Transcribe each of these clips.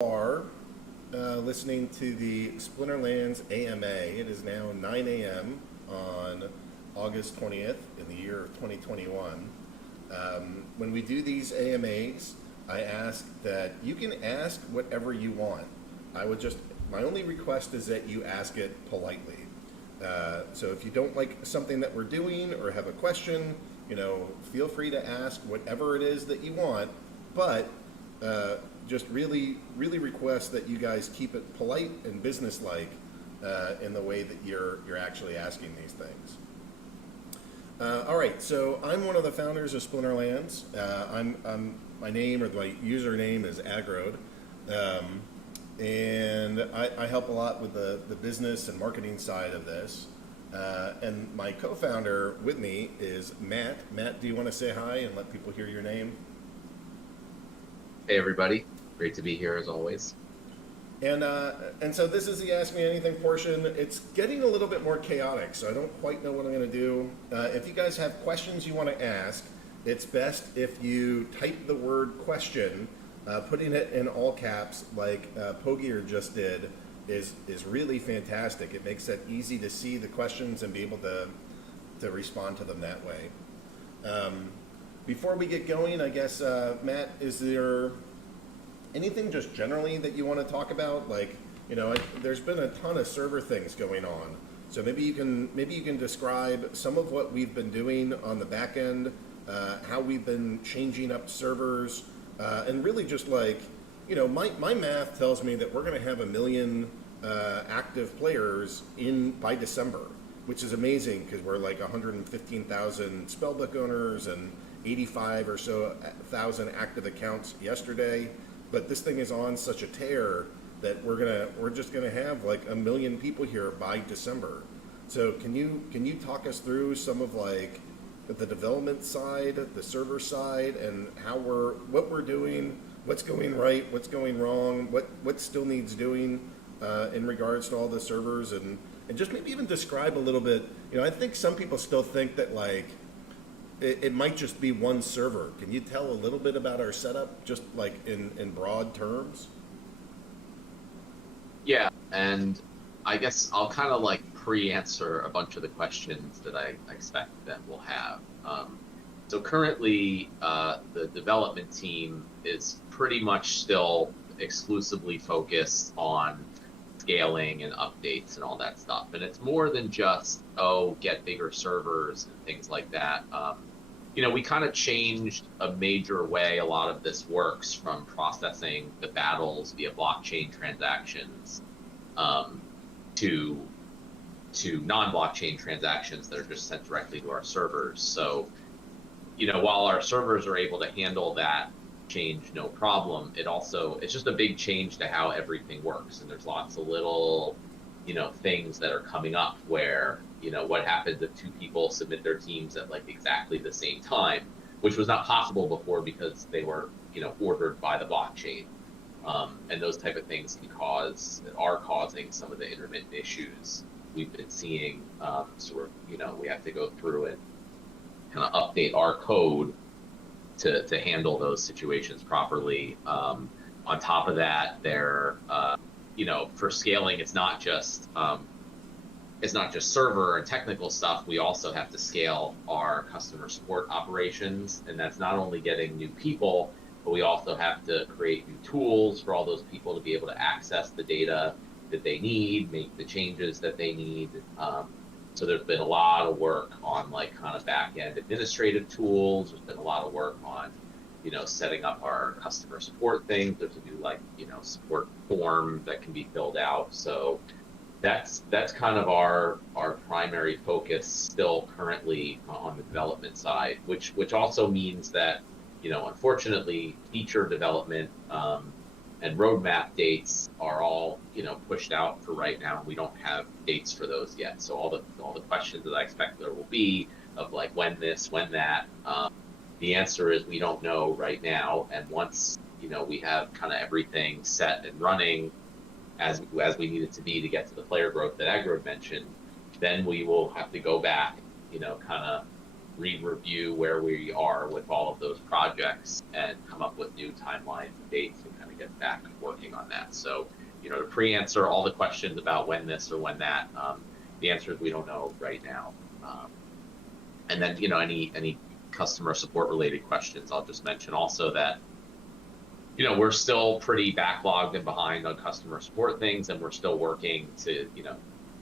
Are listening to the Splinterlands AMA. It is now 9 a.m. on August 20th in the year of 2021. When we do these AMAs, I ask that you can ask whatever you want. My only request is that you ask it politely. So if you don't like something that we're doing or have a question, feel free to ask whatever it is that you want, but just really request that you guys keep it polite and businesslike in the way that you're actually asking these things. All right, so I'm one of the founders of Splinterlands. My name or my username is Agrode, and I help a lot with the business and marketing side of this. And my co-founder with me is Matt. Matt, do you want to say hi and let people hear your name? Hey everybody, great to be here as always. And so this is the Ask Me Anything portion. It's getting a little bit more chaotic, so I don't quite know what I'm going to do. If you guys have questions you want to ask, it's best if you type the word question, putting it in all caps like Pogier just did is really fantastic. It makes it easy to see the questions and be able to respond to them that way. Before we get going, I guess, Matt, is there anything just generally that you want to talk about? There's been a ton of server things going on. So maybe you can describe some of what we've been doing on the back end, how we've been changing up servers, and really just my math tells me that we're going to have 1 million active players by December, which is amazing because we're like 115,000 Spellbook owners and 85 or so thousand active accounts yesterday. But this thing is on such a tear that we're just gonna have like 1 million people here by December. So can you talk us through some of the development side, the server side, and what we're doing, what's going right, what's going wrong, what still needs doing in regards to all the servers, and just maybe even describe a little bit. I think some people still think that it might just be one server. Can you tell a little bit about our setup, just in broad terms? Yeah, and I guess I'll kind of pre-answer a bunch of the questions that I expect that we'll have. So currently, the development team is pretty much still exclusively focused on scaling and updates and all that stuff. And it's more than just, get bigger servers and things like that. We kind of changed a major way a lot of this works, from processing the battles via blockchain transactions to non-blockchain transactions that are just sent directly to our servers. So, while our servers are able to handle that change no problem, it's just a big change to how everything works. And there's lots of little, things that are coming up where, what happens if two people submit their teams at exactly the same time, which was not possible before because they were, ordered by the blockchain. And those type of things are causing some of the intermittent issues we've been seeing. So we have to go through and kind of update our code to handle those situations properly. On top of that, for scaling, it's not just server and technical stuff. We also have to scale our customer support operations, and that's not only getting new people, but we also have to create new tools for all those people to be able to access the data that they need, make the changes that they need. So there's been a lot of work on kind of back-end administrative tools. There's been a lot of work on, setting up our customer support things. There's a new support form that can be filled out. So that's kind of our primary focus still currently on the development side, which also means that, unfortunately, feature development and roadmap dates are all pushed out for right now. We don't have dates for those yet. So all the questions that I expect there will be of when this, when that, the answer is we don't know right now. And once we have kind of everything set and running as we need it to be to get to the player growth that Agrode mentioned, then we will have to go back, kind of re-review where we are with all of those projects and come up with new timelines and dates and kind of get back working on that. So, to pre-answer all the questions about when this or when that, the answer is we don't know right now. And then, any customer support related questions, I'll just mention also that, we're still pretty backlogged and behind on customer support things, and we're still working to,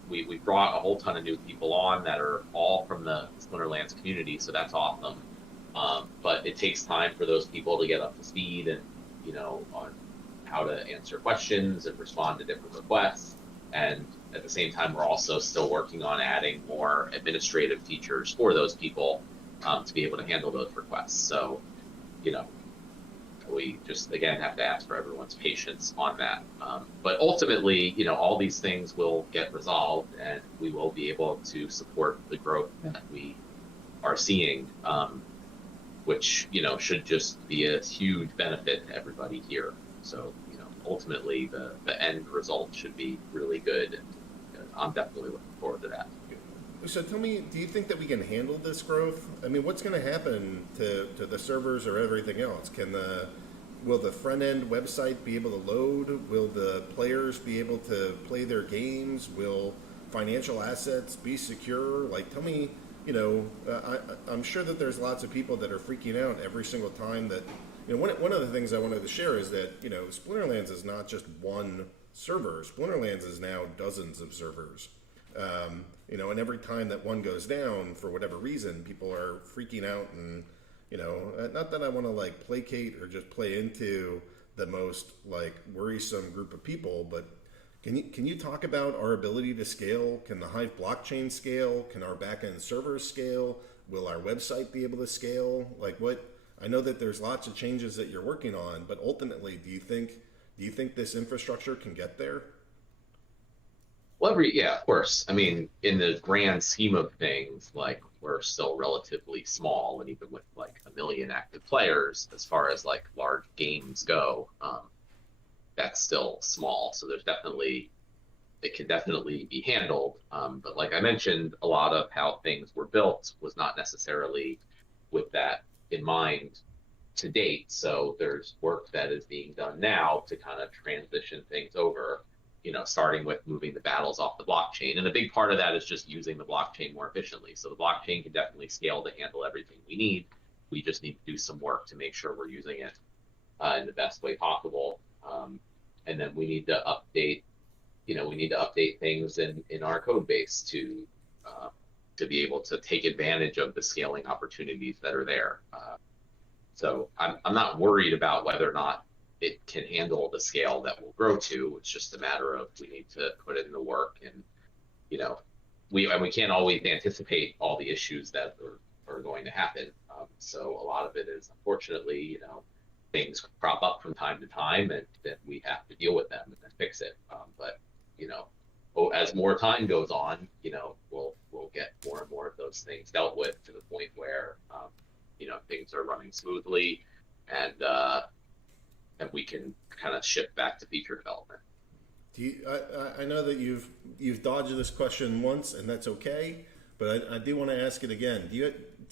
we brought a whole ton of new people on that are all from the Splinterlands community, so that's awesome. But it takes time for those people to get up to speed and, on how to answer questions and respond to different requests. And at the same time, we're also still working on adding more administrative features for those people to be able to handle those requests. So, we just, again, have to ask for everyone's patience on that. But ultimately, all these things will get resolved, and we will be able to support the growth that we are seeing, which, should just be a huge benefit to everybody here. So, ultimately, the end result should be really good, and I'm definitely looking forward to that. So tell me, do you think that we can handle this growth? I mean, what's going to happen to the servers or everything else? Will the front end website be able to load? Will the players be able to play their games? Will financial assets be secure? Like, tell me, I'm sure that there's lots of people that are freaking out every single time that, one of the things I wanted to share is that, Splinterlands is not just one server. Splinterlands is now dozens of servers. And every time that one goes down, for whatever reason, people are freaking out and, not that I want to placate or just play into the most worrisome group of people, but can you talk about our ability to scale? Can the Hive blockchain scale? Can our backend servers scale? Will our website be able to scale? I know that there's lots of changes that you're working on, but ultimately, do you think this infrastructure can get there? Well, yeah, of course. I mean, in the grand scheme of things, we're still relatively small, and even with 1 million active players, as far as large games go, that's still small. So it can definitely be handled. But like I mentioned, a lot of how things were built was not necessarily with that in mind to date. So there's work that is being done now to kind of transition things over, starting with moving the battles off the blockchain. And a big part of that is just using the blockchain more efficiently. So the blockchain can definitely scale to handle everything we need. We just need to do some work to make sure we're using it in the best way possible. And then we need to update, things in our code base to be able to take advantage of the scaling opportunities that are there. So I'm not worried about whether or not it can handle the scale that we'll grow to. It's just a matter of we need to put in the work, and we can't always anticipate all the issues that are going to happen. So a lot of it is, unfortunately, things crop up from time to time, and then we have to deal with them and then fix it. But as more time goes on, we'll get more and more of those things dealt with to the point where things are running smoothly, and we can kind of shift back to feature development. I know that you've dodged this question once, and that's okay, but I do want to ask it again. Do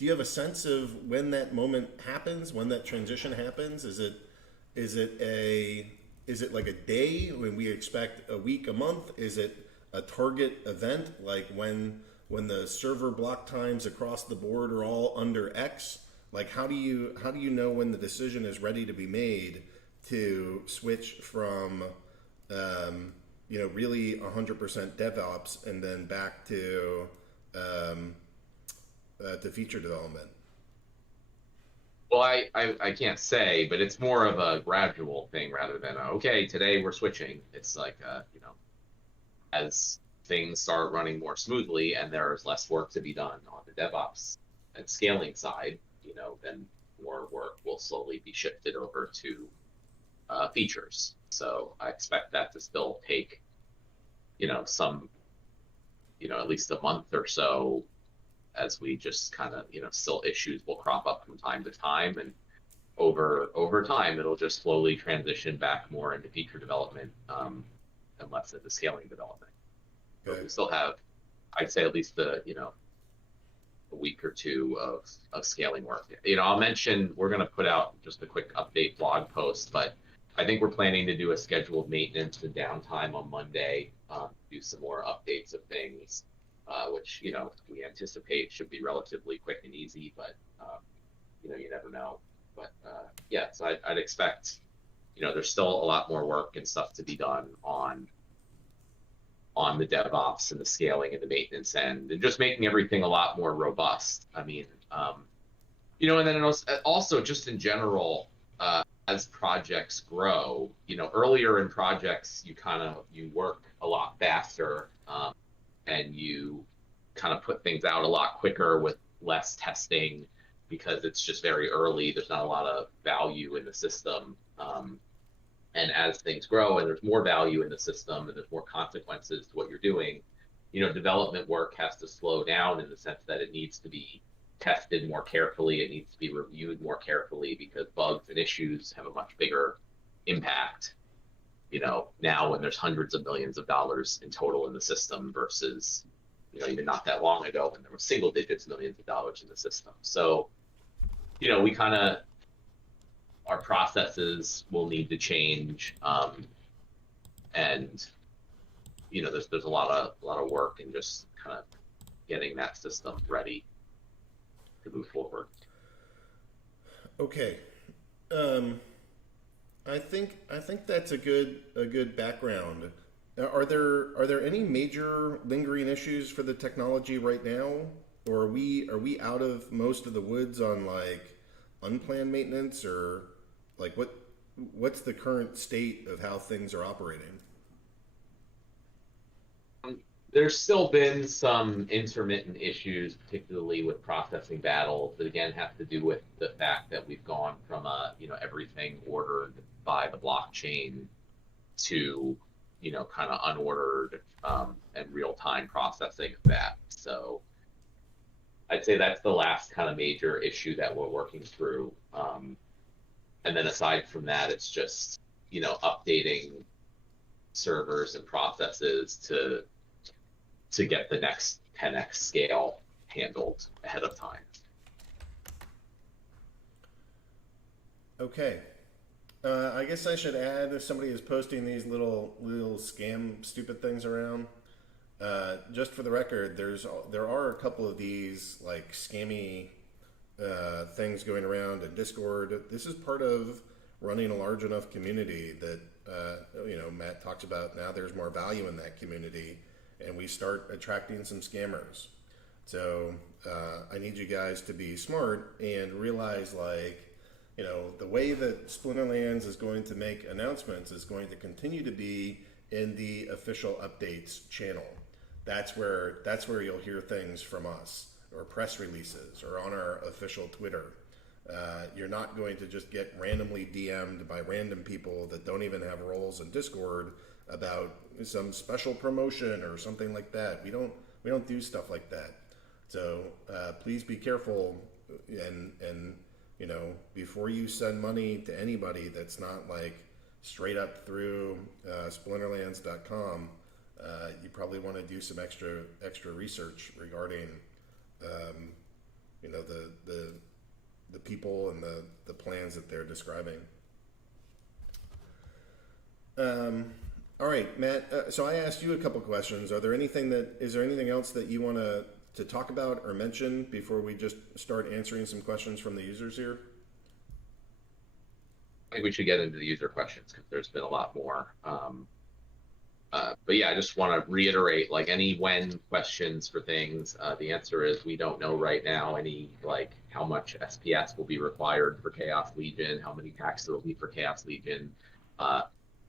you have a sense of when that moment happens, when that transition happens? Is it like a day, when we expect a week, a month? Is it a target event, like when the server block times across the board are all under X? How do you know when the decision is ready to be made to switch from really 100% DevOps and then back to feature development? Well, I can't say, but it's more of a gradual thing rather than okay, today we're switching. It's as things start running more smoothly and there's less work to be done on the DevOps and scaling side, then more work will slowly be shifted over to features. So I expect that to still take, some, at least a month or so, as we just kind of, still issues will crop up from time to time, and over time it'll just slowly transition back more into feature development, and less into scaling development. Okay. But we still have, I'd say, at least a week or two of scaling work. I'll mention we're going to put out just a quick update blog post, but I think we're planning to do a scheduled maintenance and downtime on Monday, do some more updates of things, which, we anticipate should be relatively quick and easy, but, you never know. But yeah, so I'd expect, there's still a lot more work and stuff to be done on the DevOps and the scaling and the maintenance end, and just making everything a lot more robust. I mean, and then also just in general, as projects grow, earlier in projects, you work a lot faster, and you kind of put things out a lot quicker with less testing because it's just very early. There's not a lot of value in the system. And as things grow and there's more value in the system and there's more consequences to what you're doing, development work has to slow down in the sense that it needs to be tested more carefully. It needs to be reviewed more carefully because bugs and issues have a much bigger impact, now when there's hundreds of millions of dollars in total in the system versus, even not that long ago when there were single digits millions of dollars in the system. So, we kind of, our processes will need to change, and there's a lot of work in just kind of getting that system ready to move forward. Okay, I think that's a good background. Are there any major lingering issues for the technology right now, or are we out of most of the woods on like unplanned maintenance, or like what's the current state of how things are operating? There's still been some intermittent issues, particularly with processing battles that again have to do with the fact that we've gone from everything ordered by the blockchain to kind of unordered and real-time processing of that. So I'd say that's the last kind of major issue that we're working through. And then aside from that, it's just, updating servers and processes to get the next 10x scale handled ahead of time. Okay. I guess I should add, if somebody is posting these little scam stupid things around, just for the record, there are a couple of these like scammy things going around in Discord. This is part of running a large enough community that Matt talks about. Now there's more value in that community, and we start attracting some scammers. So I need you guys to be smart and realize, like, the way that Splinterlands is going to make announcements is going to continue to be in the official updates channel. That's where you'll hear things from us, or press releases, or on our official Twitter. You're not going to just get randomly DM'd by random people that don't even have roles in Discord about some special promotion or something like that. We don't do stuff like that. So please be careful, and before you send money to anybody that's not like straight up through splinterlands.com, you probably want to do some extra research regarding the people and the plans that they're describing. All right, Matt. So I asked you a couple questions. Is there anything else that you want to talk about or mention before we just start answering some questions from the users here? I think we should get into the user questions because there's been a lot more. But yeah, I just want to reiterate, like, any when questions for things. The answer is we don't know right now how much SPS will be required for Chaos Legion, how many packs there will be for Chaos Legion.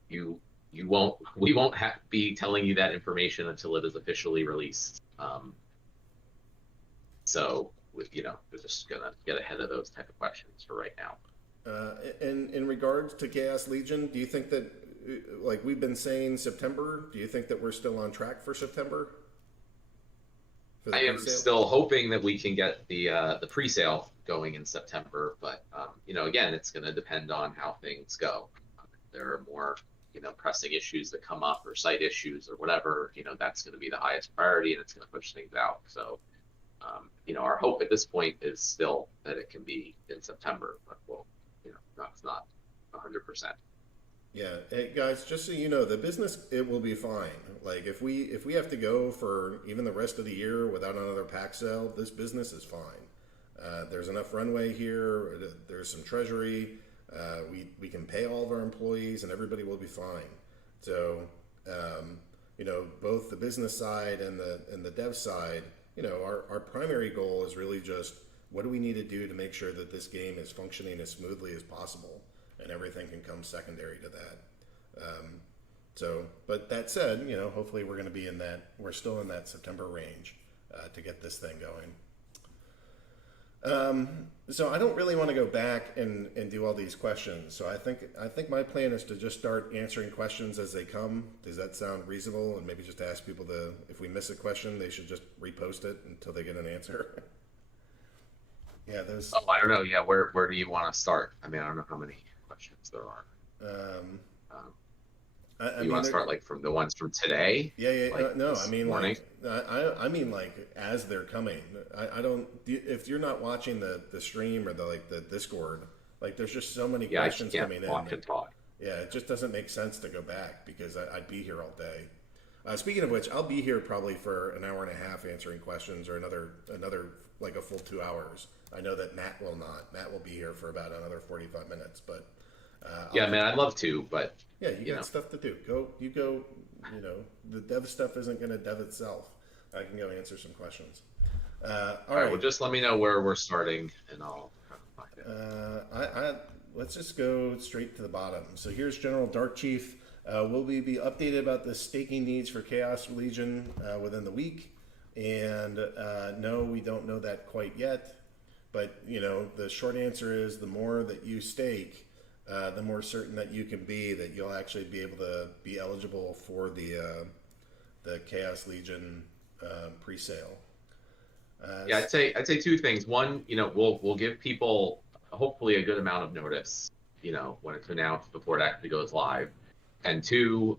We won't be telling you that information until it is officially released. So we're just gonna get ahead of those type of questions for right now. In regards to Chaos Legion, do you think that, like we've been saying, September? Do you think that we're still on track for September? I am still hoping that we can get the pre-sale going in September, but again, it's going to depend on how things go. If there are more pressing issues that come up, or site issues, or whatever, that's going to be the highest priority, and it's going to push things out. So, our hope at this point is still that it can be in September, but that's not 100%. Yeah, hey guys, just so you know, the business it will be fine. Like if we have to go for even the rest of the year without another pack sale, this business is fine. There's enough runway here. There's some treasury. We can pay all of our employees, and everybody will be fine. So both the business side and the dev side, our primary goal is really just what do we need to do to make sure that this game is functioning as smoothly as possible, and everything can come secondary to that. But that said, hopefully we're still in that September range to get this thing going. So I don't really want to go back and do all these questions. So I think my plan is to just start answering questions as they come. Does that sound reasonable? And maybe just ask people if we miss a question, they should just repost it until they get an answer. Yeah, those. Oh, I don't know. Yeah, where do you want to start? I mean, I don't know how many questions there are. Um, Um, I you mean, want to start like from the ones from today? yeah. Like No, I this mean morning? I mean like as they're coming. I don't. If you're not watching the stream or the Discord, like there's just so many Yeah, I questions can't coming in. watch and talk. Yeah, it just doesn't make sense to go back because I'd be here all day. Speaking of which, I'll be here probably for an hour and a half answering questions, or another like a full 2 hours. I know that Matt will not. Matt will be here for about another 45 minutes, but Yeah, man, I'd love to, but yeah, you you got know, stuff to do. Go. The dev stuff isn't going to dev itself. I can go answer some questions. All all right. right. Well, just let me know where we're starting, and I'll try to find it. Let's just go straight to the bottom. So here's General Dark Chief. Will we be updated about the staking needs for Chaos Legion within the week? And no, we don't know that quite yet. But the short answer is the more that you stake, the more certain that you can be that you'll actually be able to be eligible for the Chaos Legion pre-sale. Yeah, I'd say two things. One, we'll give people hopefully a good amount of notice, when it's announced before it actually goes live. And two,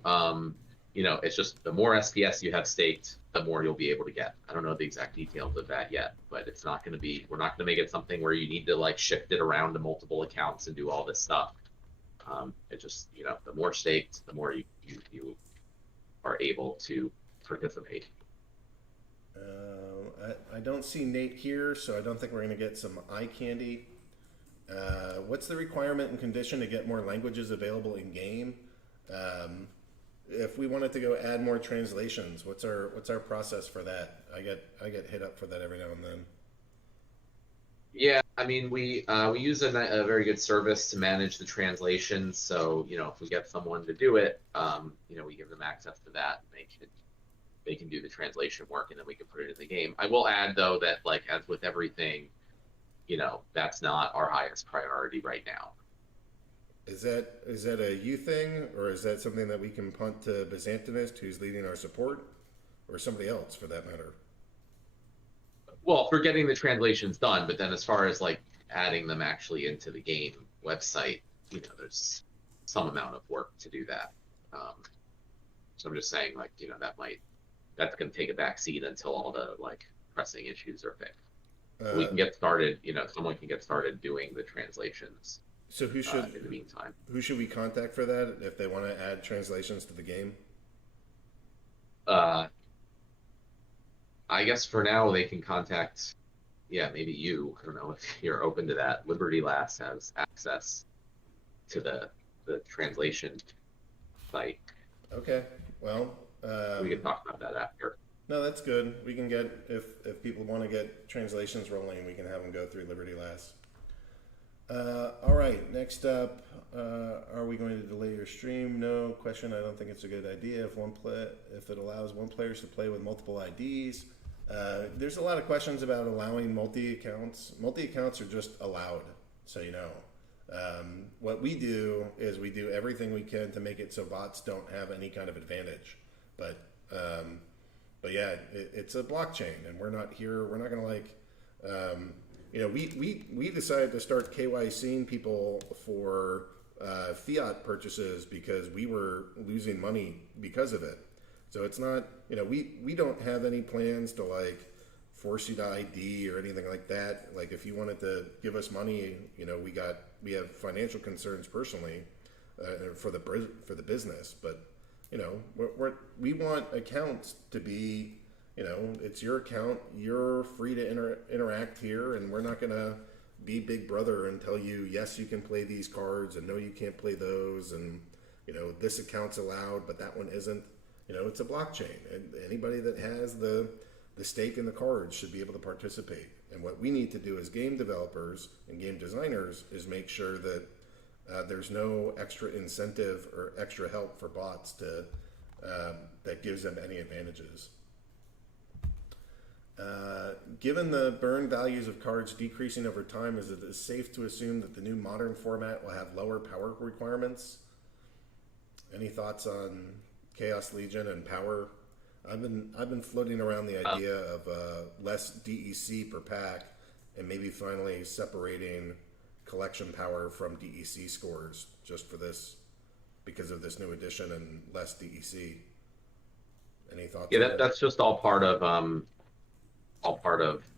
it's just the more SPS you have staked, the more you'll be able to get. I don't know the exact details of that yet, but we're not going to make it something where you need to like shift it around to multiple accounts and do all this stuff. It just, the more staked, the more you are able to participate. I don't see Nate here, so I don't think we're going to get some eye candy. What's the requirement and condition to get more languages available in game? If we wanted to go add more translations, what's our process for that? I get hit up for that every now and then. Yeah, I mean, we use a very good service to manage the translations. So, if we get someone to do it, we give them access to that. And they can do the translation work, and then we can put it in the game. I will add though that, like as with everything, that's not our highest priority right now. Is that a you thing, or is that something that we can punt to Byzantinist, who's leading our support, or somebody else for that matter? Well, for getting the translations done, but then as far as like adding them actually into the game website, there's some amount of work to do that. So I'm just saying, like, that's going to take a back seat until all the like pressing issues are fixed. We can get started. Someone can get started doing the translations. So in the meantime, who should we contact for that if they want to add translations to the game? I guess for now they can contact, maybe you. I don't know if you're open to that. Liberty Last has access to the translation site. Okay. Well, We can talk about that after. no, that's good. We can get if people want to get translations rolling, we can have them go through Liberty Last. All right. Next up, are we going to delay your stream? No question. I don't think it's a good idea if it allows one players to play with multiple IDs. There's a lot of questions about allowing multi accounts. Multi accounts are just allowed, so you know. What we do is we do everything we can to make it so bots don't have any kind of advantage. But yeah, it's a blockchain, and we're not here. We're not going to we decided to start KYCing people for fiat purchases because we were losing money because of it. So it's not, we don't have any plans to like force you to ID or anything like that. Like if you wanted to give us money, we have financial concerns personally. for the business. But you know, we want accounts to be, you know, it's your account. You're free to interact here, and we're not gonna be Big Brother and tell you yes you can play these cards and no you can't play those, and you know this account's allowed but that one isn't. You know, it's a blockchain, and anybody that has the stake in the cards should be able to participate. And what we need to do as game developers and game designers is make sure that there's no extra incentive or extra help for bots to that gives them any advantages. Given the burn values of cards decreasing over time, is it safe to assume that the new modern format will have lower power requirements? Any thoughts on Chaos Legion and power? I've been floating around the idea of less DEC per pack, and maybe finally separating collection power from DEC scores just for this, because of this new edition, and less DEC. Any thoughts? Yeah, that's just all part of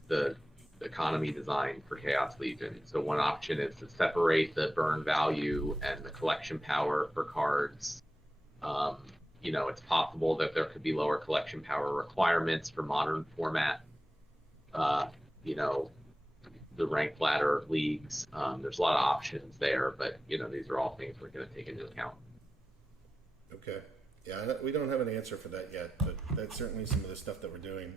the economy design for Chaos Legion. So one option is to separate the burn value and the collection power for cards. You know, it's possible that there could be lower collection power requirements for modern format. You know, the ranked ladder leagues. There's a lot of options there, but you know, these are all things we're going to take into account. Okay. Yeah, we don't have an answer for that yet, but that's certainly some of the stuff that we're doing.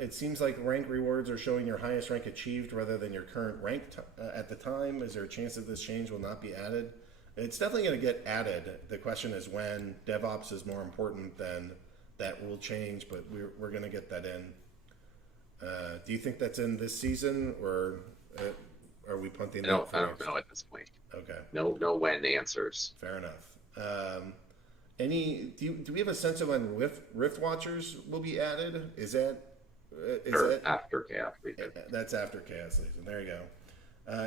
It seems like rank rewards are showing your highest rank achieved rather than your current rank at the time. Is there a chance that this change will not be added? It's definitely going to get added. The question is when. DevOps is more important than that rule change, but we're going to get that in. Do you think that's in this season, or are we punting that? I don't know at this point. Okay. No when answers. Fair enough. Do we have a sense of when Rift Watchers will be added? Is that After Chaos Legion? That's after Chaos Legion. There you go.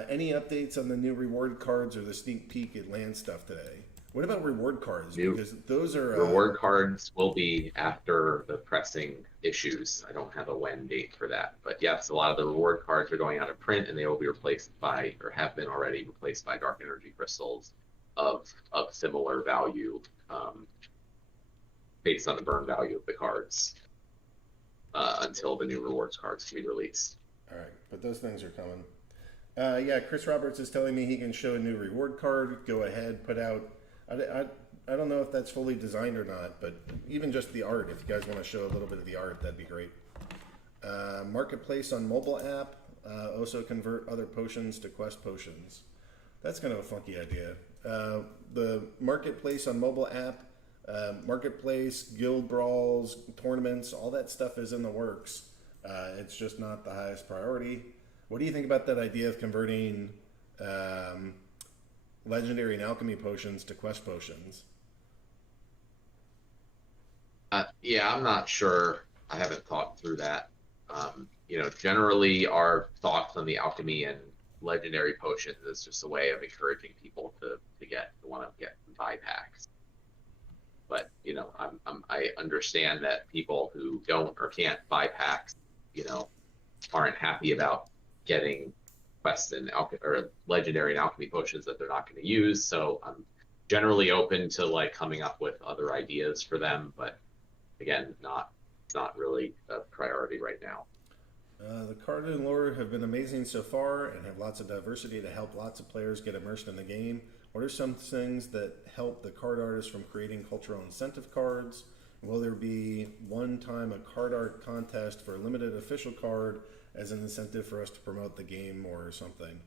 Any updates on the new reward cards or the sneak peek at land stuff today? What about reward cards? Because those are reward cards will be after the pressing issues. I don't have a when date for that, but yes, a lot of the reward cards are going out of print, and they will be replaced by, or have been already replaced by, dark energy crystals of similar value, based on the burn value of the cards, until the new rewards cards can be released. All right, but those things are coming. Yeah, Chris Roberts is telling me he can show a new reward card. Go ahead, put out. I don't know if that's fully designed or not, but even just the art, if you guys want to show a little bit of the art, that'd be great. Marketplace on mobile app. Also convert other potions to quest potions. That's kind of a funky idea. The marketplace on mobile app, marketplace, guild brawls, tournaments, all that stuff is in the works. It's just not the highest priority. What do you think about that idea of converting legendary and alchemy potions to quest potions? Yeah, I'm not sure. I haven't thought through that. You know, generally our thoughts on the alchemy and legendary potions is just a way of encouraging people to want to buy packs. But you know, I understand that people who don't or can't buy packs, you know, aren't happy about getting quest and or legendary and alchemy potions that they're not going to use. So I'm generally open to like coming up with other ideas for them, but again, it's not really a priority right now. The card and lore have been amazing so far and have lots of diversity to help lots of players get immersed in the game. What are some things that help the card artists from creating cultural incentive cards? Will there be one time a card art contest for a limited official card as an incentive for us to promote the game or something?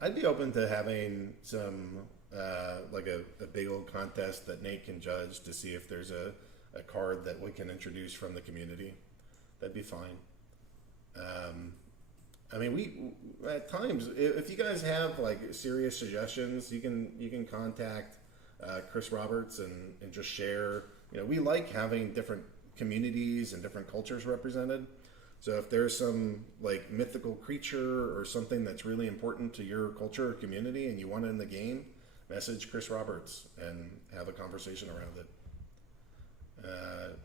I'd be open to having some like a big old contest that Nate can judge to see if there's a card that we can introduce from the community. That'd be fine. I mean, we at times, if you guys have like serious suggestions, you can contact Chris Roberts and just share. You know, we like having different communities and different cultures represented. So if there's some like mythical creature or something that's really important to your culture or community and you want it in the game, message Chris Roberts and have a conversation around it.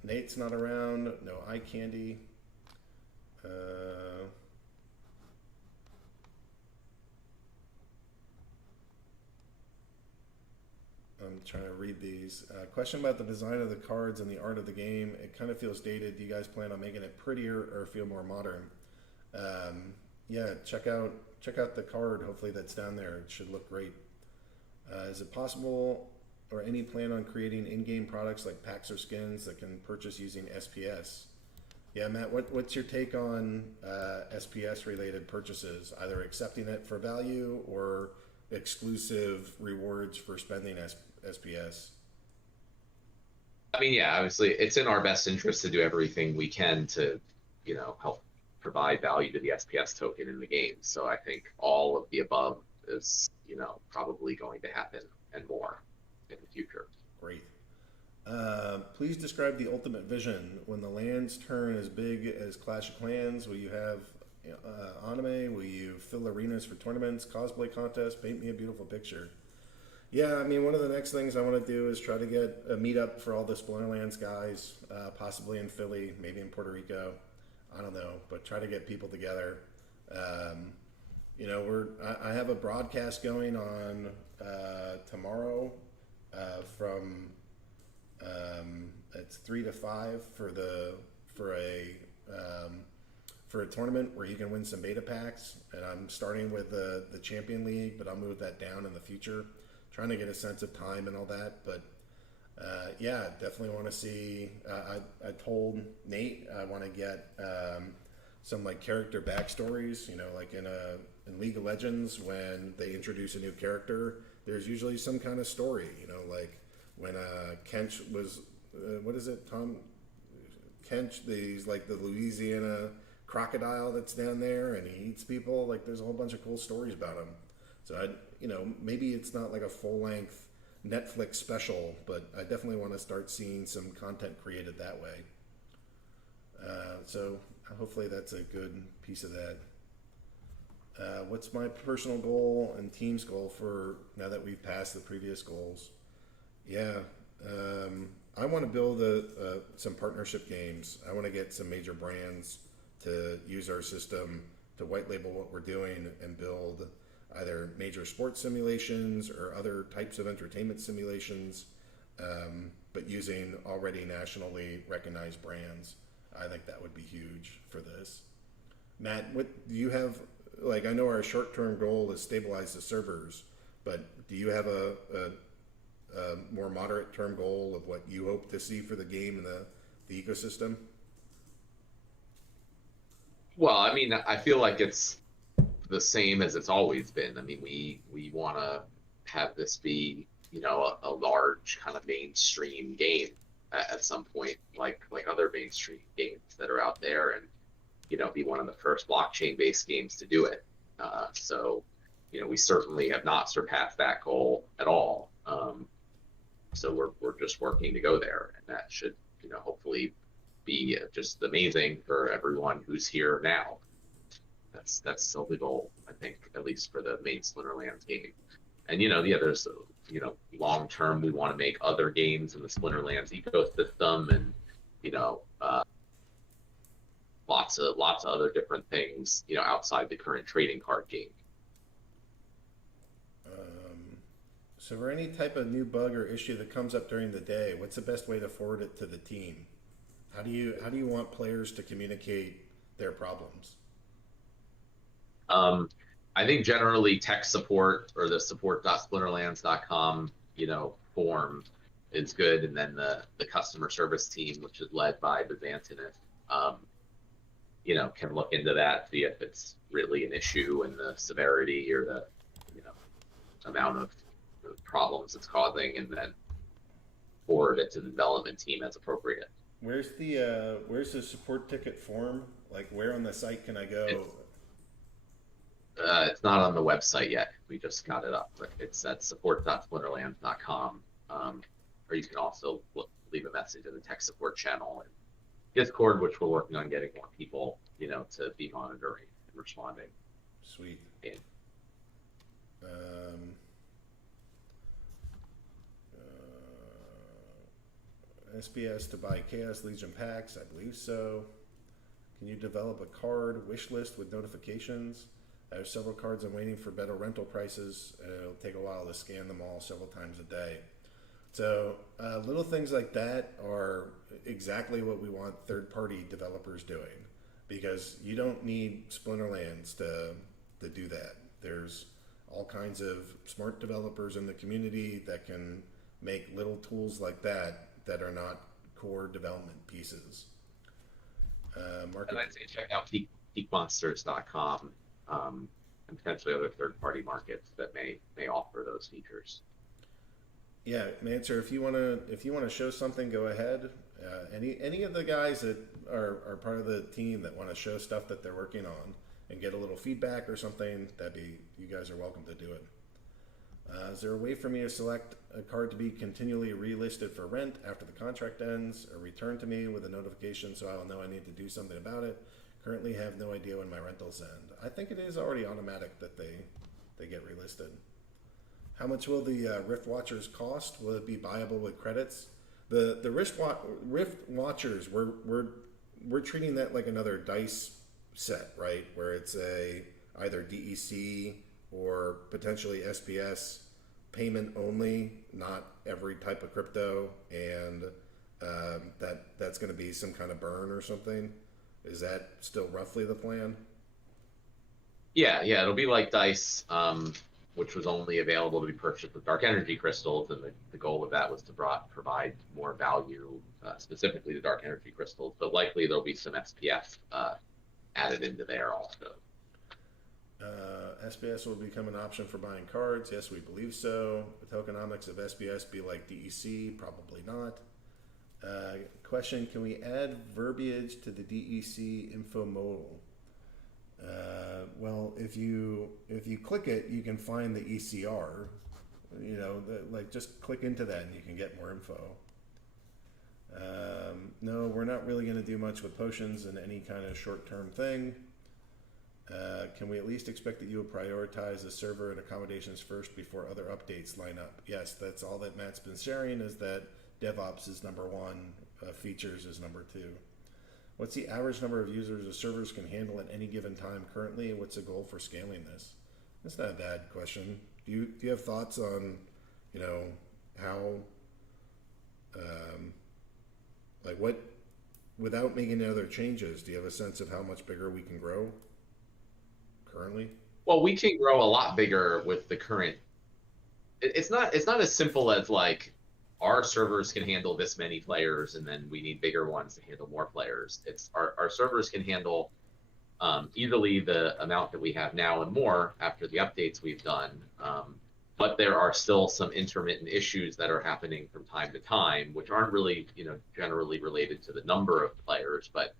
Nate's not around. No eye candy. I trying to read these. Question about the design of the cards and the art of the game. It kind of feels dated. Do you guys plan on making it prettier or feel more modern? Yeah, check out the card. Hopefully that's down there. It should look great. Is it possible or any plan on creating in-game products like packs or skins that can purchase using SPS? Yeah, Matt, what's your take on SPS related purchases? Either accepting it for value or exclusive rewards for spending SPS? I mean, yeah, obviously it's in our best interest to do everything we can to, help provide value to the SPS token in the game. So I think all of the above is, probably going to happen and more in the future. Great. Please describe the ultimate vision. When the lands turn as big as Clash of Clans, will you have anime? Will you fill arenas for tournaments, cosplay contests? Paint me a beautiful picture. Yeah, I mean, one of the next things I want to do is try to get a meetup for all the Splinterlands guys, possibly in Philly, maybe in Puerto Rico. I don't know, but try to get people together. I have a broadcast going on tomorrow from it's 3 to 5 for a tournament where you can win some beta packs, and I'm starting with the Champion League, but I'll move that down in the future, trying to get a sense of time and all that. But yeah, definitely want to see. I told Nate I want to get some like character backstories. Like in League of Legends, when they introduce a new character, there's usually some kind of story. Like when Kench was, what is it, Tom? Kench, he's like the Louisiana crocodile that's down there, and he eats people. Like there's a whole bunch of cool stories about him. So maybe it's not like a full length Netflix special, but I definitely want to start seeing some content created that way. So hopefully that's a good piece of that. What's my personal goal and team's goal for now that we've passed the previous goals? Yeah, I want to build some partnership games. I want to get some major brands to use our system to white label what we're doing and build either major sports simulations or other types of entertainment simulations, but using already nationally recognized brands. I think that would be huge for this. Matt, what do you have? Like, I know our short-term goal is stabilize the servers, but do you have a more moderate term goal of what you hope to see for the game and the ecosystem? Well, I mean, I feel like it's the same as it's always been. I mean, we want to have this be, a large kind of mainstream game at some point, like other mainstream games that are out there, and be one of the first blockchain-based games to do it. So, we certainly have not surpassed that goal at all. So we're just working to go there, and that should, hopefully be just amazing for everyone who's here now. That's still the goal, I think, at least for the main Splinterlands game. And there's long term, we want to make other games in the Splinterlands ecosystem, and lots of other different things, outside the current trading card game. So for any type of new bug or issue that comes up during the day, what's the best way to forward it to the team? How do you want players to communicate their problems? I think generally tech support or the support.splinterlands.com, form is good. And then the customer service team, which is led by Byzantinus, can look into that, see if it's really an issue and the severity or the, amount of problems it's causing, and then forward it to the development team as appropriate. Where's the support ticket form? Like, where on the site can I go? It's not on the website yet. We just got it up, but it's at support.splinterlands.com. Or you can also leave a message in the tech support channel and Discord, which we're working on getting more people, to be monitoring and responding. Sweet. And, SPS to buy Chaos Legion packs, I believe so. Can you develop a card wish list with notifications? I have several cards I'm waiting for better rental prices, and it'll take a while to scan them all several times a day. So little things like that are exactly what we want third-party developers doing, because you don't need Splinterlands to do that. There's all kinds of smart developers in the community that can make little tools like that are not core development pieces. And Market. I'd say check out peakmonsters.com, and potentially other third-party markets that may offer those features. Yeah, Manser, if you wanna show something, go ahead. Any of the guys that are part of the team that want to show stuff that they're working on and get a little feedback or something, you guys are welcome to do it. Is there a way for me to select a card to be continually relisted for rent after the contract ends, or returned to me with a notification so I will know I need to do something about it? Currently have no idea when my rentals end. I think it is already automatic that they get relisted. How much will the Rift Watchers cost? Will it be buyable with credits? The Rift Watchers, we're treating that like another dice set, right? Where it's either DEC or potentially SPS payment only, not every type of crypto, and that's going to be some kind of burn or something. Is that still roughly the plan? Yeah, it'll be like Dice, which was only available to be purchased with dark energy crystals, and the goal of that was to provide more value, specifically to dark energy crystals. But likely there'll be some SPF added into there also. SBS will become an option for buying cards. Yes, we believe so. The tokenomics of SBS be like DEC? Probably not. Question: can we add verbiage to the DEC info modal? Well, if you click it, you can find the ECR. Just click into that and you can get more info. No, we're not really going to do much with potions and any kind of short-term thing. Can we at least expect that you will prioritize the server and accommodations first before other updates line up? Yes, that's all that Matt's been sharing, is that DevOps is number one, features is number two. What's the average number of users the servers can handle at any given time currently, and what's the goal for scaling this? That's not a bad question. Do you have thoughts on, how, what, without making any other changes, do you have a sense of how much bigger we can grow currently? Well, we can grow a lot bigger with the current. It's not as simple as like our servers can handle this many players and then we need bigger ones to handle more players. It's our servers can handle easily the amount that we have now and more after the updates we've done. But there are still some intermittent issues that are happening from time to time, which aren't really, generally related to the number of players, but,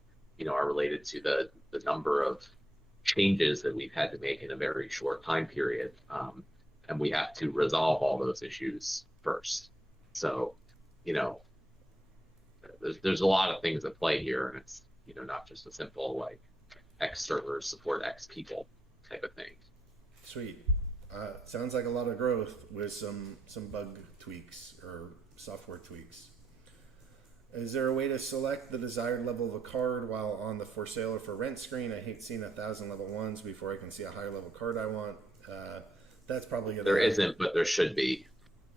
are related to the number of changes that we've had to make in a very short time period. And we have to resolve all those issues first. So, there's a lot of things at play here, and it's, not just a simple like X servers support X people type of thing. Sweet. Sounds like a lot of growth with some bug tweaks or software tweaks. Is there a way to select the desired level of a card while on the for sale or for rent screen? I hate seeing 1,000 level ones before I can see a higher level card I want. That's probably gonna There isn't, but there should be.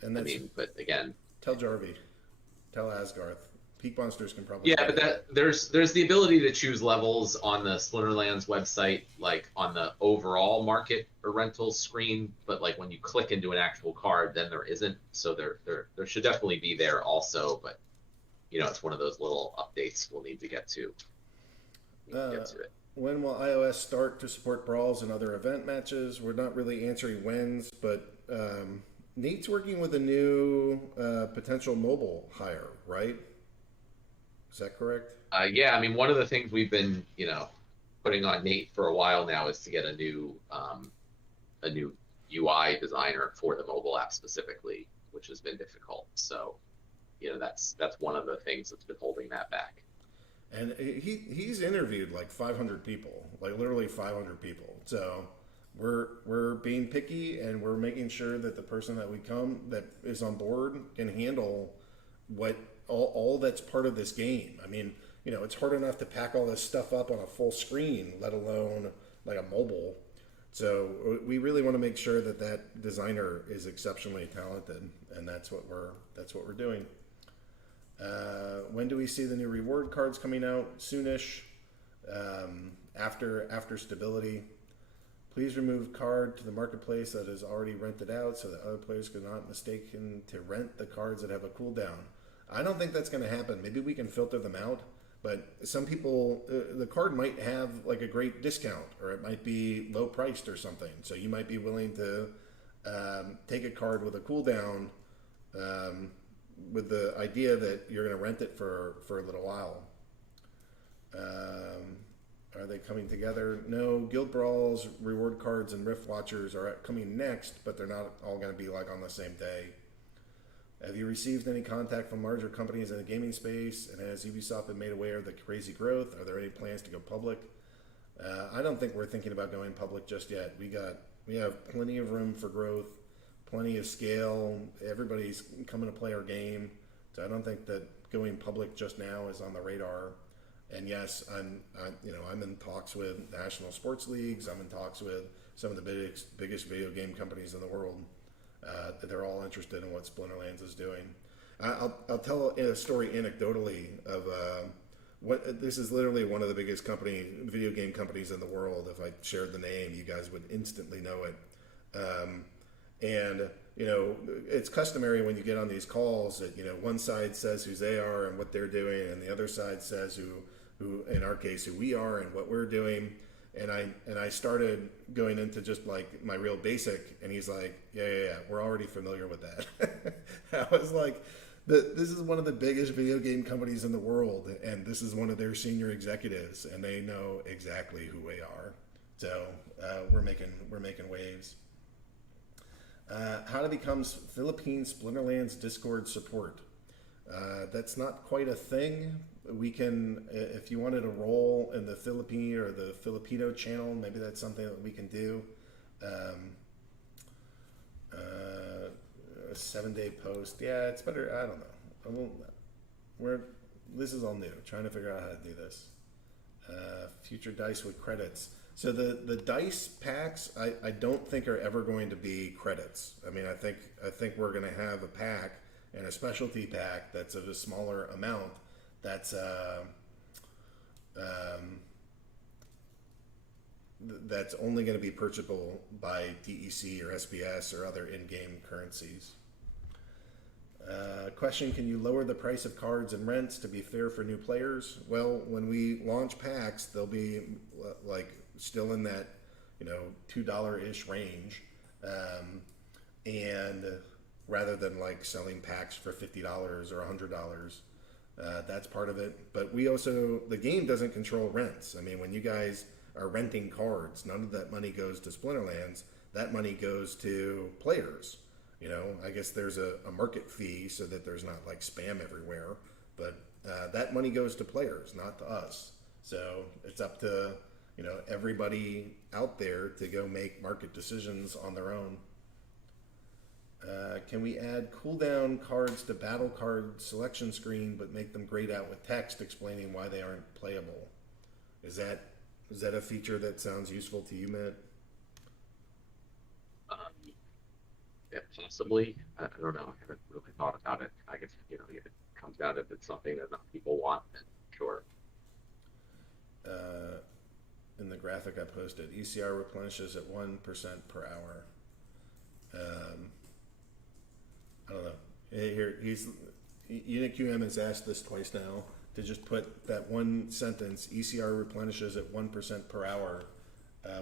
And that's, But again, tell Jarvie, tell Asgarth. Peak Monsters can probably. yeah, but there's the ability to choose levels on the Splinterlands website, like on the overall market or rentals screen. But like when you click into an actual card, then there isn't. So there should definitely be there also. But it's one of those little updates we'll need to get to. Get to it. When will iOS start to support brawls and other event matches? We're not really answering whens, but Nate's working with a new potential mobile hire, right? Is that correct? Yeah, one of the things we've been, putting on Nate for a while now is to get a new UI designer for the mobile app specifically, which has been difficult. So, that's one of the things that's been holding that back. And he's interviewed like 500 people, like literally 500 people. So we're being picky, and we're making sure that the person that is on board can handle what all that's part of this game. It's hard enough to pack all this stuff up on a full screen, let alone like a mobile. So we really want to make sure that that designer is exceptionally talented, and that's what we're doing. When do we see the new reward cards coming out? Soonish, after stability. Please remove card to the marketplace that is already rented out so that other players could not mistaken to rent the cards that have a cooldown. I don't think that's going to happen. Maybe we can filter them out, but some people, the card might have like a great discount, or it might be low priced or something. So you might be willing to take a card with a cooldown with the idea that you're going to rent it for a little while. Are they coming together? No. Guild Brawls, reward cards, and Rift Watchers are coming next, but they're not all going to be like on the same day. Have you received any contact from larger companies in the gaming space? And has Ubisoft been made aware of the crazy growth? Are there any plans to go public? I don't think we're thinking about going public just yet. We have plenty of room for growth, plenty of scale. Everybody's coming to play our game, so I don't think that going public just now is on the radar. And yes, I'm in talks with national sports leagues. I'm in talks with some of the biggest video game companies in the world. They're all interested in what Splinterlands is doing. I'll tell a story anecdotally of what this is. Literally one of the biggest video game companies in the world. If I shared the name, you guys would instantly know it. And it's customary when you get on these calls that one side says who they are and what they're doing, and the other side says who in our case who we are and what we're doing. And I started going into just like my real basic, and he's like, yeah, we're already familiar with that. I was like, this is one of the biggest video game companies in the world, and this is one of their senior executives, and they know exactly who we are. So we're making waves. How to become Philippine Splinterlands Discord support. That's not quite a thing. We can, if you wanted a role in the Philippine or the Filipino channel, maybe that's something that we can do. A 7-day post. Yeah, it's better. I don't know. This is all new. Trying to figure out how to do this. Future dice with credits. So the dice packs, I don't think are ever going to be credits. I mean, I think we're going to have a pack and a specialty pack that's of a smaller amount. That's only going to be purchasable by DEC or SBS or other in-game currencies. Question: can you lower the price of cards and rents to be fair for new players? Well, when we launch packs, they'll be like still in that $2-ish range, and rather than like selling packs for $50 or $100. That's part of it. But we also, the game doesn't control rents. I mean, when you guys are renting cards, none of that money goes to Splinterlands. That money goes to players. I guess there's a market fee so that there's not like spam everywhere. But that money goes to players, not to us. So it's up to, everybody out there to go make market decisions on their own. Can we add cooldown cards to battle card selection screen, but make them grayed out with text explaining why they aren't playable? Is that a feature that sounds useful to you, Matt? Yeah, possibly. I don't know. I haven't really thought about it. I guess if it comes out if it's something that enough people want, then sure. In the graphic I posted, ECR replenishes at 1% per hour. I don't know. Here, UniQM has asked this twice now to just put that one sentence: ECR replenishes at 1% per hour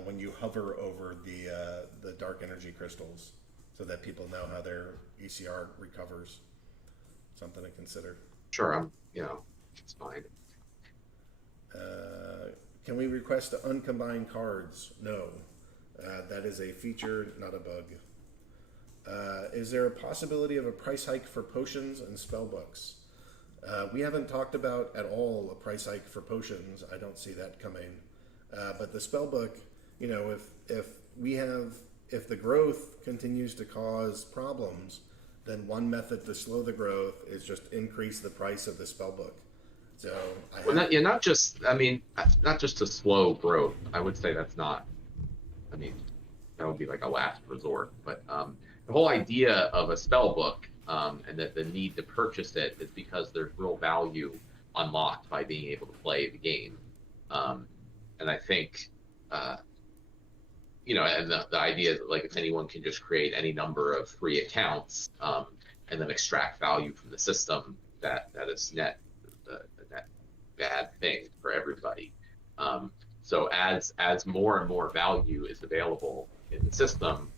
when you hover over the dark energy crystals, so that people know how their ECR recovers. Something to consider. Sure, it's fine. Can we request to uncombine cards? No. That is a feature, not a bug. Is there a possibility of a price hike for potions and spellbooks? We haven't talked about at all a price hike for potions. I don't see that coming. But the spellbook, if the growth continues to cause problems, then one method to slow the growth is just increase the price of the spellbook. So not just to slow growth. I would say that's not. I mean, would be like a last resort. But the whole idea of a spell book and that the need to purchase it is because there's real value unlocked by being able to play the game. And I think, and the idea is that, like, if anyone can just create any number of free accounts and then extract value from the system, that is net a net bad thing for everybody. So as more and more value is available in the system,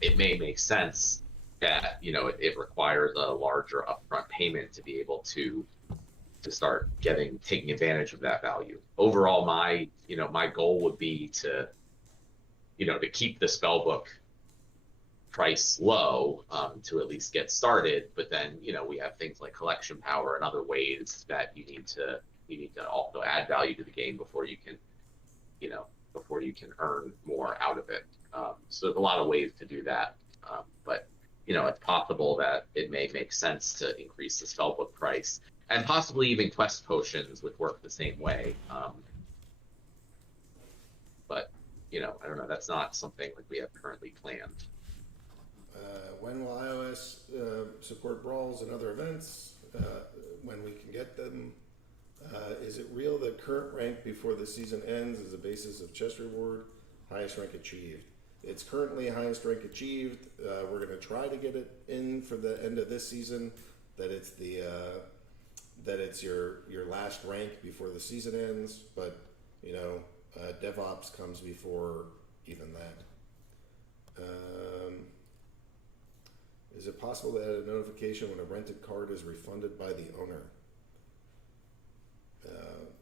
it may make sense that it requires a larger upfront payment to be able to start taking advantage of that value. Overall, my goal would be to keep the spellbook price low to at least get started. But then we have things like collection power and other ways that you need to also add value to the game before you can earn more out of it. So there's a lot of ways to do that. But it's possible that it may make sense to increase the spellbook price, and possibly even quest potions would work the same way. But I don't know. That's not something like we have currently planned. When will iOS support brawls and other events? When we can get them? Is it real that current rank before the season ends is the basis of chest reward? Highest rank achieved. It's currently highest rank achieved. We're going to try to get it in for the end of this season. That it's your last rank before the season ends. But DevOps comes before even that. Is it possible to add a notification when a rented card is refunded by the owner?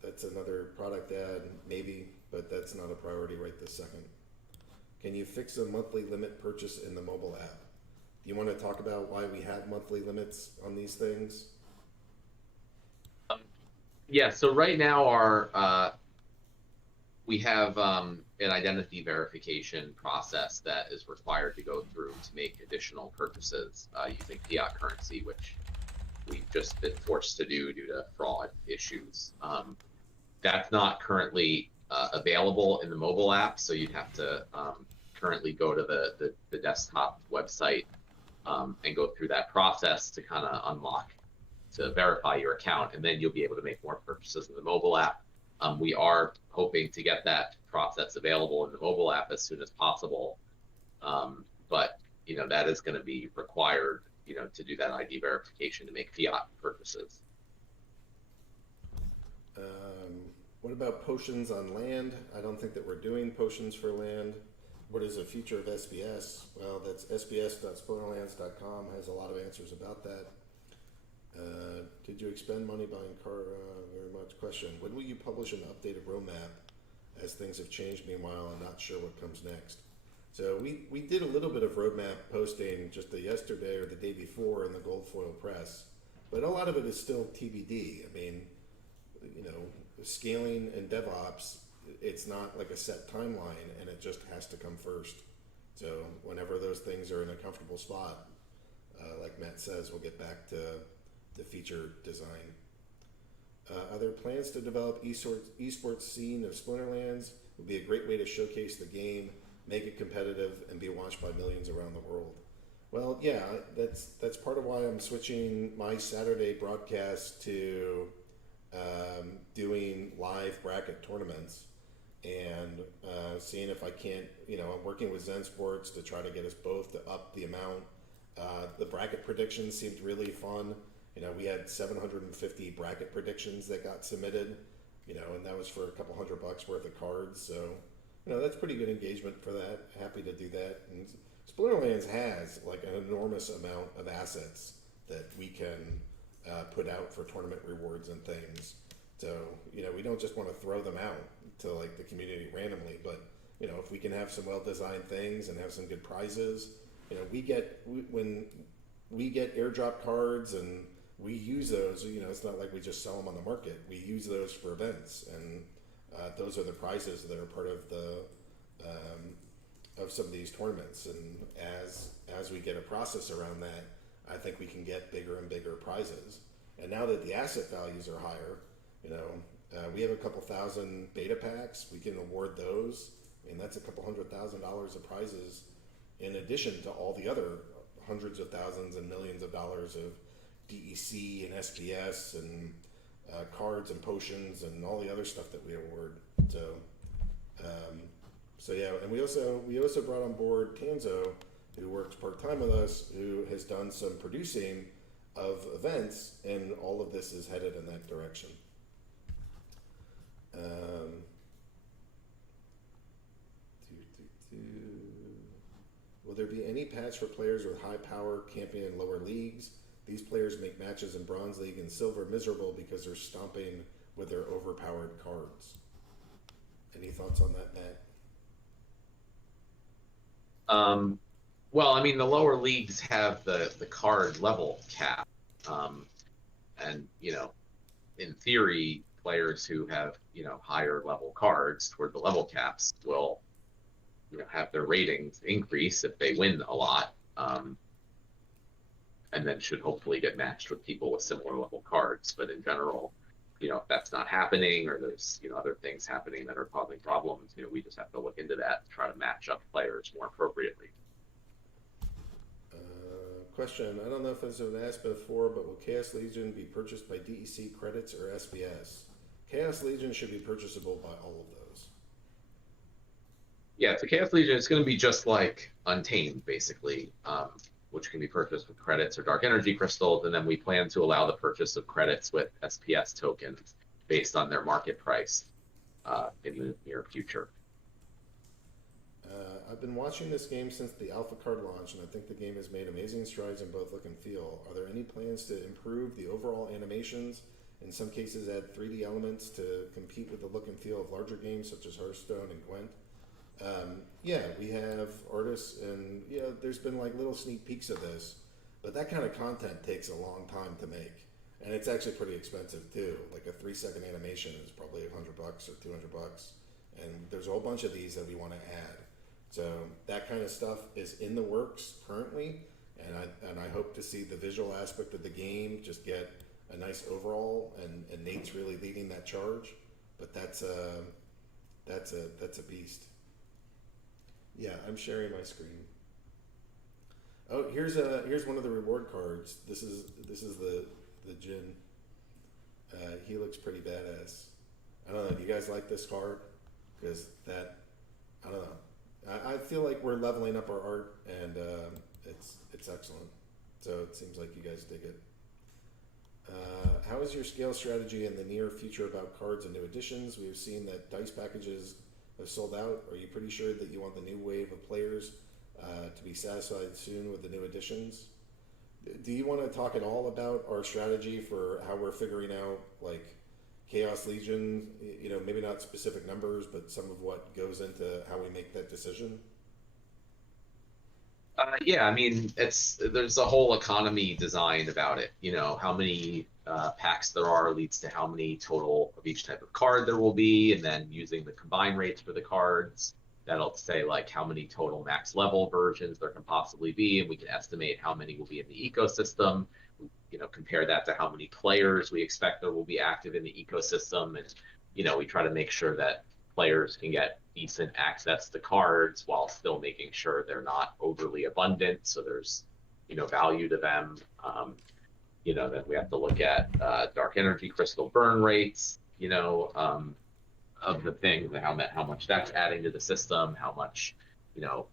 That's another product ad, maybe, but that's not a priority right this second. Can you fix a monthly limit purchase in the mobile app? Do you want to talk about why we have monthly limits on these things? Yeah, so right now we have an identity verification process that is required to go through to make additional purchases using fiat currency, which we've just been forced to do due to fraud issues. That's not currently available in the mobile app, so you'd have to currently go to the desktop website and go through that process to kind of verify your account, and then you'll be able to make more purchases in the mobile app. We are hoping to get that process available in the mobile app as soon as possible, but that is going to be required to do that ID verification to make fiat purchases. What about potions on land? I don't think that we're doing potions for land. What is the future of SBS? Well, that's sbs.splinterlands.com has a lot of answers about that. Did you expend money buying car? Very much. Question: when will you publish an updated roadmap? As things have changed, meanwhile, I'm not sure what comes next. So we did a little bit of roadmap posting just yesterday or the day before in the Gold Foil Press, but a lot of it is still TBD. I mean, scaling and DevOps, it's not like a set timeline, and it just has to come first. So whenever those things are in a comfortable spot, like Matt says, we'll get back to the feature design. Are there plans to develop esports scene of Splinterlands? It would be a great way to showcase the game, make it competitive, and be watched by millions around the world. Well, yeah, that's part of why I'm switching my Saturday broadcast to doing live bracket tournaments and seeing if I can't, I'm working with Zen Sports to try to get us both to up the amount. The bracket predictions seemed really fun. We had 750 bracket predictions that got submitted, and that was for a couple $100 worth of cards. So, that's pretty good engagement for that. Happy to do that. And Splinterlands has like an enormous amount of assets that we can put out for tournament rewards and things. So, we don't just want to throw them out to like the community randomly, but if we can have some well-designed things and have some good prizes, when we get airdrop cards and we use those, it's not like we just sell them on the market. We use those for events, and those are the prizes that are part of of some of these tournaments. And as we get a process around that, I think we can get bigger and bigger prizes. And now that the asset values are higher, we have a couple thousand beta packs. We can award those I mean, that's a couple $100,000 of prizes in addition to all the other hundreds of thousands and millions of dollars of DEC and SPS and cards and potions and all the other stuff that we award. So, so yeah, and we also brought on board Tanzo, who works part time with us, who has done some producing of events, and all of this is headed in that direction. Will there be any patch for players with high power camping in lower leagues? These players make matches in Bronze League and Silver miserable because they're stomping with their overpowered cards. Any thoughts on that, Matt? Well, I mean, the lower leagues have the card level cap, and in theory, players who have higher level cards toward the level caps will have their ratings increase if they win a lot, and then should hopefully get matched with people with similar level cards. But in general, if that's not happening, or there's other things happening that are causing problems, we just have to look into that and try to match up players more appropriately. Question, I don't know if this has been asked before, but will Chaos Legion be purchased by DEC credits or SPS? Chaos Legion should be purchasable by all of those. Yeah, so Chaos Legion is going to be just like Untamed, basically, which can be purchased with credits or Dark Energy crystals, and then we plan to allow the purchase of credits with SPS tokens based on their market price in the near future. I've been watching this game since the alpha card launch, and I think the game has made amazing strides in both look and feel. Are there any plans to improve the overall animations, in some cases add 3D elements to compete with the look and feel of larger games such as Hearthstone and Gwent? Yeah, we have artists, and there's been like little sneak peeks of this, but that kind of content takes a long time to make, and it's actually pretty expensive too. Like a 3-second animation is probably $100 or $200, and there's a whole bunch of these that we want to add. So that kind of stuff is in the works currently, and I hope to see the visual aspect of the game just get a nice overall, and Nate's really leading that charge. But that's a beast. Yeah, I'm sharing my screen. Oh, here's one of the reward cards. This is the Jin. He looks pretty badass. I don't know. Do you guys like this card? Because I don't know. I feel like we're leveling up our art, and it's excellent. So it seems like you guys dig it. How is your scale strategy in the near future about cards and new additions? We've seen that dice packages have sold out. Are you pretty sure that you want the new wave of players to be satisfied soon with the new additions? Do you want to talk at all about our strategy for how we're figuring out like Chaos Legion, maybe not specific numbers, but some of what goes into how we make that decision? Yeah, I mean, there's a whole economy designed about it. How many packs there are leads to how many total of each type of card there will be, and then using the combine rates for the cards, that'll say like how many total max level versions there can possibly be, and we can estimate how many will be in the ecosystem. Compare that to how many players we expect there will be active in the ecosystem, and we try to make sure that players can get decent access to cards while still making sure they're not overly abundant, so there's value to them. Then we have to look at Dark Energy crystal burn rates, of the thing, how much that's adding to the system, how much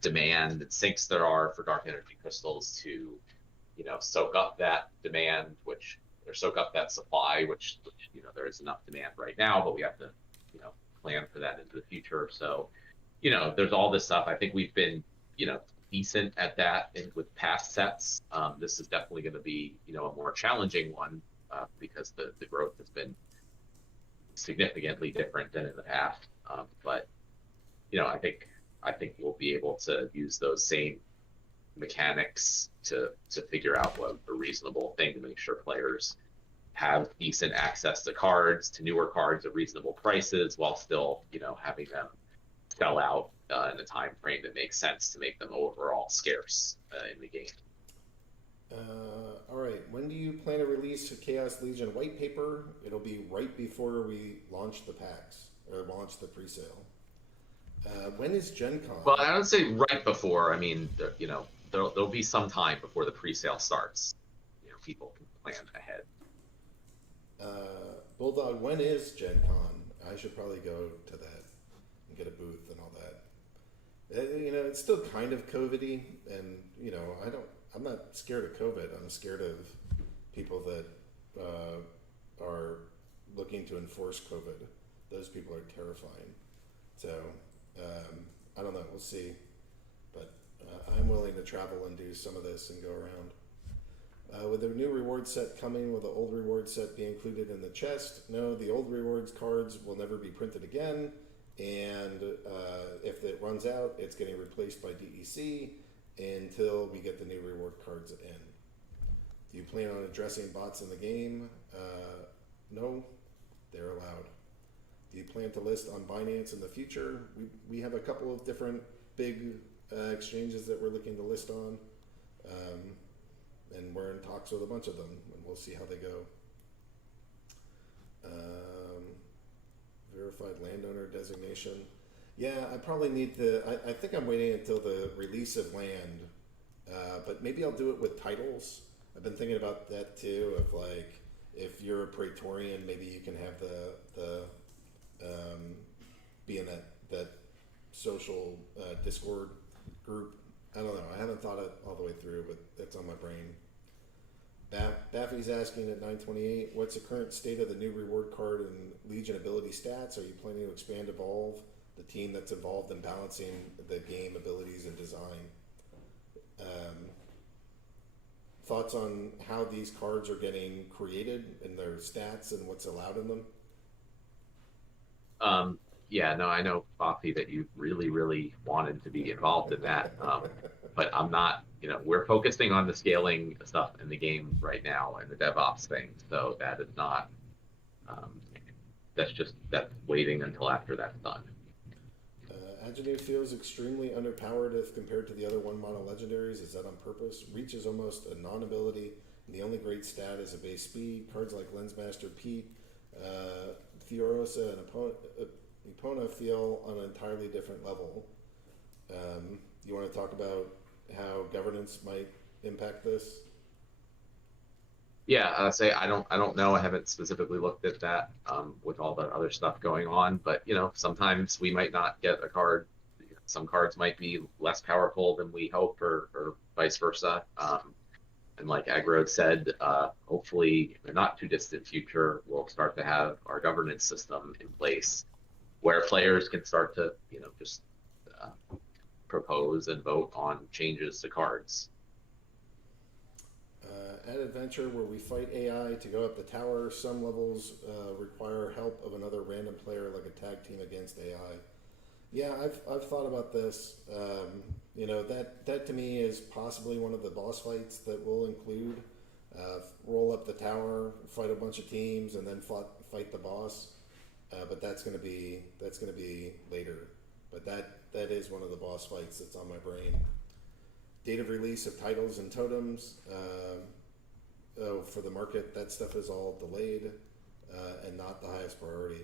demand and sinks there are for Dark Energy crystals to soak up that demand, or soak up that supply, which there is enough demand right now, but we have to plan for that into the future. So there's all this stuff. I think we've been decent at that with past sets. This is definitely going to be a more challenging one because the growth has been significantly different than in the past. But I think we'll be able to use those same mechanics to figure out what a reasonable thing to make sure players have decent access to cards, to newer cards at reasonable prices, while still having them sell out in a time frame that makes sense to make them overall scarce in the game. All right, when do you plan to release a Chaos Legion white paper? It'll be right before we launch the packs, or launch the pre-sale. When is Gen Con? Well, I would say right before. I mean, there'll be some time before the pre-sale starts. People can plan ahead. Bulldog, when is Gen Con? I should probably go to that and get a booth and all that. It's still kind of COVID-y, and I'm not scared of COVID. I'm scared of people that are looking to enforce COVID. Those people are terrifying. So I don't know. We'll see. But I'm willing to travel and do some of this and go around. With the new reward set coming, will the old reward set be included in the chest? No, the old rewards cards will never be printed again. And if it runs out, it's getting replaced by DEC until we get the new reward cards in. Do you plan on addressing bots in the game? No, they're allowed. Do you plan to list on Binance in the future? We have a couple of different big exchanges that we're looking to list on. And we're in talks with a bunch of them, and we'll see how they go. Verified landowner designation. Yeah, I probably need to. I think I'm waiting until the release of land, but maybe I'll do it with titles. I've been thinking about that too. Of like, if you're a Praetorian, maybe you can have the be in that social Discord group. I don't know. I haven't thought it all the way through, but it's on my brain. Baffy's asking at 928, what's the current state of the new reward card and Legion ability stats? Are you planning to expand Evolve, the team that's involved in balancing the game abilities and design? Thoughts on how these cards are getting created and their stats and what's allowed in them? Yeah, no, I know, Boffy, that you really, really wanted to be involved in that. But I'm not, we're focusing on the scaling stuff in the game right now and the DevOps thing. So that is not, that's waiting until after that's done. Agnew feels extremely underpowered if compared to the other one mono legendaries. Is that on purpose? Reach is almost a non-ability, and the only great stat is a base speed. Cards like Lensmaster Pete, Fiorosa, and Epona feel on an entirely different level. You want to talk about how governance might impact this? Yeah, I say I don't know. I haven't specifically looked at that with all the other stuff going on. But sometimes we might not get a card. Some cards might be less powerful than we hope, or vice versa. And like Agro said, hopefully in the not too distant future, we'll start to have our governance system in place where players can start to just propose and vote on changes to cards. At Adventure, where we fight AI to go up the tower, some levels require help of another random player, like a tag team against AI. Yeah, I've thought about this. That to me is possibly one of the boss fights that we'll include. Roll up the tower, fight a bunch of teams, and then fight the boss. But that's gonna be later. But that is one of the boss fights that's on my brain. Date of release of titles and totems. For the market, that stuff is all delayed and not the highest priority.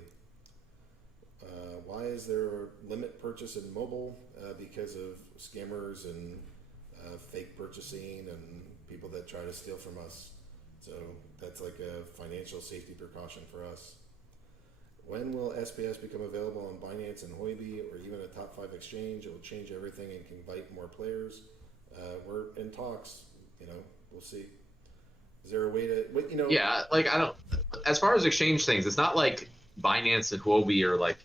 Why is there a limit purchase in mobile? Because of scammers and fake purchasing and people that try to steal from us. So that's like a financial safety precaution for us. When will SPS become available on Binance and Huobi or even a top 5 exchange? It will change everything and can invite more players. We're in talks. We'll see. Is there a way to Yeah, like I don't. As far as exchange things, it's not like Binance and Huobi are like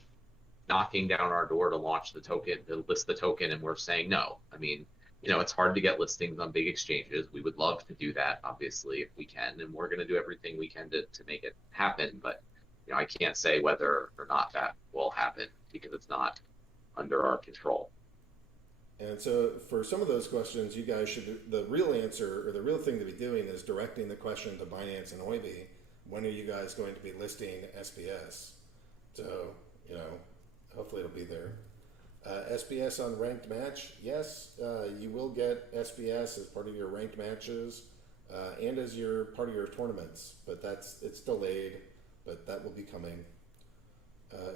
knocking down our door to launch the token, to list the token, and we're saying no. I mean, it's hard to get listings on big exchanges. We would love to do that, obviously, if we can, and we're going to do everything we can to make it happen. But I can't say whether or not that will happen because it's not under our control. And so for some of those questions, you guys the real answer or the real thing to be doing is directing the question to Binance and Huobi. When are you guys going to be listing SPS? So, hopefully it'll be there. SPS on ranked match. Yes, you will get SPS as part of your ranked matches and as part of your tournaments, but it's delayed, but that will be coming.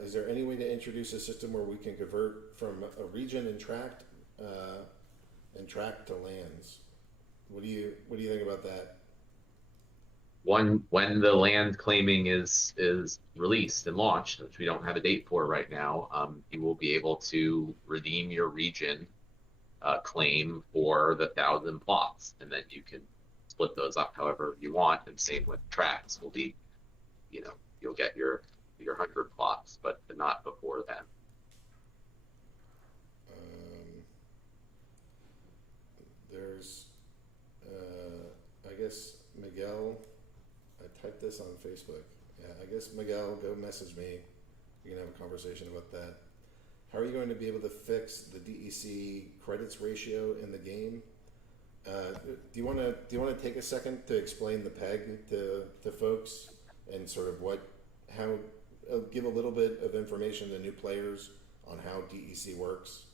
Is there any way to introduce a system where we can convert from a region and tract to lands? What do you think about that? When the land claiming is released and launched, which we don't have a date for right now, you will be able to redeem your region claim for the 1,000 plots, and then you can split those up however you want. And same with tracts. Will be, you'll get your 100 plots, but not before then. There's, I guess Miguel. I typed this on Facebook. Yeah, I guess Miguel, go message me. We can have a conversation about that. How are you going to be able to fix the DEC credits ratio in the game? Do you want to take a second to explain the peg to folks and sort of give a little bit of information to new players on how DEC works?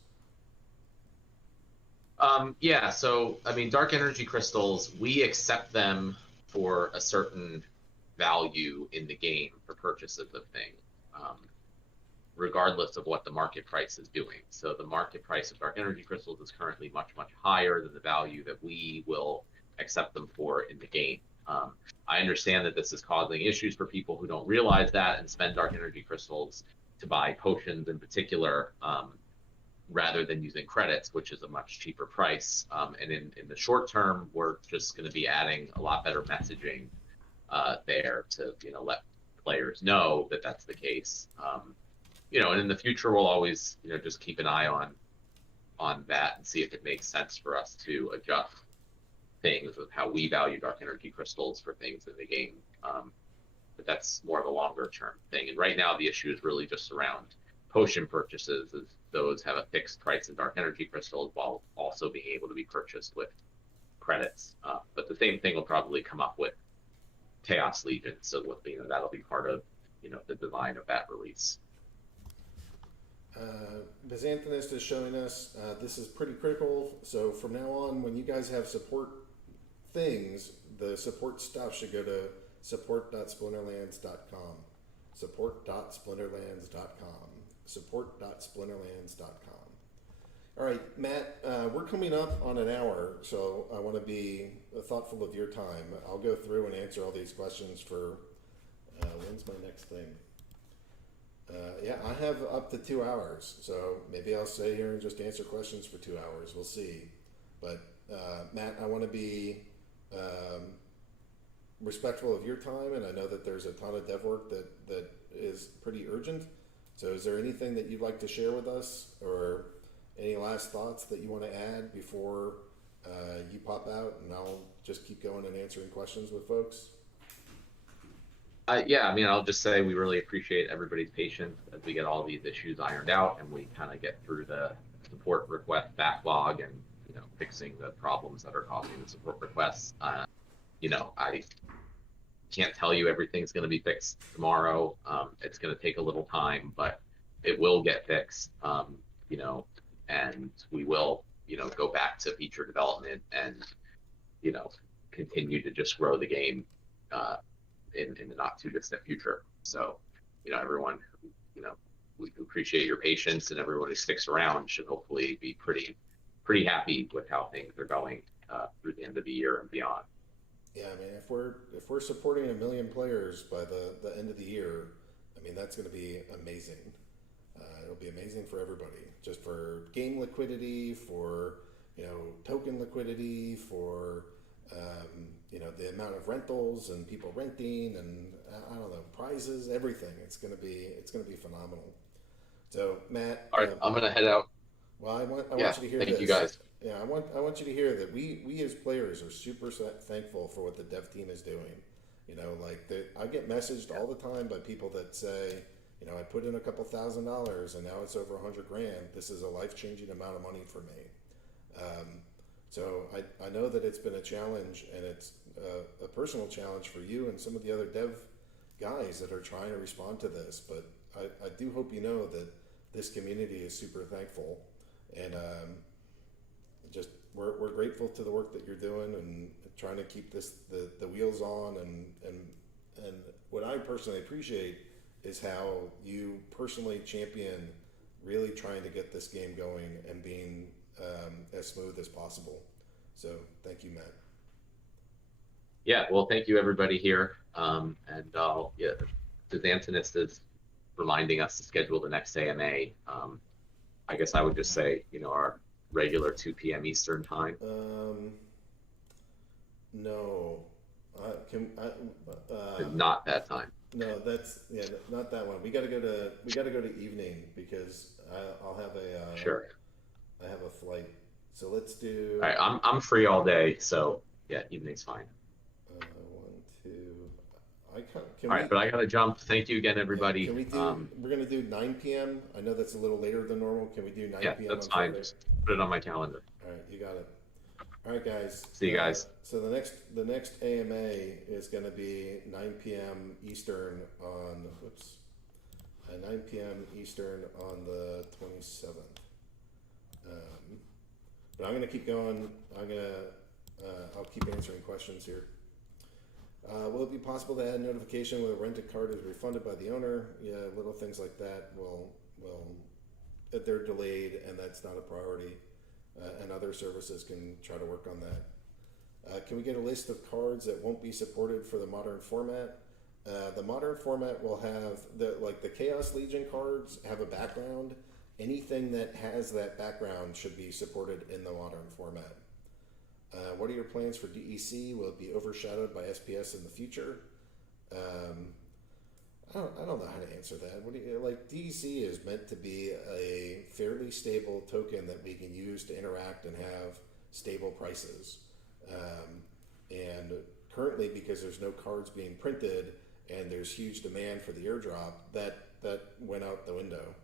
Yeah, so I mean, dark energy crystals, we accept them for a certain value in the game for purchases of things, regardless of what the market price is doing. So the market price of dark energy crystals is currently much, much higher than the value that we will accept them for in the game. I understand that this is causing issues for people who don't realize that and spend dark energy crystals to buy potions in particular, rather than using credits, which is a much cheaper price. And in the short term, we're just going to be adding a lot better messaging there to let players know that that's the case. And in the future, we'll always just keep an eye on that and see if it makes sense for us to adjust things with how we value dark energy crystals for things in the game. But that's more of a longer term thing. And right now, the issue is really just around potion purchases, as those have a fixed price in dark energy crystals while also being able to be purchased with credits. But the same thing will probably come up with Chaos Legion, so that'll be part of the design of that release. Byzantinist is showing us this is pretty critical. So from now on, when you guys have support things, the support stuff should go to support.splinterlands.com. Support.splinterlands.com. Support.splinterlands.com. All right, Matt, we're coming up on an hour, so I want to be thoughtful of your time. I'll go through and answer all these questions for when's my next thing? Yeah, I have up to 2 hours, so maybe I'll stay here and just answer questions for 2 hours. We'll see. But Matt, I want to be respectful of your time, and I know that there's a ton of dev work that is pretty urgent. So is there anything that you'd like to share with us, or any last thoughts that you want to add before you pop out, and I'll just keep going and answering questions with folks? Yeah, I mean, I'll just say we really appreciate everybody's patience as we get all these issues ironed out and we kind of get through the support request backlog and fixing the problems that are causing the support requests. I can't tell you everything's going to be fixed tomorrow. It's going to take a little time, but it will get fixed. And we will go back to feature development and continue to just grow the game in the not too distant future. So everyone, we appreciate your patience, and everyone who sticks around should hopefully be pretty happy with how things are going through the end of the year and beyond. Yeah, I mean, if we're supporting 1 million players by the end of the year, I mean, that's going to be amazing. It'll be amazing for everybody, just for game liquidity, for token liquidity, for the amount of rentals and people renting, and I don't know, prizes, everything. It's gonna be phenomenal. So Matt, all right, I'm gonna head out. Well, I want you to hear thank this. You guys. Yeah, I want you to hear that we as players are super thankful for what the dev team is doing. I get messaged all the time by people that say, I put in a couple $1,000 and now it's over $100,000. This is a life-changing amount of money for me. So I know that it's been a challenge, and it's a personal challenge for you and some of the other dev guys that are trying to respond to this. But I do hope you know that this community is super thankful, and just we're grateful to the work that you're doing and trying to keep the wheels on. And what I personally appreciate is how you personally champion really trying to get this game going and being as smooth as possible. So thank you, Matt. Yeah, well, thank you everybody here. And yeah, the Antonist is reminding us to schedule the next AMA. I guess I would just say, our regular 2 p.m. Eastern time. No, Not that time. no, not that one. We got to go to evening because I'll have Sure. I have a flight. So let's do All right, I'm free all day, so yeah, evening's fine. one, two. Can All we? right, but I gotta jump. Thank you again, Yeah, everybody. can we do? We're gonna do 9 p.m. I know that's a little later than normal. Can we do 9 Yeah, p.m. that's on fine. Friday? Just put it on my calendar. All right, you got it. All right, guys. See you guys. So the next AMA is going to be 9 p.m. Eastern on 9 p.m. Eastern on the 27th. But I'm going to keep going. I'll keep answering questions here. Will it be possible to add a notification when a rented card is refunded by the owner? Yeah, little things like that will if they're delayed and that's not a priority, and other services can try to work on that. Can we get a list of cards that won't be supported for the modern format? The modern format will have the Chaos Legion cards have a background. Anything that has that background should be supported in the modern format. What are your plans for DEC? Will it be overshadowed by SPS in the future? I don't know how to answer that. What do you like? DEC is meant to be a fairly stable token that we can use to interact and have stable prices. And currently, because there's no cards being printed and there's huge demand for the airdrop, that went out the window.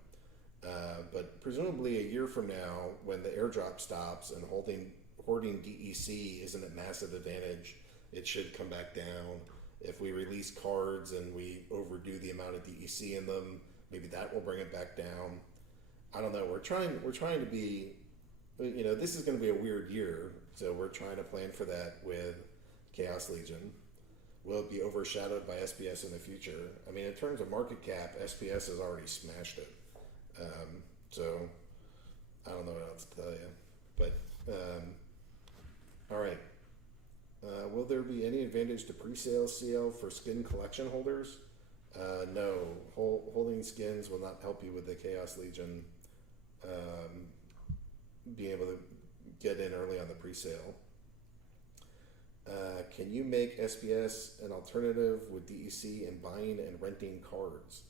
But presumably a year from now, when the airdrop stops and hoarding DEC isn't a massive advantage, it should come back down. If we release cards and we overdo the amount of DEC in them, maybe that will bring it back down. I don't know. We're trying to be, this is going to be a weird year, so we're trying to plan for that with Chaos Legion. Will it be overshadowed by SPS in the future? I mean, in terms of market cap, SPS has already smashed it. So I don't know what else to tell you. But all right. Will there be any advantage to pre-sale CL for skin collection holders? No. Holding skins will not help you with the Chaos Legion being able to get in early on the pre-sale. Can you make SPS an alternative with DEC in buying and renting cards?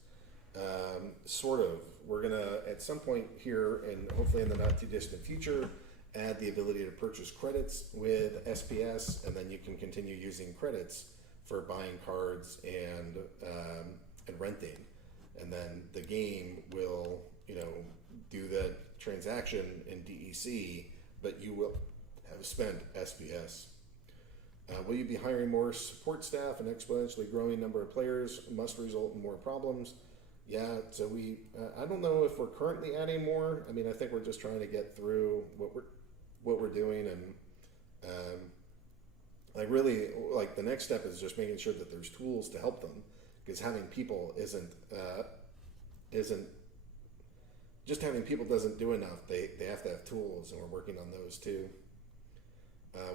Sort of. We're going to, at some point here, and hopefully in the not too distant future, add the ability to purchase credits with SPS, and then you can continue using credits for buying cards and renting. And then the game will, do that transaction in DEC, but you will have spent SPS. Will you be hiring more support staff? An exponentially growing number of players must result in more problems. Yeah, so I don't know if we're currently adding more. I mean, I think we're just trying to get through what we're doing, and the next step is just making sure that there's tools to help them, because having people just having people doesn't do enough. They have to have tools, and we're working on those too.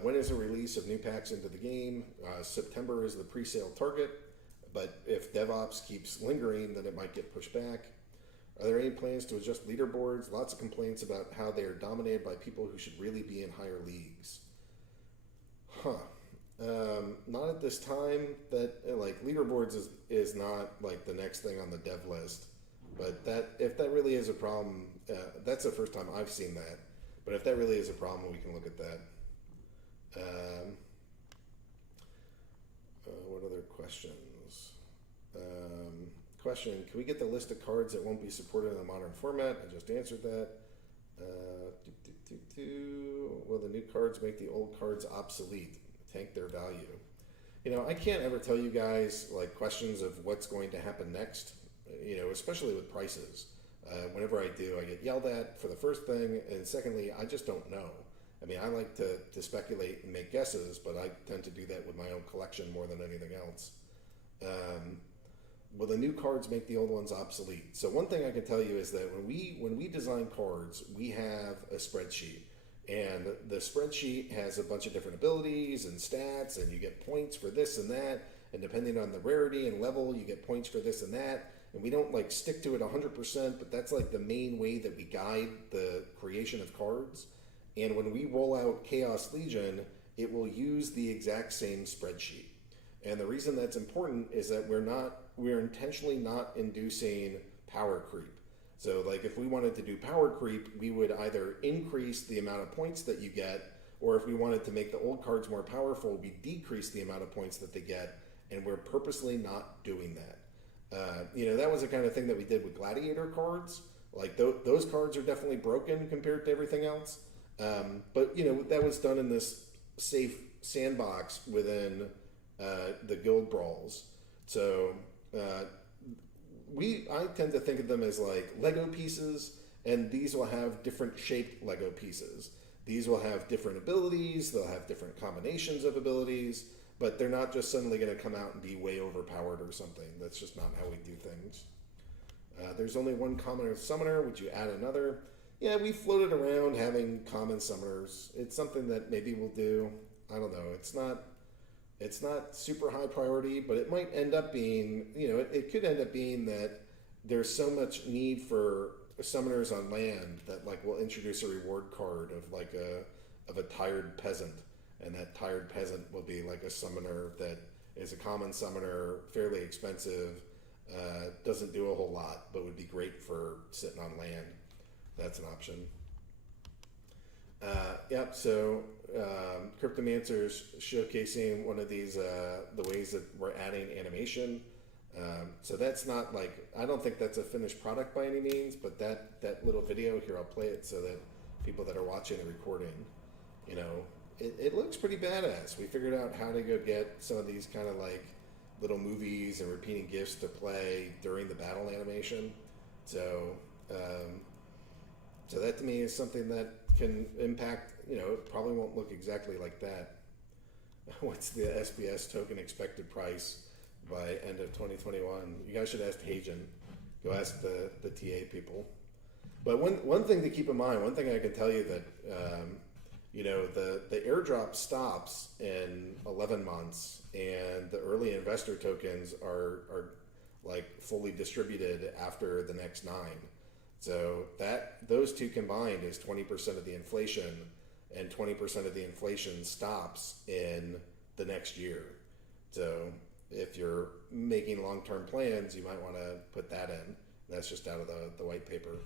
When is the release of new packs into the game? September is the pre-sale target, but if DevOps keeps lingering, then it might get pushed back. Are there any plans to adjust leaderboards? Lots of complaints about how they are dominated by people who should really be in higher leagues. Not at this time. That leaderboards is not like the next thing on the dev list. But if that really is a problem, that's the first time I've seen that. But if that really is a problem, we can look at that. What other questions? Question, can we get the list of cards that won't be supported in the modern format? I just answered that. Will the new cards make the old cards obsolete, tank their value? I can't ever tell you guys questions of what's going to happen next, especially with prices. Whenever I do, I get yelled at for the first thing, and secondly, I just don't know. I mean, I like to speculate and make guesses, but I tend to do that with my own collection more than anything else. will the new cards make the old ones obsolete? So one thing I can tell you is that when we design cards, we have a spreadsheet. And the spreadsheet has a bunch of different abilities and stats, and you get points for this and that. And depending on the rarity and level, you get points for this and that. And we don't like stick to it 100%, but that's like the main way that we guide the creation of cards. And when we roll out Chaos Legion, it will use the exact same spreadsheet. And the reason that's important is that we're intentionally not inducing power creep. So like if we wanted to do power creep, we would either increase the amount of points that you get, or if we wanted to make the old cards more powerful, we decrease the amount of points that they get, and we're purposely not doing that. That was the kind of thing that we did with gladiator cards. Like those cards are definitely broken compared to everything else. But that was done in this safe sandbox within the guild brawls. So I tend to think of them as like Lego pieces, and these will have different shaped Lego pieces. These will have different abilities, they'll have different combinations of abilities, but they're not just suddenly going to come out and be way overpowered or something. That's just not how we do things. There's only one common summoner. Would you add another? Yeah, we floated around having common summoners. It's something that maybe we'll do. I don't know. It's not super high priority, but it might end up being, it could end up being that there's so much need for summoners on land that like we'll introduce a reward card of like a tired peasant, and that tired peasant will be like a summoner that is a common summoner, fairly expensive, doesn't do a whole lot, but would be great for sitting on land. That's an option. So Cryptomancer's showcasing one of these, the ways that we're adding animation. So that's not like, I don't think that's a finished product by any means, but that little video here, I'll play it so that people that are watching the recording, it looks pretty badass. We figured out how to go get some of these kind of like little movies and repeating gifs to play during the battle animation. So that to me is something that can impact, it probably won't look exactly like that. What's the SBS token expected price by end of 2021? You guys should ask Hagen. Go ask the TA people. But one thing to keep in mind, one thing I can tell you that, the airdrop stops in 11 months, and the early investor tokens are like fully distributed after the next 9. So those two combined is 20% of the inflation, and 20% of the inflation stops in the next year. So if you're making long-term plans, you might want to put that in. That's just out of the white paper.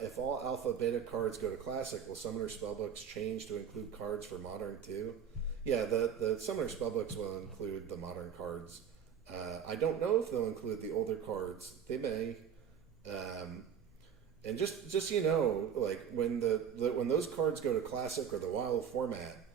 If all alpha beta cards go to classic, will summoner spellbooks change to include cards for modern too? Yeah, the summoner spellbooks will include the modern cards. I don't know if they'll include the older cards. They may. And just so you know, like when those cards go to classic or the wild format,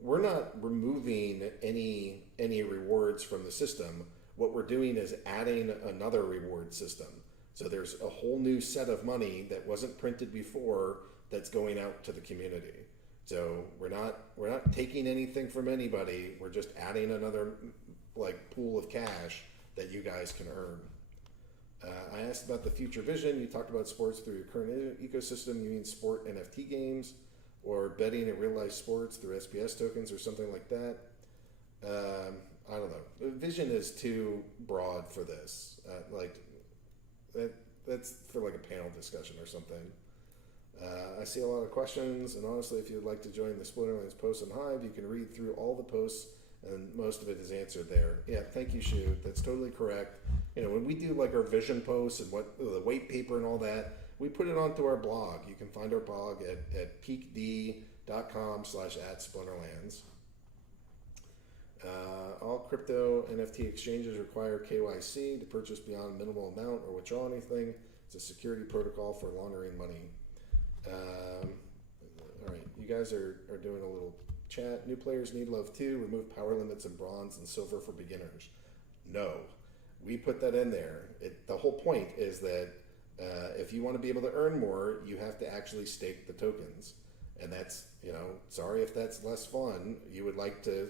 we're not removing any rewards from the system. What we're doing is adding another reward system. So there's a whole new set of money that wasn't printed before that's going out to the community. So we're not taking anything from anybody. We're just adding another like pool of cash that you guys can earn. I asked about the future vision. You talked about sports through your current ecosystem. You mean sport NFT games or betting in real life sports through SPS tokens or something like that? I don't know. Vision is too broad for this. That's for like a panel discussion or something. I see a lot of questions, and honestly, if you'd like to join the Splinterlands post on Hive, you can read through all the posts, and most of it is answered there. Yeah, thank you, Shu. That's totally correct. When we do like our vision posts and what the white paper and all that, we put it onto our blog. You can find our blog at peakd.com/@Splinterlands. All crypto NFT exchanges require KYC to purchase beyond minimal amount or withdraw anything. It's a security protocol for laundering money. All right, you guys are doing a little chat. New players need love too. Remove power limits in bronze and silver for beginners. No, we put that in there. The whole point is that if you want to be able to earn more, you have to actually stake the tokens. And that's, sorry if that's less fun. You would like to,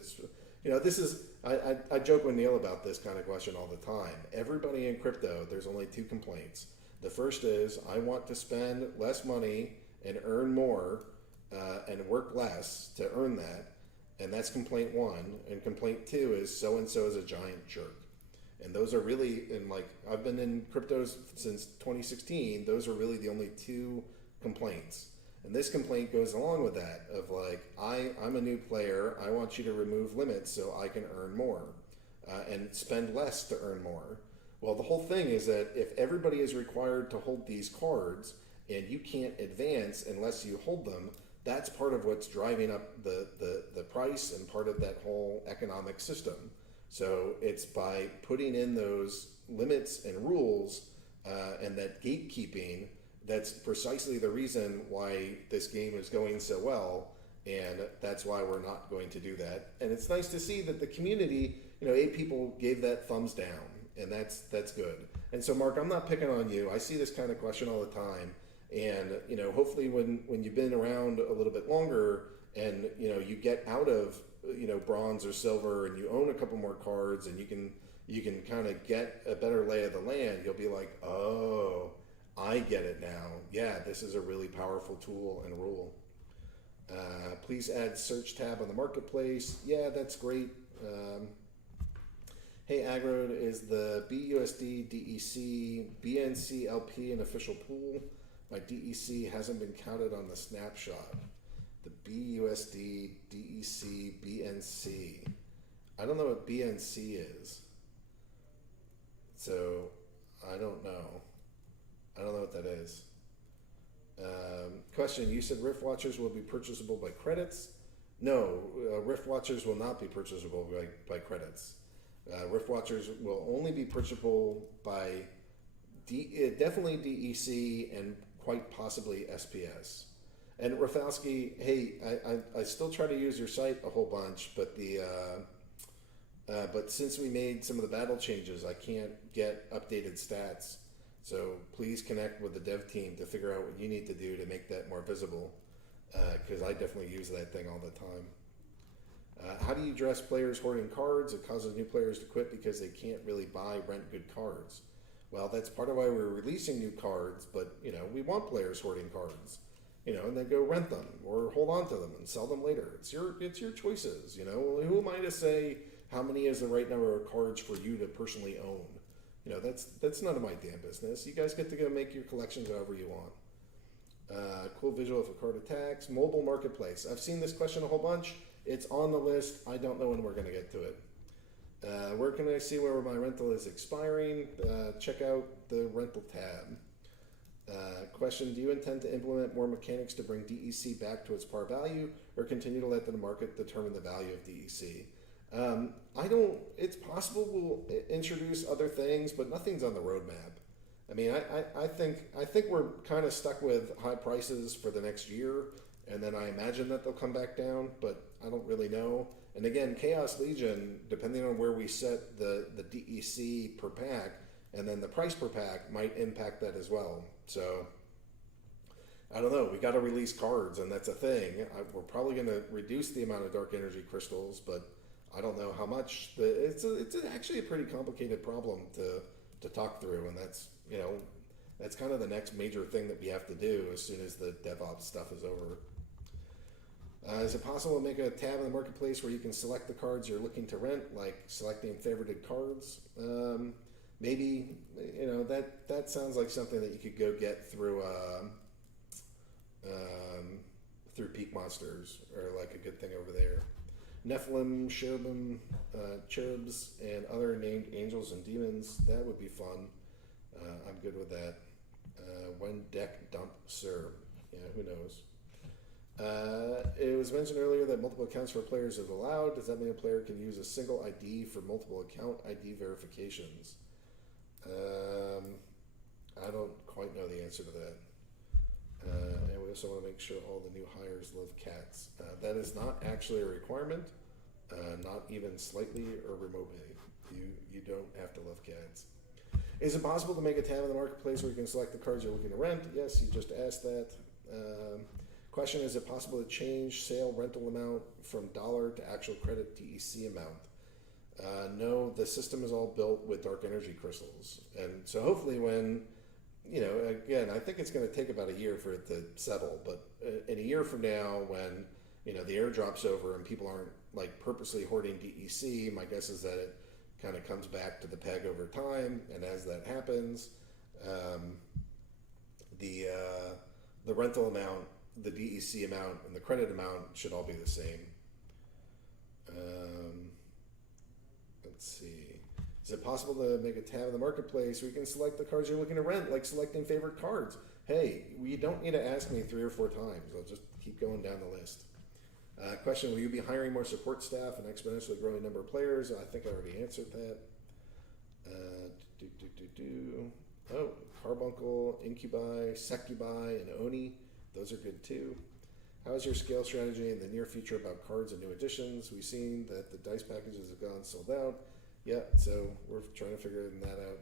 This is, I joke with Neil about this kind of question all the time. Everybody in crypto, there's only two complaints. The first is, I want to spend less money and earn more and work less to earn that. And that's complaint one. And complaint two is, so-and-so is a giant jerk. And those are really, and like, I've been in cryptos since 2016, those are really the only two complaints. And this complaint goes along with that of like, I'm a new player. I want you to remove limits so I can earn more and spend less to earn more. Well, the whole thing is that if everybody is required to hold these cards and you can't advance unless you hold them, that's part of what's driving up the price and part of that whole economic system. So it's by putting in those limits and rules and that gatekeeping, that's precisely the reason why this game is going so well, and that's why we're not going to do that. And it's nice to see that the community, 8 people gave that thumbs down, and that's good. And so, Mark, I'm not picking on you. I see this kind of question all the time, and hopefully when you've been around a little bit longer, and you get out of bronze or silver, and you own a couple more cards, and you can kind of get a better lay of the land, you'll be like, oh, I get it now. Yeah, this is a really powerful tool and rule. Please add search tab on the marketplace. Yeah, that's great. Hey, Agrod, is the BUSD, DEC, BNC, LP an official pool? My DEC hasn't been counted on the snapshot. The BUSD, DEC, BNC. I don't know what BNC is. So, I don't know. I don't know what that is. Question, you said Rift Watchers will be purchasable by credits? No, Rift Watchers will not be purchasable by credits. Rift Watchers will only be purchasable by definitely DEC and quite possibly SPS. And Rafalski, hey, I still try to use your site a whole bunch, but but since we made some of the battle changes, I can't get updated stats. So please connect with the dev team to figure out what you need to do to make that more visible, because I definitely use that thing all the time. How do you address players hoarding cards? It causes new players to quit because they can't really buy, rent good cards. Well, that's part of why we're releasing new cards, but we want players hoarding cards, and then go rent them or hold on to them and sell them later. It's your choices, Who am I to say how many is the right number of cards for you to personally own? That's none of my damn business. You guys get to go make your collections however you want. Cool visual for card attacks. Mobile marketplace. I've seen this question a whole bunch. It's on the list. I don't know when we're going to get to it. Where can I see where my rental is expiring? Check out the rental tab. Question, do you intend to implement more mechanics to bring DEC back to its par value or continue to let the market determine the value of DEC? It's possible we'll introduce other things, but nothing's on the roadmap. I mean, I think we're kind of stuck with high prices for the next year, and then I imagine that they'll come back down, but I don't really know. And again, Chaos Legion, depending on where we set the DEC per pack, and then the price per pack might impact that as well. So, I don't know. We got to release cards, and that's a thing. We're probably going to reduce the amount of dark energy crystals, but I don't know how much. It's actually a pretty complicated problem to talk through, and that's kind of the next major thing that we have to do as soon as the DevOps stuff is over. Is it possible to make a tab in the marketplace where you can select the cards you're looking to rent, like selecting favorited cards? Maybe that sounds like something that you could go get through Peak Monsters, or like a good thing over there. Nephilim, cherubs, and other named angels and demons. That would be fun. I'm good with that. When deck dump sir. Yeah, who knows? It was mentioned earlier that multiple accounts for players is allowed. Does that mean a player can use a single ID for multiple account ID verifications? I don't quite know the answer to that. And we also want to make sure all the new hires love cats. That is not actually a requirement, not even slightly or remotely. You don't have to love cats. Is it possible to make a tab in the marketplace where you can select the cards you're looking to rent? Yes, you just asked that. Question, is it possible to change sale rental amount from dollar to actual credit DEC amount? No, the system is all built with dark energy crystals. And so hopefully when, again, I think it's going to take about a year for it to settle, but in a year from now when, the airdrop's over and people aren't like purposely hoarding DEC, my guess is that it kind of comes back to the peg over time. And as that happens, the rental amount, the DEC amount, and the credit amount should all be the same. Let's see. Is it possible to make a tab in the marketplace where you can select the cards you're looking to rent, like selecting favorite cards? Hey, you don't need to ask me 3 or 4 times. I'll just keep going down the list. Question, will you be hiring more support staff and exponentially growing number of players? I think I already answered that. Oh, Carbuncle, Incubi, Succubi, and Oni. Those are good too. How is your scale strategy in the near future about cards and new additions? We've seen that the dice packages have gone sold out. Yeah, so we're trying to figure that out.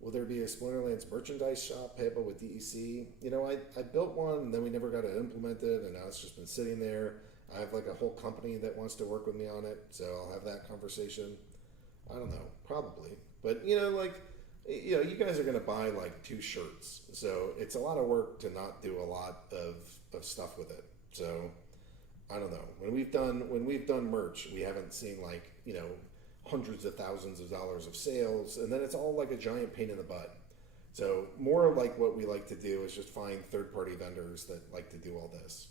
Will there be a Splinterlands merchandise shop payable with DEC? I built one and then we never got it implemented and now it's just been sitting there. I have like a whole company that wants to work with me on it, so I'll have that conversation. I don't know, probably. But, you guys are going to buy like 2 shirts, so it's a lot of work to not do a lot of stuff with it. So I don't know. When we've done merch, we haven't seen like, hundreds of thousands of dollars of sales, and then it's all like a giant pain in the butt. So more like what we like to do is just find third-party vendors that like to do all this.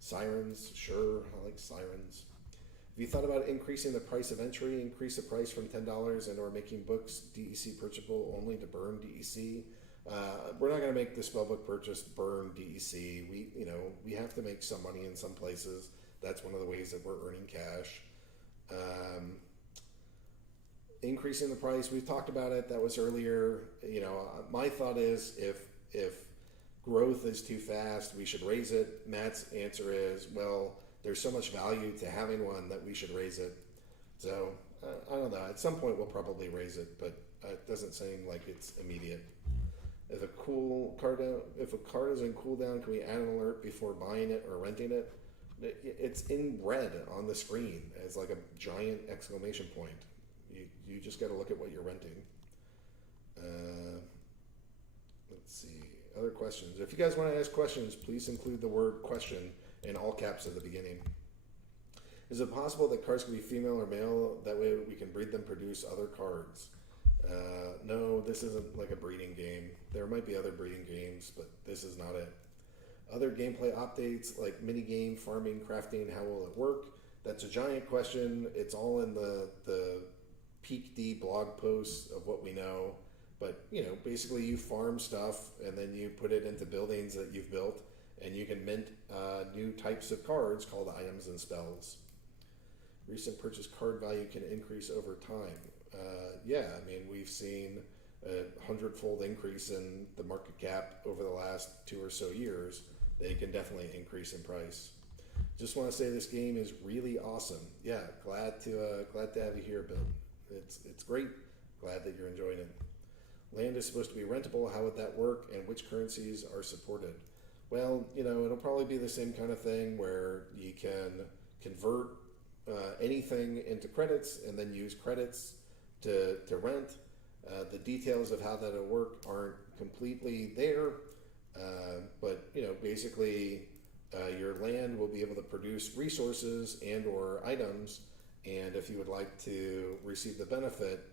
Sirens, sure, I like sirens. Have you thought about increasing the price of entry, increase the price from $10 and or making books DEC purchasable only to burn DEC? We're not going to make the Spellbook purchase burn DEC. We have to make some money in some places. That's one of the ways that we're earning cash. Increasing the price, we've talked about it. That was earlier. My thought is if growth is too fast, we should raise it. Matt's answer is, well, there's so much value to having one that we should raise it. So I don't know. At some point, we'll probably raise it, but it doesn't seem like it's immediate. If a card is in cooldown, can we add an alert before buying it or renting it? It's in red on the screen as like a giant exclamation point. You just got to look at what you're renting. Let's see. Other questions. If you guys want to ask questions, please include the word question in all caps at the beginning. Is it possible that cards can be female or male? That way we can breed them, produce other cards. No, this isn't like a breeding game. There might be other breeding games, but this is not it. Other gameplay updates like minigame, farming, crafting, how will it work? That's a giant question. It's all in the Peak D blog posts of what we know. But, basically you farm stuff and then you put it into buildings that you've built and you can mint new types of cards called items and spells. Recent purchase card value can increase over time. We've seen a 100-fold increase in the market cap over the last 2 or so years. They can definitely increase in price. Just want to say this game is really awesome. Yeah, glad to have you here, Bill. It's great. Glad that you're enjoying it. Land is supposed to be rentable. How would that work, and which currencies are supported? Well, it'll probably be the same kind of thing where you can convert anything into credits and then use credits to rent. The details of how that'll work aren't completely there, but basically your land will be able to produce resources and or items, and if you would like to receive the benefit,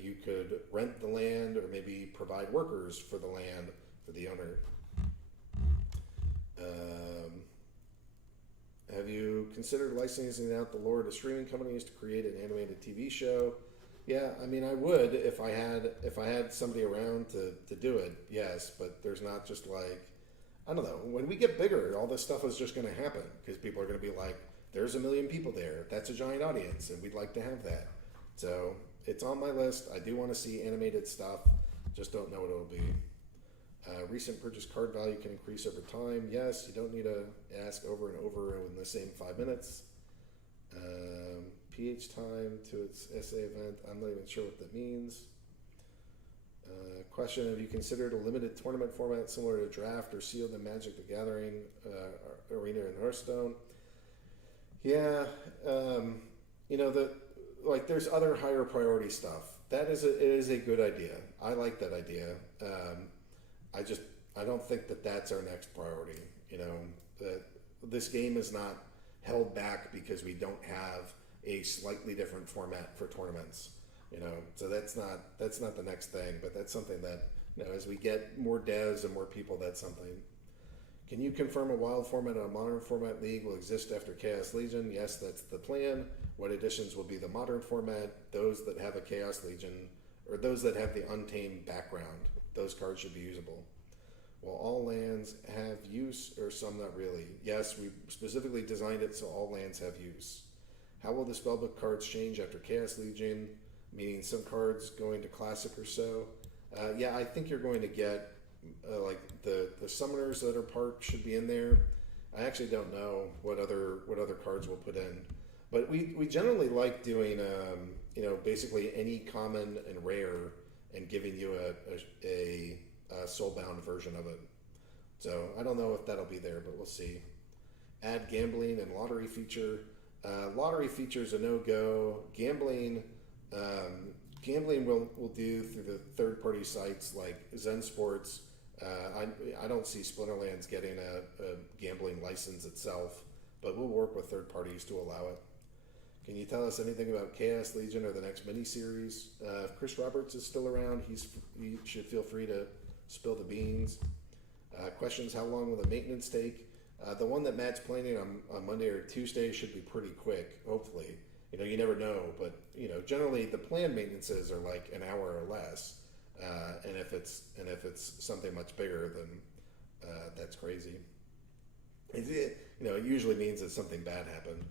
you could rent the land or maybe provide workers for the land for the owner. Have you considered licensing out the lore to streaming companies to create an animated TV show? Yeah, I would if I had somebody around to do it, yes, but there's not just like, I don't know, when we get bigger, all this stuff is just going to happen because people are going to be like, there's 1 million people there, that's a giant audience, and we'd like to have that. So it's on my list. I do want to see animated stuff, just don't know what it'll be. Recent purchase card value can increase over time. Yes, you don't need to ask over and over in the same 5 minutes. PH time to its essay event. I'm not even sure what that means. Question: have you considered a limited tournament format similar to draft or sealed in Magic the Gathering Arena in Hearthstone? Yeah, there's other higher priority stuff. It is a good idea. I like that idea. I don't think that that's our next priority. This game is not held back because we don't have a slightly different format for tournaments. So that's not the next thing, but that's something that, as we get more devs and more people, that's something. Can you confirm a wild format and a modern format league will exist after Chaos Legion? Yes, that's the plan. What additions will be the modern format? Those that have a Chaos Legion, or those that have the Untamed background, those cards should be usable. Will all lands have use, or some not really? Yes, we specifically designed it so all lands have use. How will the Spellbook cards change after Chaos Legion? Meaning some cards going to Classic or so? Yeah, I think you're going to get the summoners that are part should be in there. I actually don't know what other cards we'll put in, but we generally like doing basically any common and rare and giving you a soulbound version of it. So I don't know if that'll be there, but we'll see. Add gambling and lottery feature. Lottery feature is a no-go. Gambling we'll do through the third-party sites like Zen Sports. I don't see Splinterlands getting a gambling license itself, but we'll work with third parties to allow it. Can you tell us anything about Chaos Legion or the next miniseries? If Chris Roberts is still around, he should feel free to spill the beans. Questions: how long will the maintenance take? The one that Matt's planning on Monday or Tuesday should be pretty quick, hopefully. You never know, but generally the planned maintenances are like an hour or less, and if it's something much bigger, then that's crazy. It usually means that something bad happened.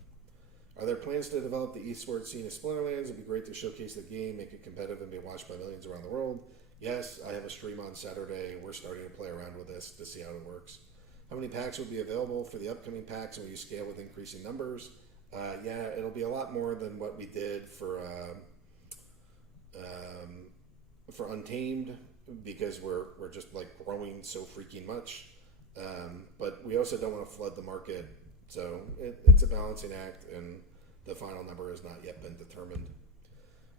Are there plans to develop the esports scene of Splinterlands? It'd be great to showcase the game, make it competitive, and be watched by millions around the world. Yes, I have a stream on Saturday. We're starting to play around with this to see how it works. How many packs will be available for the upcoming packs, and will you scale with increasing numbers? Yeah, it'll be a lot more than what we did for Untamed, because we're just like growing so freaking much. But we also don't want to flood the market, so it's a balancing act, and the final number has not yet been determined.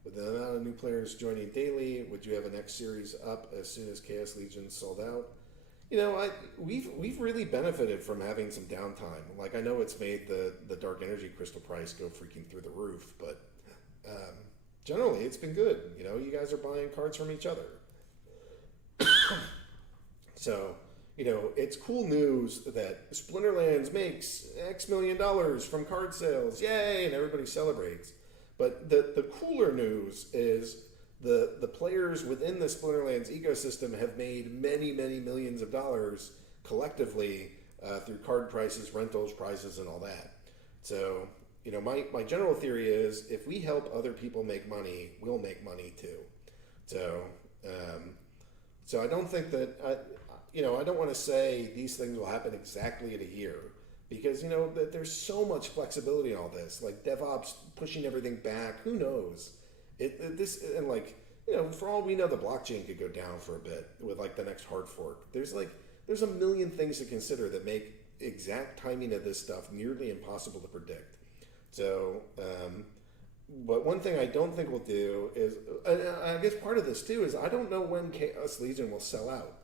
With the amount of new players joining daily, would you have a next series up as soon as Chaos Legion sold out? We've really benefited from having some downtime. Like, I know it's made the Dark Energy Crystal price go freaking through the roof, but generally it's been good. You guys are buying cards from each other. So, it's cool news that Splinterlands makes X million dollars from card sales. Yay! And everybody celebrates. But the cooler news is the players within the Splinterlands ecosystem have made many, many millions of dollars collectively through card prices, rentals, prizes, and all that. So, my general theory is if we help other people make money, we'll make money too. So, I don't think that, I don't want to say these things will happen exactly in a year, because, that there's so much flexibility in all this, like DevOps pushing everything back. Who knows? For all we know, the blockchain could go down for a bit with like the next hard fork. There's a million things to consider that make exact timing of this stuff nearly impossible to predict. So, but one thing I don't think we'll do is, I guess part of this too is I don't know when Chaos Legion will sell out.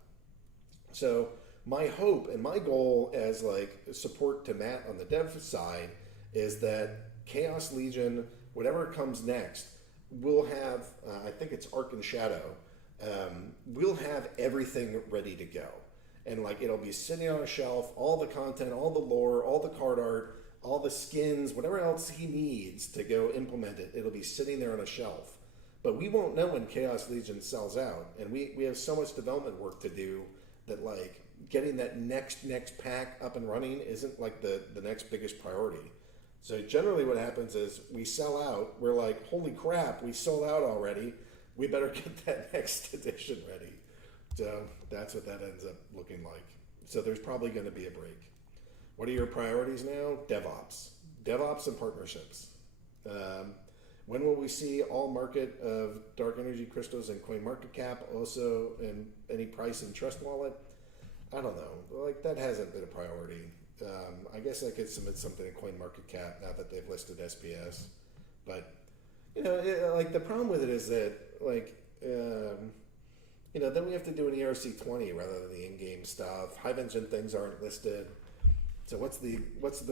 So my hope and my goal as like support to Matt on the dev side is that Chaos Legion, whatever comes next, we'll have, I think it's Arc and Shadow, we'll have everything ready to go. And like, it'll be sitting on a shelf, all the content, all the lore, all the card art, all the skins, whatever else he needs to go implement it, it'll be sitting there on a shelf. But we won't know when Chaos Legion sells out. And we have so much development work to do that like getting that next pack up and running isn't like the next biggest priority. So generally what happens is we sell out, we're like, holy crap, we sold out already. We better get that next edition ready. So that's what that ends up looking like. So there's probably going to be a break. What are your priorities now? DevOps and partnerships. When will we see all market of dark energy crystals and CoinMarketCap also in any price in Trust Wallet? I don't know. Like, that hasn't been a priority. I guess I could submit something to CoinMarketCap now that they've listed SPS. But, like, the problem with it is that, like, then we have to do an ERC20 rather than the in-game stuff. Hive engine things aren't listed. So what's the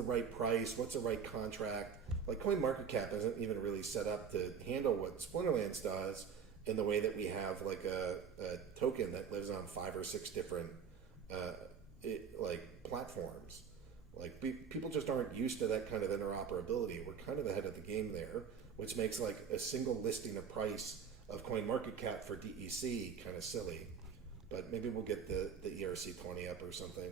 right price? What's the right contract? Like, CoinMarketCap isn't even really set up to handle what Splinterlands does in the way that we have like a token that lives on 5 or 6 different platforms. Like, people just aren't used to that kind of interoperability. We're kind of ahead of the game there, which makes like a single listing of price of CoinMarketCap for DEC kind of silly. But maybe we'll get the ERC20 up or something.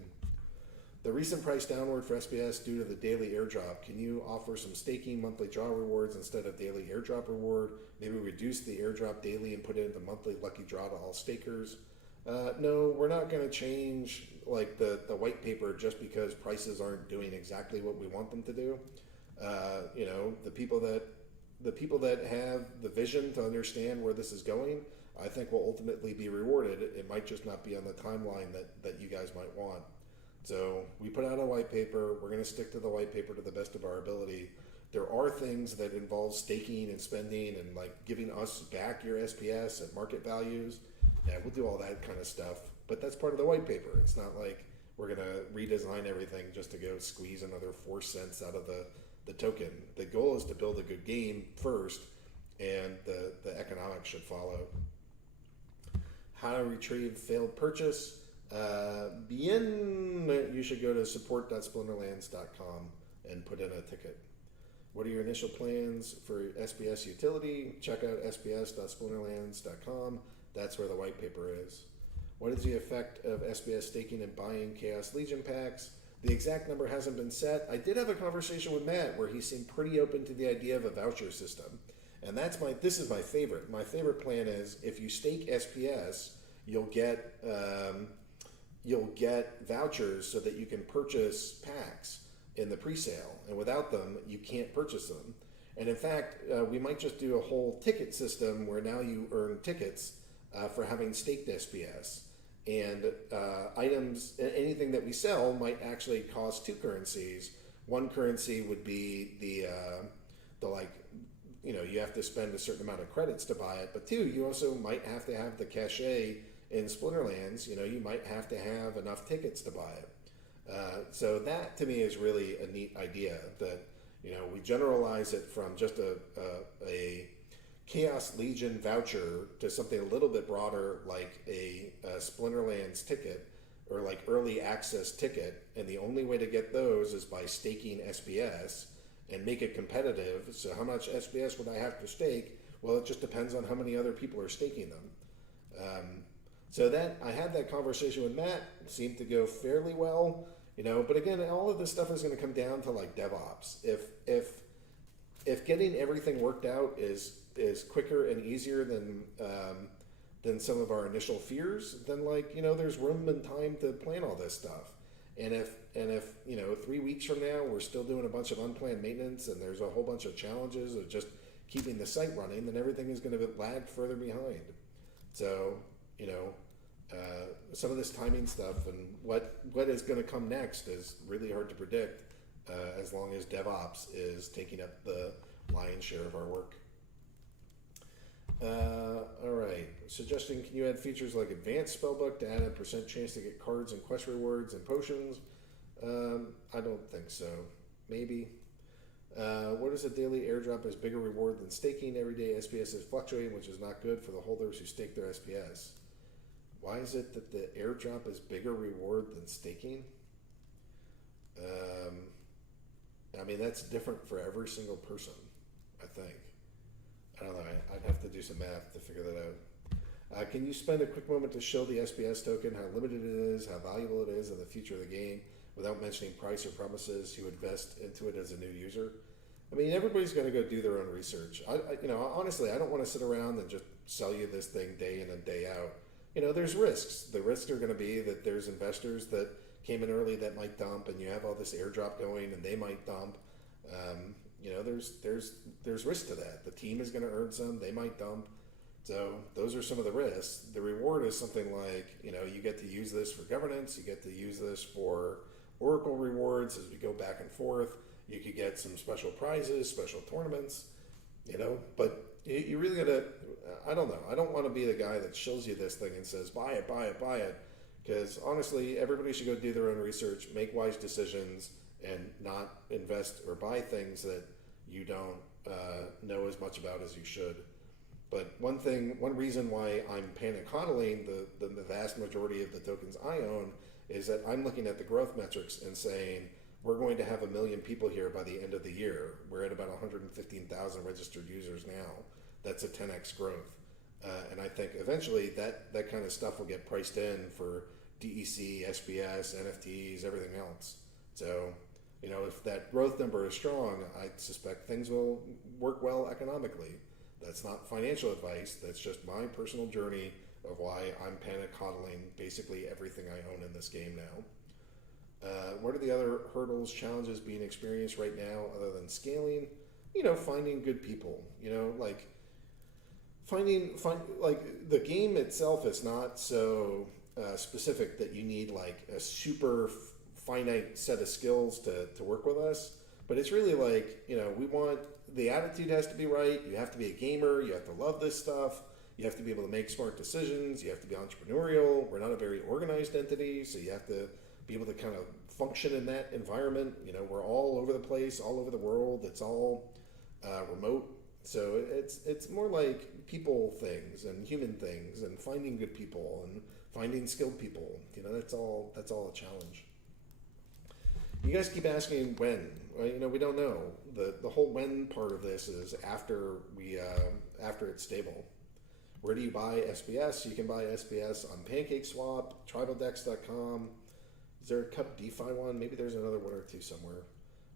The recent price downward for SPS due to the daily airdrop. Can you offer some staking monthly draw rewards instead of daily airdrop reward? Maybe reduce the airdrop daily and put it into monthly lucky draw to all stakers. No, we're not going to change like the white paper just because prices aren't doing exactly what we want them to do. The people that have the vision to understand where this is going, I think will ultimately be rewarded. It might just not be on the timeline that you guys might want. So we put out a white paper. We're going to stick to the white paper to the best of our ability. There are things that involve staking and spending and like giving us back your SPS at market values. Yeah, we'll do all that kind of stuff. But that's part of the white paper. It's not like we're going to redesign everything just to go squeeze another 4 cents out of the token. The goal is to build a good game first, and the economics should follow. How to retrieve failed purchase. You should go to support.splinterlands.com and put in a ticket. What are your initial plans for SPS utility? Check out sps.splinterlands.com. That's where the white paper is. What is the effect of SPS staking and buying Chaos Legion packs? The exact number hasn't been set. I did have a conversation with Matt where he seemed pretty open to the idea of a voucher system. And this is my favorite. My favorite plan is if you stake SPS, you'll get vouchers so that you can purchase packs in the pre-sale, and without them you can't purchase them. And in fact, we might just do a whole ticket system where now you earn tickets for having staked SPS, and anything that we sell might actually cost 2 currencies. One currency would be you have to spend a certain amount of credits to buy it, but 2, you also might have to have the cachet in Splinterlands. You might have to have enough tickets to buy it. So that to me is really a neat idea that, we generalize it from just a Chaos Legion voucher to something a little bit broader like a Splinterlands ticket or like early access ticket. And the only way to get those is by staking SPS and make it competitive. So how much SPS would I have to stake? Well, it just depends on how many other people are staking them. So that I had that conversation with Matt. It seemed to go fairly well, But again, all of this stuff is going to come down to like DevOps. If getting everything worked out is quicker and easier than some of our initial fears, then there's room and time to plan all this stuff. And if 3 weeks from now we're still doing a bunch of unplanned maintenance and there's a whole bunch of challenges of just keeping the site running, then everything is going to lag further behind. So. Some of this timing stuff and what is going to come next is really hard to predict as long as DevOps is taking up the lion's share of our work. All right. Suggesting, can you add features like advanced Spellbook to add a % chance to get cards and quest rewards and potions? I don't think so. Maybe. What is a daily airdrop as bigger reward than staking? Everyday SPS is fluctuating, which is not good for the holders who stake their SPS. Why is it that the airdrop is bigger reward than staking? That's different for every single person, I think. I don't know. I'd have to do some math to figure that out. Can you spend a quick moment to show the SPS token, how limited it is, how valuable it is, and the future of the game, without mentioning price or promises you invest into it as a new user? Everybody's got to go do their own research. Honestly, I don't want to sit around and just sell you this thing day in and day out. There's risks. The risks are going to be that there's investors that came in early that might dump, and you have all this airdrop going, and they might dump. there's risk to that. The team is going to earn some, they might dump. So those are some of the risks. The reward is something like, you get to use this for governance, you get to use this for Oracle rewards as we go back and forth. You could get some special prizes, special tournaments, but you really gotta, I don't know. I don't want to be the guy that shows you this thing and says, buy it, buy it, buy it. Because honestly, everybody should go do their own research, make wise decisions, and not invest or buy things that you don't know as much about as you should. But one reason why I'm panic hodling the vast majority of the tokens I own is that I'm looking at the growth metrics and saying, we're going to have 1 million people here by the end of the year. We're at about 115,000 registered users now. That's a 10x growth. And I think eventually that kind of stuff will get priced in for DEC, SBS, NFTs, everything else. So, if that growth number is strong, I suspect things will work well economically. That's not financial advice. That's just my personal journey of why I'm panic hodling basically everything I own in this game now. What are the other hurdles, challenges being experienced right now other than scaling? Finding good people. Find like the game itself is not so specific that you need like a super finite set of skills to work with us. But it's really like, we want, the attitude has to be right. You have to be a gamer. You have to love this stuff. You have to be able to make smart decisions. You have to be entrepreneurial. We're not a very organized entity, so you have to be able to kind of function in that environment. We're all over the place, all over the world. It's all remote. So it's more like people things and human things and finding good people and finding skilled people. That's all a challenge. You guys keep asking when. Well, we don't know. The whole when part of this is after it's stable. Where do you buy SBS? You can buy SBS on PancakeSwap, TribalDex.com. Is there a Cup DeFi one? Maybe there's another one or two somewhere.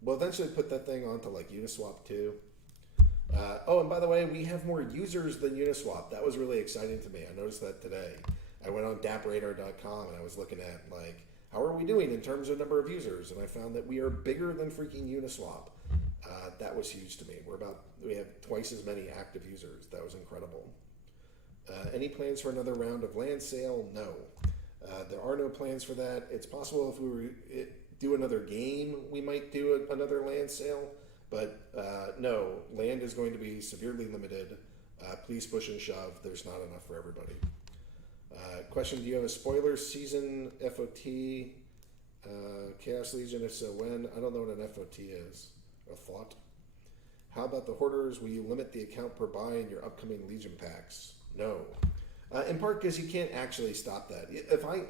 We'll eventually put that thing onto like Uniswap too. And by the way, we have more users than Uniswap. That was really exciting to me. I noticed that today. I went on dapradar.com and I was looking at like, how are we doing in terms of number of users? And I found that we are bigger than freaking Uniswap. That was huge to me. We have twice as many active users. That was incredible. Any plans for another round of land sale? No. There are no plans for that. It's possible if we do another game, we might do another land sale. But no, land is going to be severely limited. Please push and shove. There's not enough for everybody. Question, do you have a spoiler season FOT? Chaos Legion, if so, when? I don't know what an FOT is. A thought? How about the Hoarders? Will you limit the account per buy in your upcoming Legion packs? No. In part because you can't actually stop that. If I,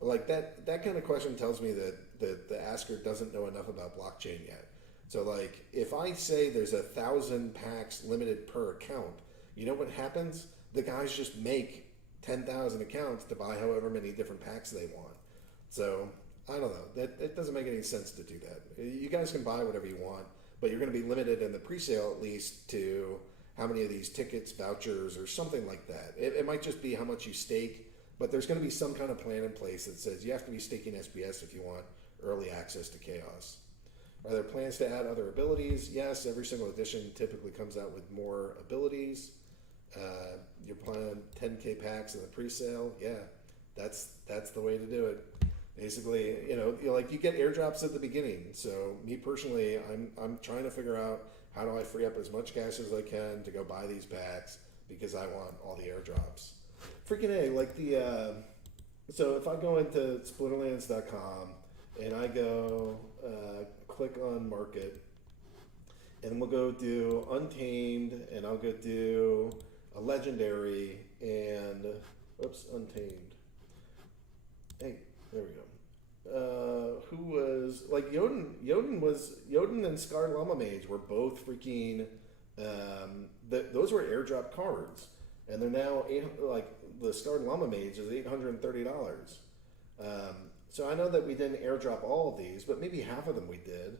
like that kind of question tells me that the asker doesn't know enough about blockchain yet. So like, if I say there's 1,000 packs limited per account, you know what happens? The guys just make 10,000 accounts to buy however many different packs they want. So I don't know. It doesn't make any sense to do that. You guys can buy whatever you want, but you're going to be limited in the pre-sale at least to how many of these tickets, vouchers, or something like that. It might just be how much you stake, but there's going to be some kind of plan in place that says you have to be staking SBS if you want early access to Chaos. Are there plans to add other abilities? Yes, every single edition typically comes out with more abilities. You're planning 10K packs in the pre-sale. Yeah, that's the way to do it. Basically, you get airdrops at the beginning. So me personally, I'm trying to figure out how do I free up as much cash as I can to go buy these packs because I want all the airdrops. Freaking A, like so if I go into Splinterlands.com and I go click on market, and we'll go do Untamed, and I'll go do a legendary, and Untamed. Hey, there we go. Who was like Jotun and Scar Llama Mage were both freaking. Those were airdrop cards, and they're now the Scar Llama Mage is $830. So I know that we didn't airdrop all of these, but maybe half of them we did.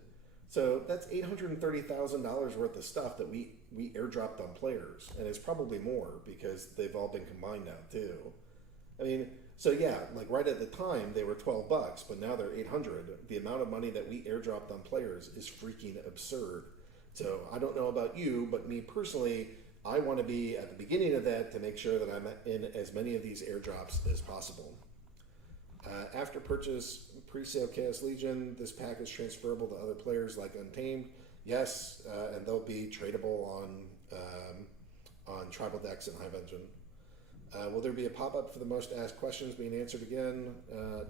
So that's $830,000 worth of stuff that we airdropped on players, and it's probably more because they've all been combined now too. I mean, so yeah, like right at the time they were $12, but now they're $800. The amount of money that we airdropped on players is freaking absurd. So I don't know about you, but me personally, I want to be at the beginning of that to make sure that I'm in as many of these airdrops as possible. After purchase, pre-sale Chaos Legion, this pack is transferable to other players like Untamed. Yes, and they'll be tradable on tribal decks and Hive Engine. Will there be a pop-up for the most asked questions being answered again?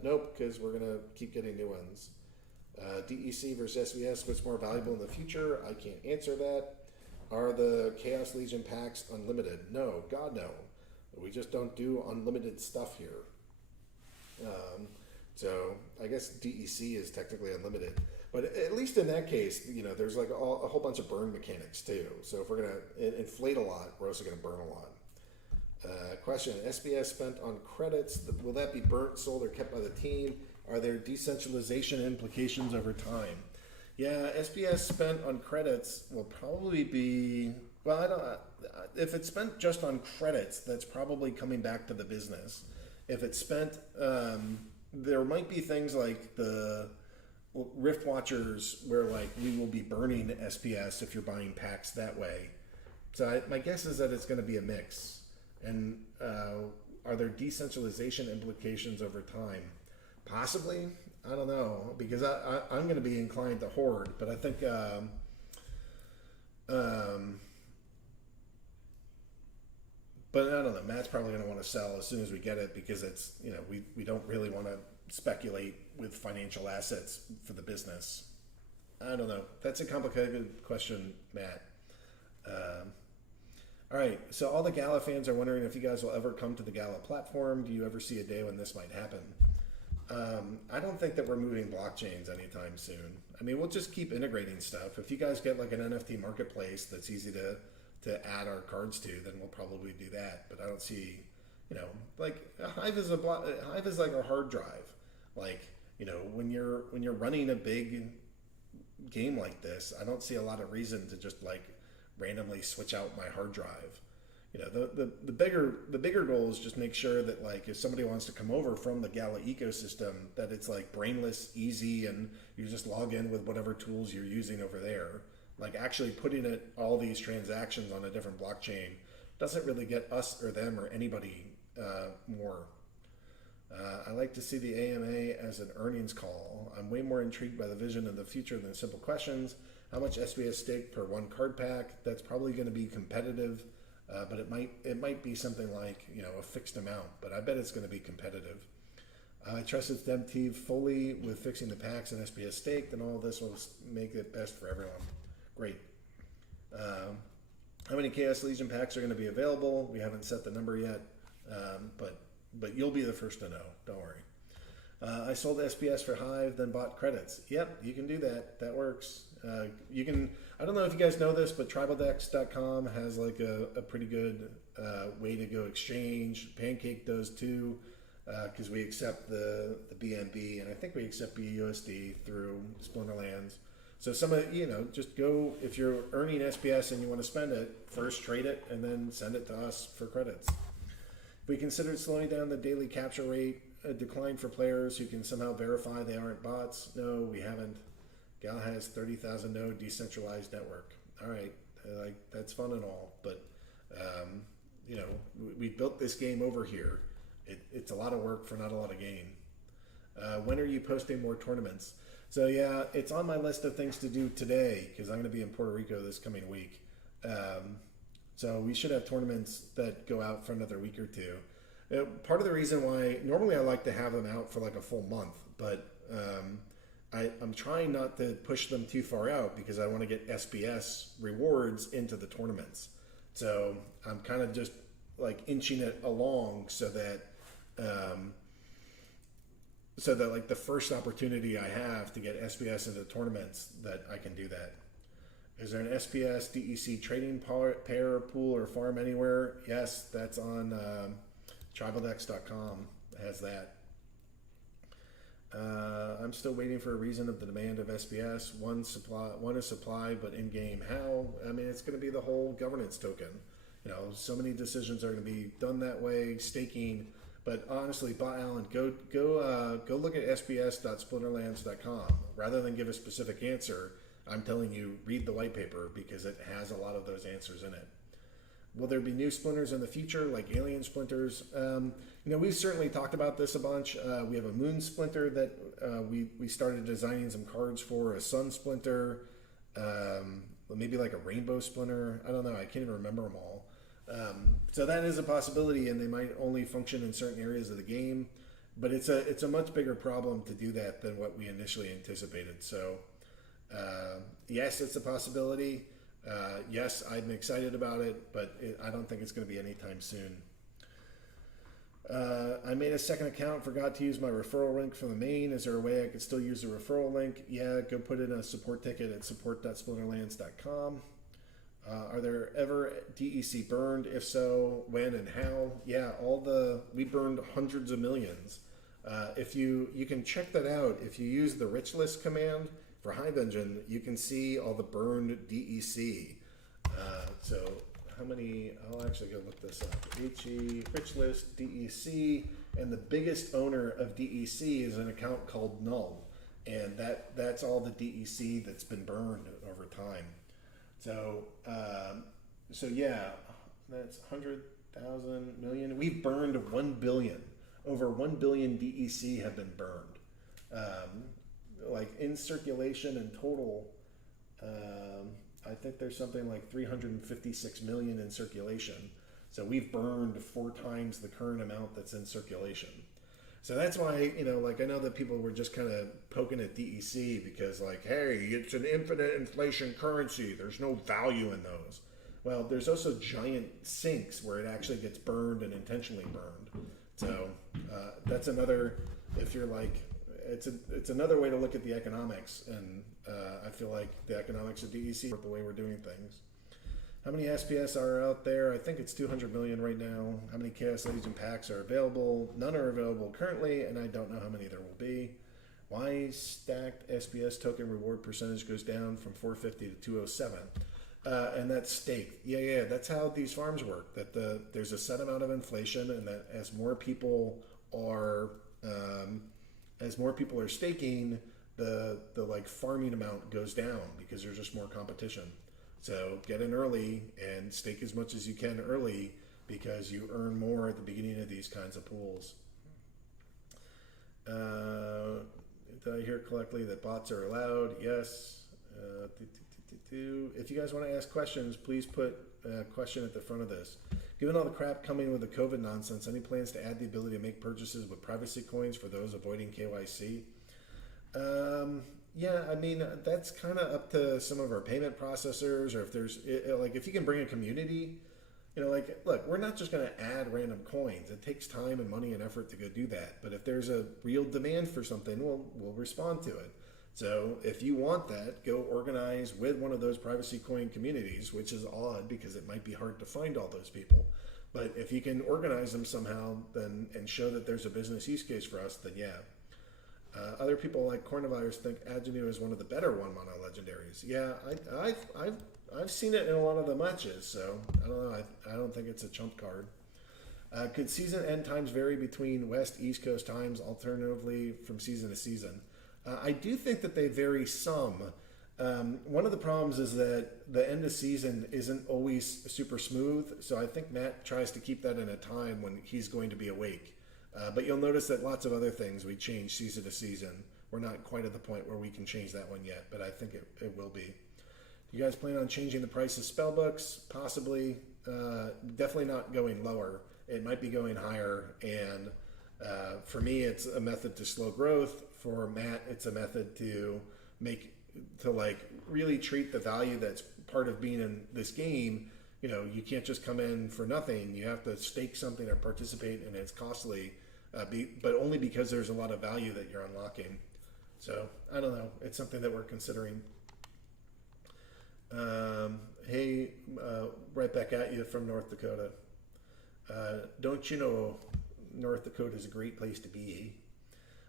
Nope, because we're going to keep getting new ones. DEC versus SVS, what's more valuable in the future? I can't answer that. Are the Chaos Legion packs unlimited? No, God no. We just don't do unlimited stuff here. So I guess DEC is technically unlimited, but at least in that case, there's like a whole bunch of burn mechanics too. So if we're going to inflate a lot, we're also going to burn a lot. Question: SBS spent on credits. Will that be burnt, sold, or kept by the team? Are there decentralization implications over time? Yeah, SBS spent on credits will probably be. Well, I don't. If it's spent just on credits, that's probably coming back to the business. If it's spent, there might be things like the Rift Watchers where like we will be burning SPS if you're buying packs that way. So my guess is that it's going to be a mix. And are there decentralization implications over time? Possibly. I don't know, because I'm going to be inclined to hoard, but I think but I don't know. Matt's probably going to want to sell as soon as we get it, because it's we don't really want to speculate with financial assets for the business. I don't know. That's a complicated question, Matt. All right, so all the Gala fans are wondering if you guys will ever come to the Gala platform. Do you ever see a day when this might happen? I don't think that we're moving blockchains anytime soon. I mean, we'll just keep integrating stuff. If you guys get like an NFT marketplace that's easy to add our cards to, then we'll probably do that. But I don't see, like Hive is like a hard drive. Like, when you're running a big game like this, I don't see a lot of reason to just like randomly switch out my hard drive. The bigger goal is just make sure that like if somebody wants to come over from the Gala ecosystem, that it's like brainless, easy, and you just log in with whatever tools you're using over there. Like actually putting all these transactions on a different blockchain doesn't really get us or them or anybody more. I like to see the AMA as an earnings call. I'm way more intrigued by the vision of the future than simple questions. How much SBS stake per one card pack? That's probably going to be competitive, but it might be something like a fixed amount. But I bet it's going to be competitive. I trust its dev team fully with fixing the packs and SBS stake. Then all of this will make it best for everyone. Great. How many Chaos Legion packs are going to be available? We haven't set the number yet, but you'll be the first to know. Don't worry. I sold SPS for Hive, then bought credits. Yep, you can do that. That works. You can. I don't know if you guys know this, but TribalDecks.com has like a pretty good way to go exchange. Pancake does too, because we accept the BNB, and I think we accept BUSD through Splinterlands. So some of just go, if you're earning SPS and you want to spend it, first trade it and then send it to us for credits. If we considered slowing down the daily capture rate, a decline for players who can somehow verify they aren't bots. No, we haven't. Gal has 30,000 node decentralized network. All right, like that's fun and all, but we built this game over here. It's a lot of work for not a lot of gain. When are you posting more tournaments? So yeah, it's on my list of things to do today because I'm going to be in Puerto Rico this coming week. So we should have tournaments that go out for another week or two. Part of the reason why normally I like to have them out for like a full month, but I'm trying not to push them too far out because I want to get SPS rewards into the tournaments. So I'm kind of just like inching it along so that like the first opportunity I have to get SPS into tournaments, that I can do that. Is there an SPS DEC trading pair, pool, or farm anywhere? Yes, that's on TribalDecks.com. It has that. I'm still waiting for a reason of the demand of SPS. One is supply, but in game how? I mean, it's going to be the whole governance token. So many decisions are going to be done that way. Staking. But honestly, Alan, go look at sps.splinterlands.com. Rather than give a specific answer, I'm telling you, read the white paper because it has a lot of those answers in it. Will there be new splinters in the future, like alien splinters? We've certainly talked about this a bunch. We have a moon splinter that we started designing some cards for, a sun splinter, maybe like a rainbow splinter. I don't know. I can't even remember them all. So that is a possibility, and they might only function in certain areas of the game. But it's a much bigger problem to do that than what we initially anticipated. So yes, it's a possibility. Yes, I'm excited about it, but I don't think it's going to be anytime soon. I made a second account, forgot to use my referral link from the main. Is there a way I could still use the referral link? Yeah, go put in a support ticket at support.splinterlands.com. Are there ever DEC burned? If so, when and how? Yeah, we burned hundreds of millions. If you can check that out. If you use the rich list command for Hive Engine, you can see all the burned DEC. So how many? I'll actually go look this up. HE rich list DEC, and the biggest owner of DEC is an account called Null, and that's all the DEC that's been burned over time. So yeah, that's 100,000 million. We've burned 1 billion. Over 1 billion DEC have been burned. Like in circulation in total, I think there's something like 356 million in circulation. So we've burned 4 times the current amount that's in circulation. So that's why, I know that people were just kind of poking at DEC because hey, it's an infinite inflation currency. There's no value in those. Well, there's also giant sinks where it actually gets burned and intentionally burned. So that's another, if you're it's another way to look at the economics. And I feel like the economics of DEC are the way we're doing things. How many SPS are out there? I think it's 200 million right now. How many Chaos Legion packs are available? None are available currently, and I don't know how many there will be. Why stacked SPS token reward percentage goes down from 450 to 207? And that's staked. Yeah, that's how these farms work. That there's a set amount of inflation, and that as more people are staking, the farming amount goes down because there's just more competition. So get in early and stake as much as you can early because you earn more at the beginning of these kinds of pools. Did I hear correctly that bots are allowed? Yes. If you guys want to ask questions, please put a question at the front of this. Given all the crap coming with the COVID nonsense, any plans to add the ability to make purchases with privacy coins for those avoiding KYC? Yeah, I mean, that's kind of up to some of our payment processors, or if there's, if you can bring a community, look, we're not just going to add random coins. It takes time and money and effort to go do that. But if there's a real demand for something, we'll respond to it. So if you want that, go organize with one of those privacy coin communities, which is odd because it might be hard to find all those people. But if you can organize them somehow and show that there's a business use case for us, then yeah. Other people like Coronavirus think Agnew is one of the better one mana legendaries. Yeah, I've seen it in a lot of the matches, so I don't know. I don't think it's a chump card. Could season end times vary between West East Coast times, alternatively from season to season? I do think that they vary some. One of the problems is that the end of season isn't always super smooth, so I think Matt tries to keep that in a time when he's going to be awake. But you'll notice that lots of other things we change season to season. We're not quite at the point where we can change that one yet, but I think it will be. You guys plan on changing the price of spellbooks? Possibly. Definitely not going lower. It might be going higher. And for me, it's a method to slow growth. For Matt, it's a method to really treat the value that's part of being in this game. You can't just come in for nothing. You have to stake something or participate, and it's costly, but only because there's a lot of value that you're unlocking. So I don't know. It's something that we're considering. Hey, right back at you from North Dakota. Don't you know North Dakota is a great place to be?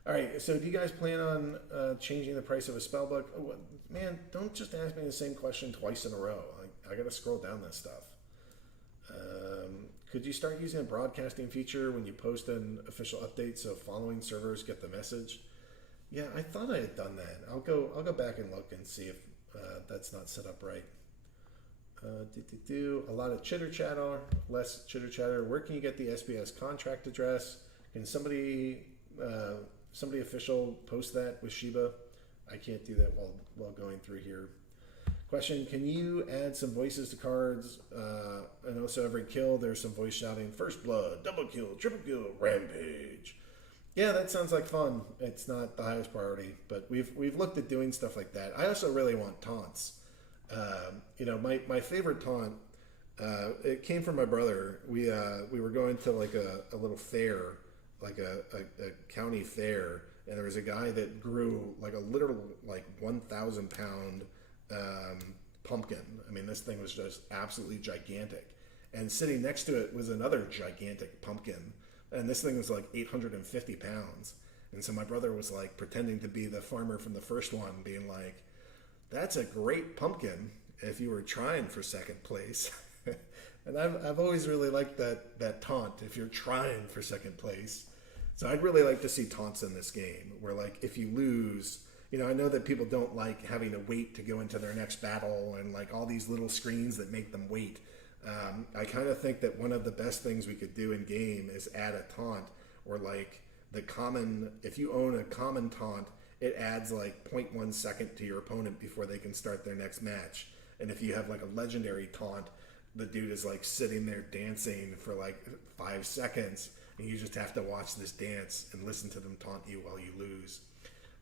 All right, so do you guys plan on changing the price of a spellbook? Oh, man, don't just ask me the same question twice in a row. I got to scroll down this stuff. Could you start using a broadcasting feature when you post an official update so following servers get the message? Yeah, I thought I had done that. I'll go back and look and see if That's not set up right. A lot of chitter chatter, less chitter chatter. Where can you get the SBS contract address? Can somebody official post that with Shiba? I can't do that while going through here. Question: can you add some voices to cards? And also every kill, there's some voice shouting: first blood, double kill, triple kill, rampage. Yeah, that sounds like fun. It's not the highest priority, but we've looked at doing stuff like that. I also really want taunts. My favorite taunt, it came from my brother. We were going to like a little fair, like a county fair, and there was a guy that grew like a literal like 1,000 pound pumpkin. I mean, this thing was just absolutely gigantic. And sitting next to it was another gigantic pumpkin, and this thing was like 850 pounds. And so my brother was like pretending to be the farmer from the first one, being like, "That's a great pumpkin if you were trying for second place." And I've always really liked that taunt, if you're trying for second place. So I'd really like to see taunts in this game where, like, if you lose, I know that people don't like having to wait to go into their next battle and like all these little screens that make them wait. I kind of think that one of the best things we could do in game is add a taunt, or like if you own a common taunt, it adds like 0.1 second to your opponent before they can start their next match. And if you have like a legendary taunt, the dude is like sitting there dancing for like 5 seconds, and you just have to watch this dance and listen to them taunt you while you lose.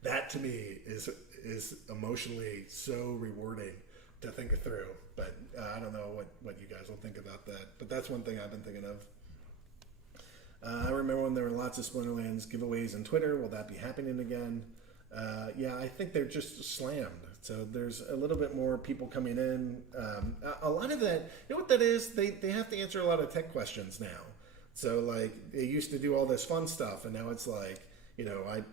That to me is emotionally so rewarding to think through. But I don't know what you guys will think about that. But that's one thing I've been thinking of. I remember when there were lots of Splinterlands giveaways on Twitter. Will that be happening again? Yeah, I think they're just slammed. So there's a little bit more people coming in. A lot of that, you know what that is? They have to answer a lot of tech questions now. So like they used to do all this fun stuff, and now it's like,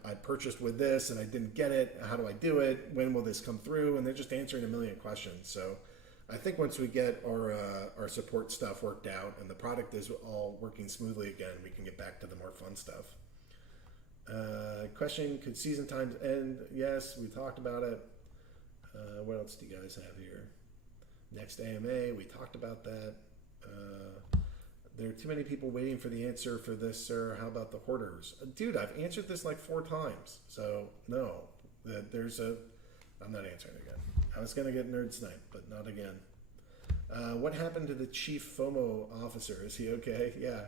I purchased with this and I didn't get it. How do I do it? When will this come through? And they're just answering a million questions. So I think once we get our support stuff worked out and the product is all working smoothly again, we can get back to the more fun stuff. Question: could season times end? Yes, we talked about it. What else do you guys have here? Next AMA, we talked about that. There are too many people waiting for the answer for this, sir. How about the hoarders? Dude, I've answered this like 4 times. So no, I'm not answering it again. I was gonna get nerd snipe, but not again. What happened to the chief FOMO officer? Is he okay? Yeah,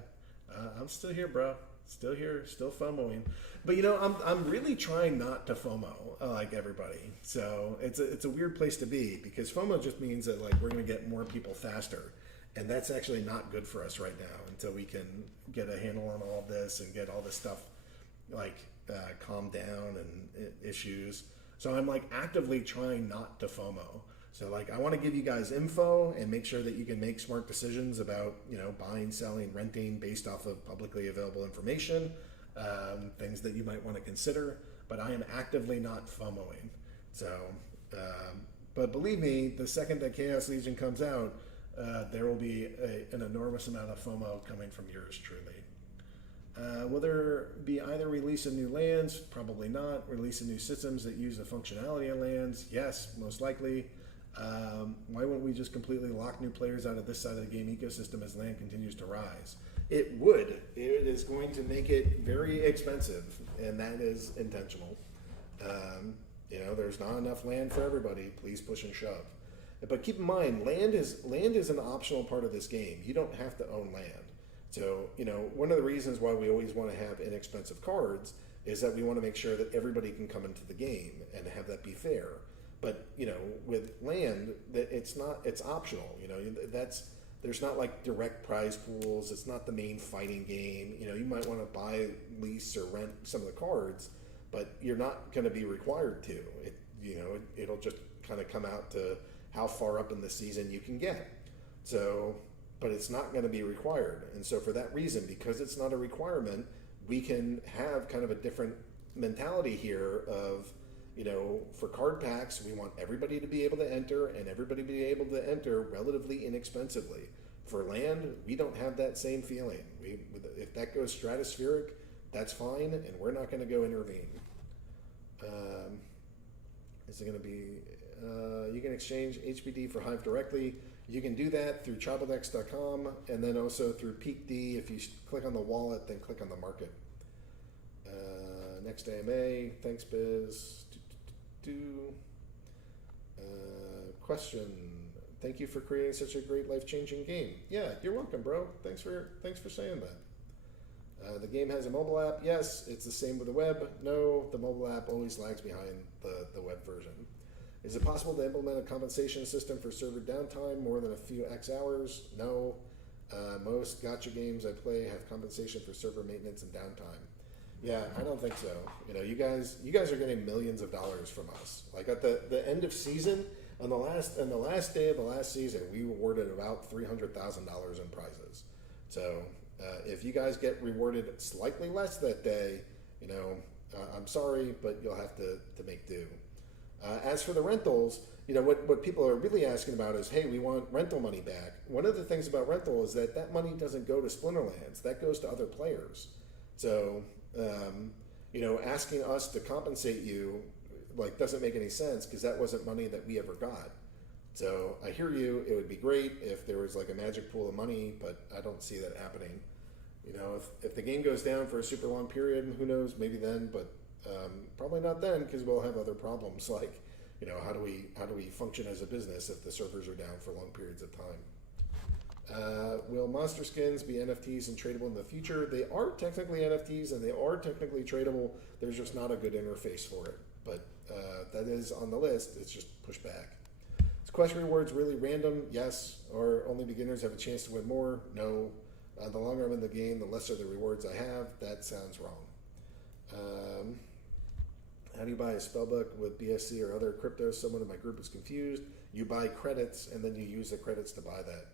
I'm still here, bro. Still here, still FOMOing. But I'm really trying not to FOMO like everybody. So it's a weird place to be, because FOMO just means that like we're gonna get more people faster. And that's actually not good for us right now until we can get a handle on all this and get all this stuff like calmed down and issues. So I'm like actively trying not to FOMO. So like I want to give you guys info and make sure that you can make smart decisions about buying, selling, renting based off of publicly available information, things that you might want to consider. But I am actively not FOMOing. So, but believe me, the second that Chaos Legion comes out, there will be an enormous amount of FOMO coming from yours truly. Will there be either release of new lands? Probably not. Release of new systems that use the functionality of lands? Yes, most likely. Why wouldn't we just completely lock new players out of this side of the game ecosystem as land continues to rise? It would. It is going to make it very expensive, and that is intentional. There's not enough land for everybody. Please push and shove. But keep in mind, land is an optional part of this game. You don't have to own land. So, one of the reasons why we always want to have inexpensive cards is that we want to make sure that everybody can come into the game and have that be fair. But, with land, it's optional. There's not like direct prize pools. It's not the main fighting game. You might want to buy, lease, or rent some of the cards, but you're not going to be required to. It'll just kind of come out to how far up in the season you can get. So, but it's not going to be required. And so for that reason, because it's not a requirement, we can have kind of a different mentality here of, for card packs, we want everybody to be able to enter, and everybody to be able to enter relatively inexpensively. For land, we don't have that same feeling. If that goes stratospheric, that's fine, and we're not going to go intervene. Is it going to be You can exchange HBD for Hive directly. You can do that through tribaldex.com and then also through PeakD. If you click on the wallet, then click on the market. Next AMA, thanks Biz. Question. Thank you for creating such a great life-changing game. Yeah, you're welcome, bro. Thanks for saying that. The game has a mobile app. Yes, it's the same with the web. No, the mobile app always lags behind the web version. Is it possible to implement a compensation system for server downtime more than a few X hours? No. Most gacha games I play have compensation for server maintenance and downtime. Yeah, I don't think so. You guys are getting millions of dollars from us. Like at the end of season, on the last day of the last season, we rewarded about $300,000 in prizes. So if you guys get rewarded slightly less that day, I'm sorry, but you'll have to make do. As for the rentals, what people are really asking about is, hey, we want rental money back. One of the things about rental is that money doesn't go to Splinterlands. That goes to other players. So, asking us to compensate you doesn't make any sense because that wasn't money that we ever got. So I hear you. It would be great if there was a magic pool of money, but I don't see that happening. If the game goes down for a super long period, who knows? Maybe then, but probably not then because we'll have other problems how do we function as a business if the servers are down for long periods of time? Will monster skins be NFTs and tradable in the future? They are technically NFTs and they are technically tradable. There's just not a good interface for it. But that is on the list. It's just pushed back. Is quest rewards really random? Yes. Or only beginners have a chance to win more? No. The longer I'm in the game, the lesser the rewards I have. That sounds wrong. How do you buy a spellbook with BSC or other crypto? Someone in my group is confused. You buy credits and then you use the credits to buy that.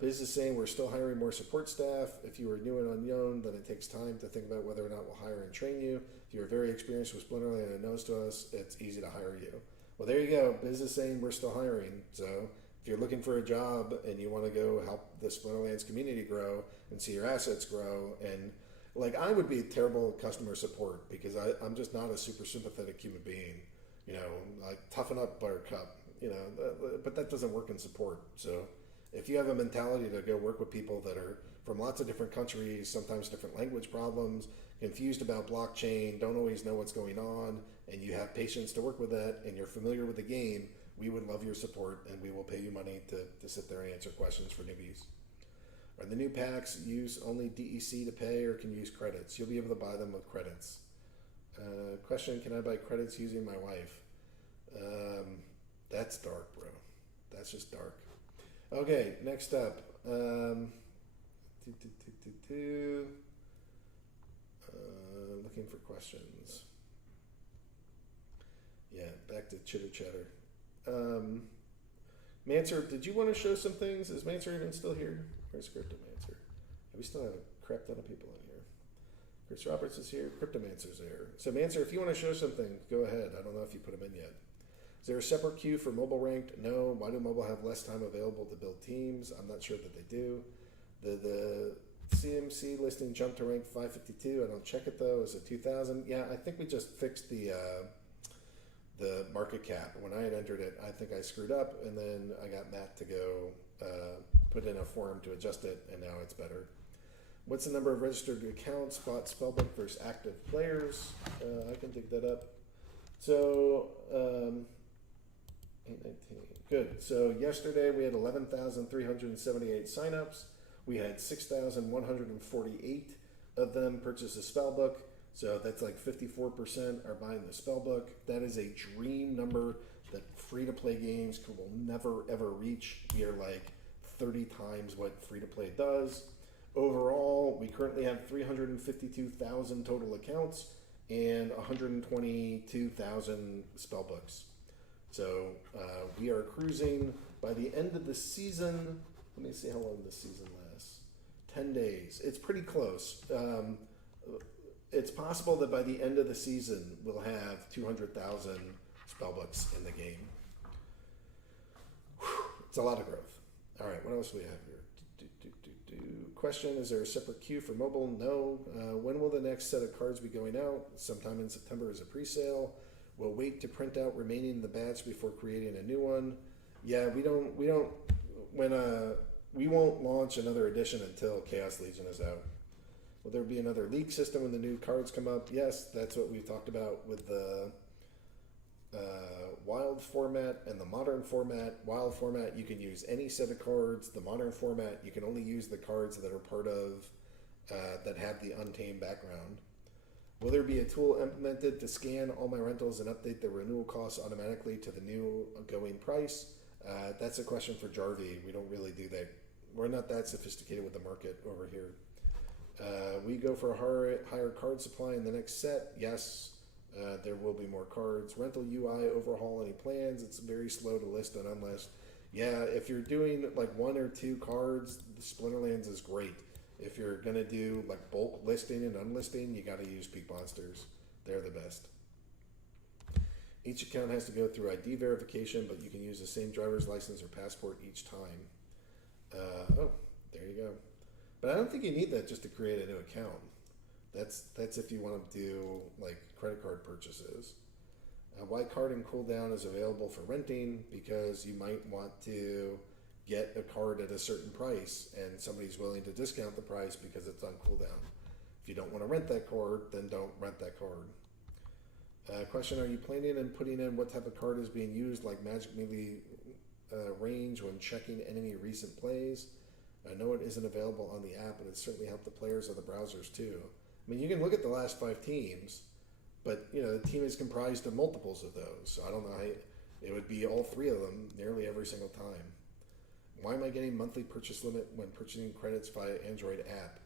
Biz is saying we're still hiring more support staff. If you are new and unknown, then it takes time to think about whether or not we'll hire and train you. If you're very experienced with Splinterlands and knows to us, it's easy to hire you. Well, there you go. Biz is saying we're still hiring. So if you're looking for a job and you want to go help the Splinterlands community grow and see your assets grow, and I would be terrible at customer support because I'm just not a super sympathetic human being. Toughen up, Buttercup. But that doesn't work in support. So if you have a mentality to go work with people that are from lots of different countries, sometimes different language problems, confused about blockchain, don't always know what's going on, and you have patience to work with that, and you're familiar with the game, we would love your support, and we will pay you money to sit there and answer questions for newbies. Are the new packs use only DEC to pay, or can you use credits? You'll be able to buy them with credits. Question, can I buy credits using my wife? That's dark, bro. That's just dark. Okay, next up. Looking for questions. Yeah, back to chitter chatter. Manser, did you want to show some things? Is Manser even still here? Where's Cryptomancer? We still have a crap ton of people in here. Chris Roberts is here. Cryptomancer's there. So Manser, if you want to show something, go ahead. I don't know if you put them in yet. Is there a separate queue for mobile ranked? No. Why do mobile have less time available to build teams? I'm not sure that they do. The CMC listing jumped to rank 552. I don't check it though. Is it 2,000? Yeah, I think we just fixed the market cap. When I had entered it, I think I screwed up, and then I got Matt to go put in a form to adjust it, and now it's better. What's the number of registered accounts, bought Spellbook versus active players? I can dig that up. So, 819. Good. So yesterday we had 11,378 signups. We had 6,148 of them purchase a Spellbook. So that's 54% are buying the Spellbook. That is a dream number that free-to-play games will never, ever reach. We are 30 times what free-to-play does. Overall, we currently have 352,000 total accounts and 122,000 Spellbooks. So we are cruising by the end of the season. Let me see how long this season lasts. 10 days. It's pretty close. It's possible that by the end of the season, we'll have 200,000 Spellbooks in the game. Whew, it's a lot of growth. All right, what else do we have here? Question, is there a separate queue for mobile? No. When will the next set of cards be going out? Sometime in September as a pre-sale. We'll wait to print out remaining in the batch before creating a new one. Yeah, we won't launch another edition until Chaos Legion is out. Will there be another league system when the new cards come up? Yes, that's what we've talked about with the wild format and the modern format. Wild format, you can use any set of cards. The modern format, you can only use the cards that are part of, that have the Untamed background. Will there be a tool implemented to scan all my rentals and update the renewal costs automatically to the new going price? That's a question for Jarvie. We don't really do that. We're not that sophisticated with the market over here. We go for a higher card supply in the next set. Yes. There will be more cards. Rental UI overhaul any plans? It's very slow to list and unlist. Yeah, if you're doing like 1 or 2 cards, the Splinterlands is great. If you're gonna do like bulk listing and unlisting, you got to use Peak Monsters. They're the best. Each account has to go through ID verification, but you can use the same driver's license or passport each time. Oh, there you go. But I don't think you need that just to create a new account. That's if you want to do like credit card purchases. Why carding cooldown is available for renting? Because you might want to get a card at a certain price and somebody's willing to discount the price because it's on cooldown. If you don't want to rent that card, then don't rent that card. Question, are you planning on putting in what type of card is being used, like magic melee range when checking enemy recent plays? I know it isn't available on the app, but it certainly helped the players of the browsers too. I mean, you can look at the last 5 teams, but you know the team is comprised of multiples of those. So I don't know how it would be all 3 of them nearly every single time. Why am I getting monthly purchase limit when purchasing credits via Android app?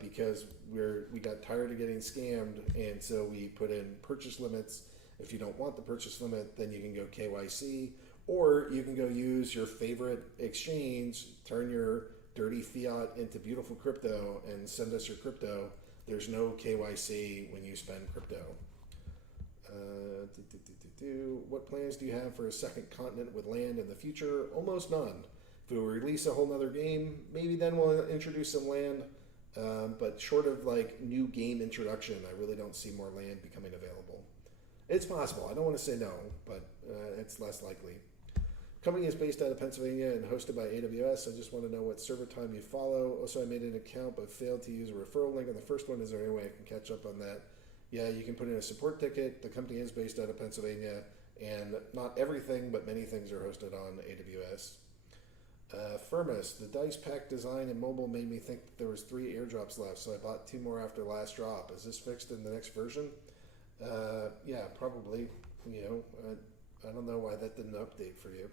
Because we got tired of getting scammed, and so we put in purchase limits. If you don't want the purchase limit, then you can go KYC, or you can go use your favorite exchange, turn your dirty fiat into beautiful crypto, and send us your crypto. There's no KYC when you spend crypto. What plans do you have for a second continent with land in the future? Almost none. If we release a whole nother game, maybe then we'll introduce some land. But short of like new game introduction, I really don't see more land becoming available. It's possible. I don't want to say no, but it's less likely. Company is based out of Pennsylvania and hosted by AWS. I just want to know what server time you follow. Also, I made an account but failed to use a referral link on the first one. Is there any way I can catch up on that? Yeah, you can put in a support ticket. The company is based out of Pennsylvania, and not everything, but many things are hosted on AWS. Firmus, the dice pack design and mobile made me think that there was 3 airdrops left, so I bought 2 more after last drop. Is this fixed in the next version? Yeah, probably. You know, I don't know why that didn't update for you.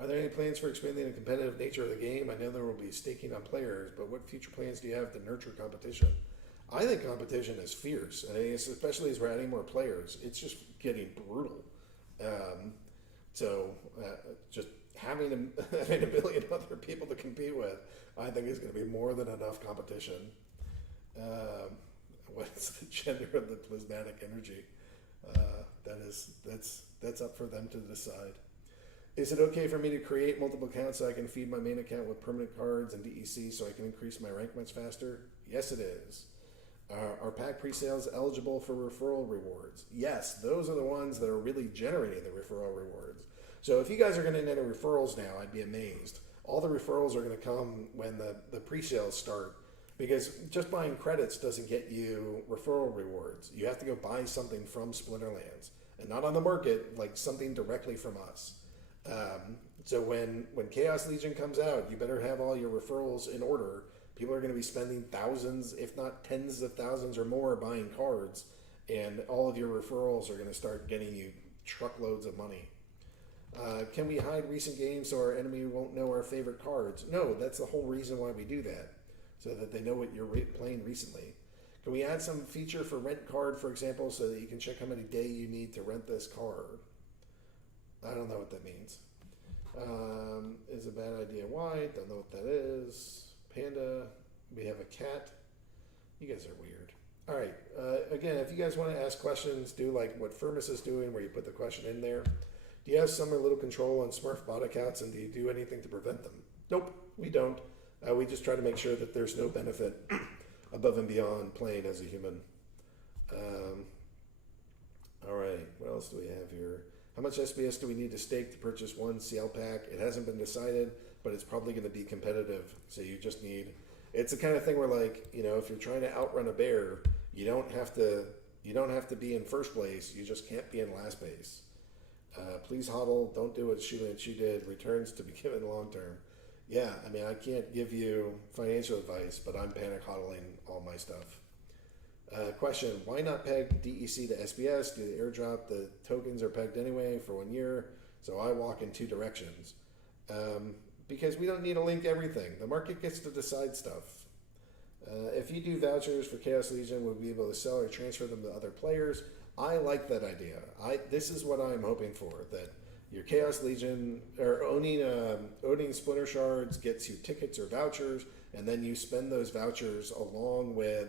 Are there any plans for expanding the competitive nature of the game? I know there will be staking on players, but what future plans do you have to nurture competition? I think competition is fierce, and especially as we're adding more players. It's just getting brutal. Just having a million other people to compete with, I think is going to be more than enough competition. What's the gender of the plasmatic energy? That's up for them to decide. Is it okay for me to create multiple accounts so I can feed my main account with permanent cards and DEC so I can increase my rank much faster? Yes, it is. Are pack pre-sales eligible for referral rewards? Yes, those are the ones that are really generating the referral rewards. So if you guys are going to enter referrals now, I'd be amazed. All the referrals are going to come when the pre-sales start, because just buying credits doesn't get you referral rewards. You have to go buy something from Splinterlands, and not on the market, like something directly from us. So when Chaos Legion comes out, you better have all your referrals in order. People are going to be spending thousands, if not tens of thousands or more, buying cards, and all of your referrals are going to start getting you truckloads of money. Can we hide recent games so our enemy won't know our favorite cards? No, that's the whole reason why we do that, so that they know what you're playing recently. Can we add some feature for rent card, for example, so that you can check how many days you need to rent this card? I don't know what that means. Is a bad idea. Why? Don't know what that is. Panda. We have a cat. You guys are weird. All right. Again, if you guys want to ask questions, do like what Firmus is doing, where you put the question in there. Do you have some or little control on Smurf bot accounts, and do you do anything to prevent them? Nope, we don't. We just try to make sure that there's no benefit above and beyond playing as a human. else do we have here? How much SBS do we need to stake to purchase one CL pack? It hasn't been decided, but it's probably going to be competitive. So you just need. It's the kind of thing where, like, if you're trying to outrun a bear, you don't have to be in first place. You just can't be in last place. Please hodl. Don't do what Shu did. Returns to be given long term. Yeah, I mean, I can't give you financial advice, but I'm panic hodling all my stuff. Question, why not peg DEC to SBS? Do the airdrop? The tokens are pegged anyway for 1 year, so I walk in two directions. Because we don't need to link everything. The market gets to decide stuff. If you do vouchers for Chaos Legion, we'll be able to sell or transfer them to other players. I like that idea. This is what I'm hoping for, that your Chaos Legion, or owning Splinter Shards gets you tickets or vouchers, and then you spend those vouchers along with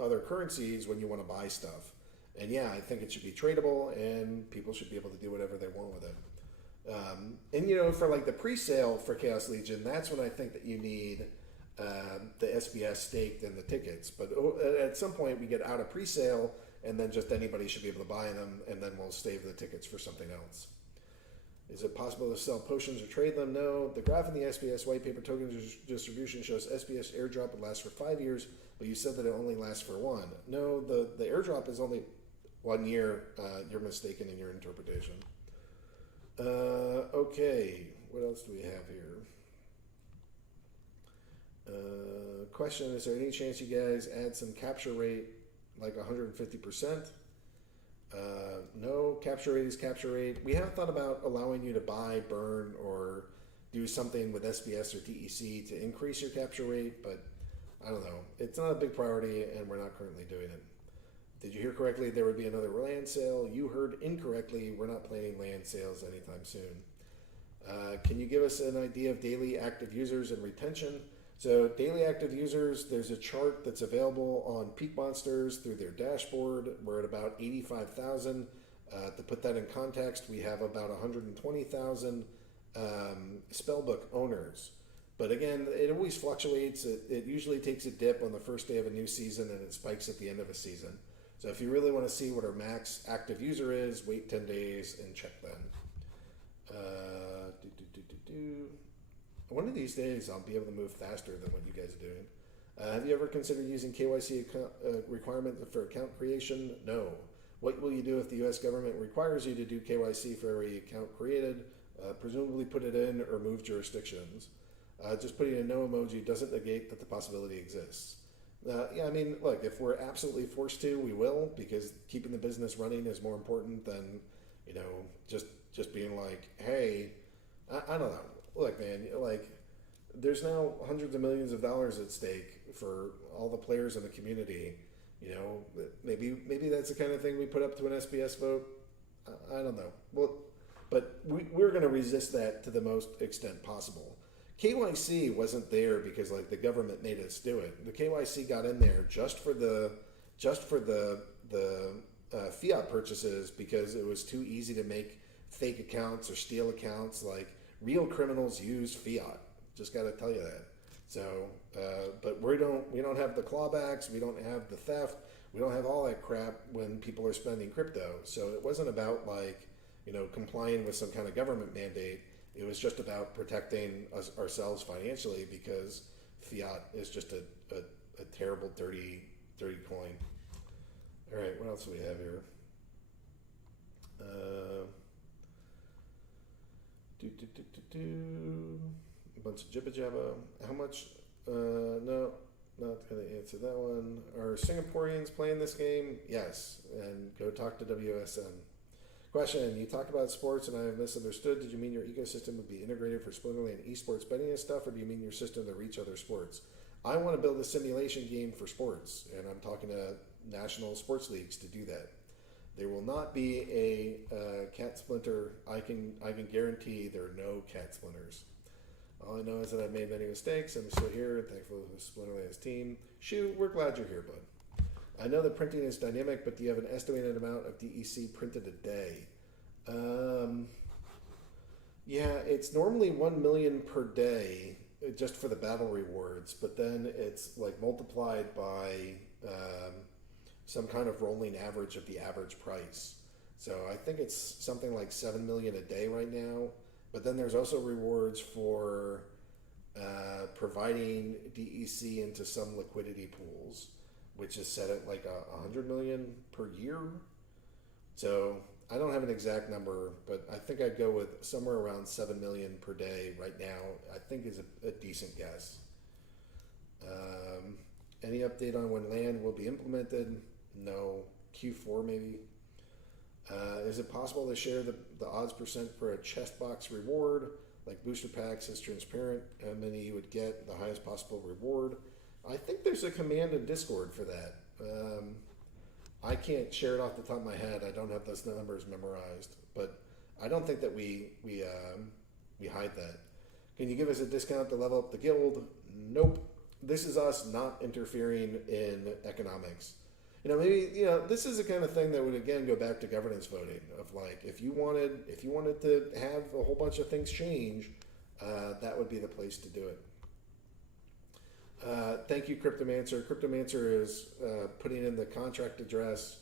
other currencies when you want to buy stuff. And yeah, I think it should be tradable, and people should be able to do whatever they want with it. And for like the pre-sale for Chaos Legion, that's when I think that you need the SBS staked and the tickets. But at some point we get out of pre-sale, and then just anybody should be able to buy them, and then we'll save the tickets for something else. Is it possible to sell potions or trade them? No. The graph in the SBS white paper token distribution shows SBS airdrop would last for 5 years, but you said that it only lasts for 1. No, the airdrop is only 1 year. You're mistaken in your interpretation. Okay, what else do we have here? Question, is there any chance you guys add some capture rate, like 150%? No, capture rate is capture rate. We have thought about allowing you to buy, burn, or do something with SBS or DEC to increase your capture rate, but I don't know. It's not a big priority, and we're not currently doing it. Did you hear correctly? There would be another land sale. You heard incorrectly. We're not planning land sales anytime soon. Can you give us an idea of daily active users and retention? So daily active users, there's a chart that's available on Peak Monsters through their dashboard. We're at about 85,000. To put that in context, we have about 120,000 Spellbook owners. But again, it always fluctuates. It usually takes a dip on the first day of a new season, and it spikes at the end of a season. So if you really want to see what our max active user is, wait 10 days and check then. One of these days, I'll be able to move faster than what you guys are doing. Have you ever considered using KYC requirement for account creation? No. What will you do if the U.S. government requires you to do KYC for every account created? Presumably put it in or move jurisdictions. Just putting a no emoji doesn't negate that the possibility exists. Yeah, I mean, look, if we're absolutely forced to, we will, because keeping the business running is more important than, just being like, hey, I don't know. Look, man, like, there's now hundreds of millions of dollars at stake for all the players in the community. Maybe that's the kind of thing we put up to an SBS vote. I don't know. Well, but we're going to resist that to the most extent possible. KYC wasn't there because like the government made us do it. The KYC got in there just for the fiat purchases because it was too easy to make fake accounts or steal accounts. Like real criminals use fiat. Just got to tell you that. So, but we don't have the clawbacks. We don't have the theft. We don't have all that crap when people are spending crypto. So it wasn't about like complying with some kind of government mandate. It was just about protecting ourselves financially because fiat is just a terrible, dirty coin. All right, what else do we have here? A bunch of jibba jabba. How much? No, not going to answer that one. Are Singaporeans playing this game? Yes, and go talk to WSN. Question, you talk about sports and I have misunderstood. Did you mean your ecosystem would be integrated for Splinterlands esports betting and stuff, or do you mean your system to reach other sports? I want to build a simulation game for sports, and I'm talking to national sports leagues to do that. There will not be a cat splinter. I can guarantee there are no cat splinters. All I know is that I've made many mistakes. I'm still here and thankful for the Splinterlands team. Shoo, we're glad you're here, bud. I know the printing is dynamic, but do you have an estimated amount of DEC printed a day? Yeah, it's normally 1 million per day just for the battle rewards, but then it's like multiplied by some kind of rolling average of the average price. So I think it's something like 7 million a day right now. But then there's also rewards for providing DEC into some liquidity pools, which is set at like 100 million per year. So I don't have an exact number, but I think I'd go with somewhere around 7 million per day right now. I think is a decent guess. Any update on when land will be implemented? No. Q4 maybe. Is it possible to share the odds percent for a chest box reward? Like booster packs is transparent, how many you would get, the highest possible reward. I think there's a command in Discord for that. I can't share it off the top of my head. I don't have those numbers memorized, but I don't think that we hide that. Can you give us a discount to level up the guild? Nope. This is us not interfering in economics. Maybe this is the kind of thing that would again go back to governance voting of like if you wanted to have a whole bunch of things change, that would be the place to do it. Thank you, Cryptomancer. Cryptomancer is putting in the contract address.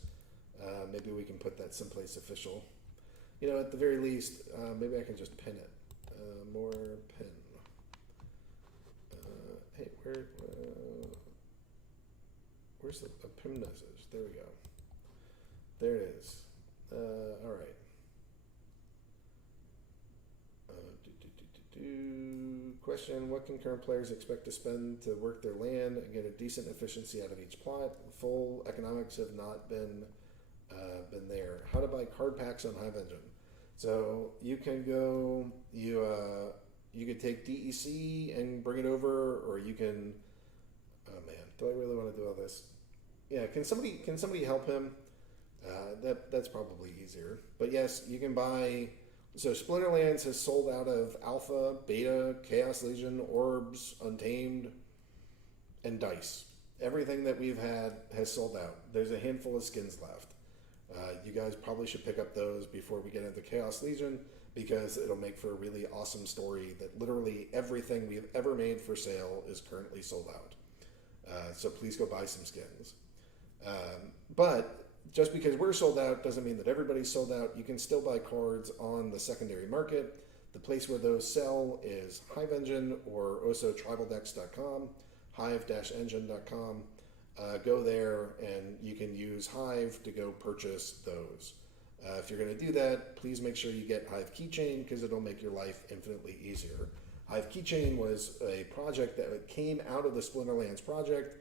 Maybe we can put that someplace official. At the very least, maybe I can just pin it. More pin. Hey, where's the pin message? There we go. There it is. All right. Question: what can current players expect to spend to work their land and get a decent efficiency out of each plot? Full economics have not been there. How to buy card packs on Hive Engine? So you can go. You could take DEC and bring it over, or you can. Oh man, do I really want to do all this? Yeah, can somebody help him? That's probably easier. But yes, you can buy. So Splinterlands has sold out of Alpha, Beta, Chaos Legion, Orbs, Untamed, and Dice. Everything that we've had has sold out. There's a handful of skins left. You guys probably should pick up those before we get into Chaos Legion because it'll make for a really awesome story that literally everything we've ever made for sale is currently sold out. So please go buy some skins. But just because we're sold out doesn't mean that everybody's sold out. You can still buy cards on the secondary market. The place where those sell is Hive Engine or also tribaldex.com, hive-engine.com. Go there and you can use Hive to go purchase those. If you're going to do that, please make sure you get Hive Keychain because it'll make your life infinitely easier. Hive Keychain was a project that came out of the Splinterlands project.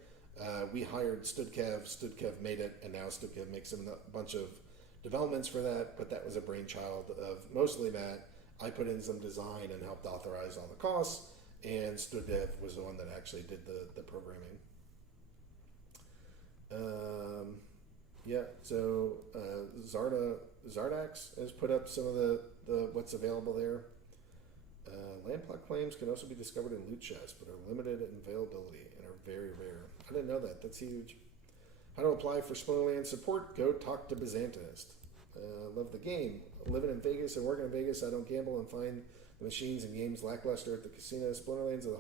We hired Studkev. Studkev made it, and now Studkev makes a bunch of developments for that, but that was a brainchild of mostly Matt. I put in some design and helped authorize all the costs, and Studkev was the one that actually did the programming. So Zardax has put up some of the what's available there. Land plot claims can also be discovered in loot chests, but are limited in availability and are very rare. I didn't know that. That's huge. How to apply for Splinterlands support? Go talk to Byzantinist. Love the game. Living in Vegas and working in Vegas, I don't gamble and find the machines and games lackluster at the casino. Splinterlands is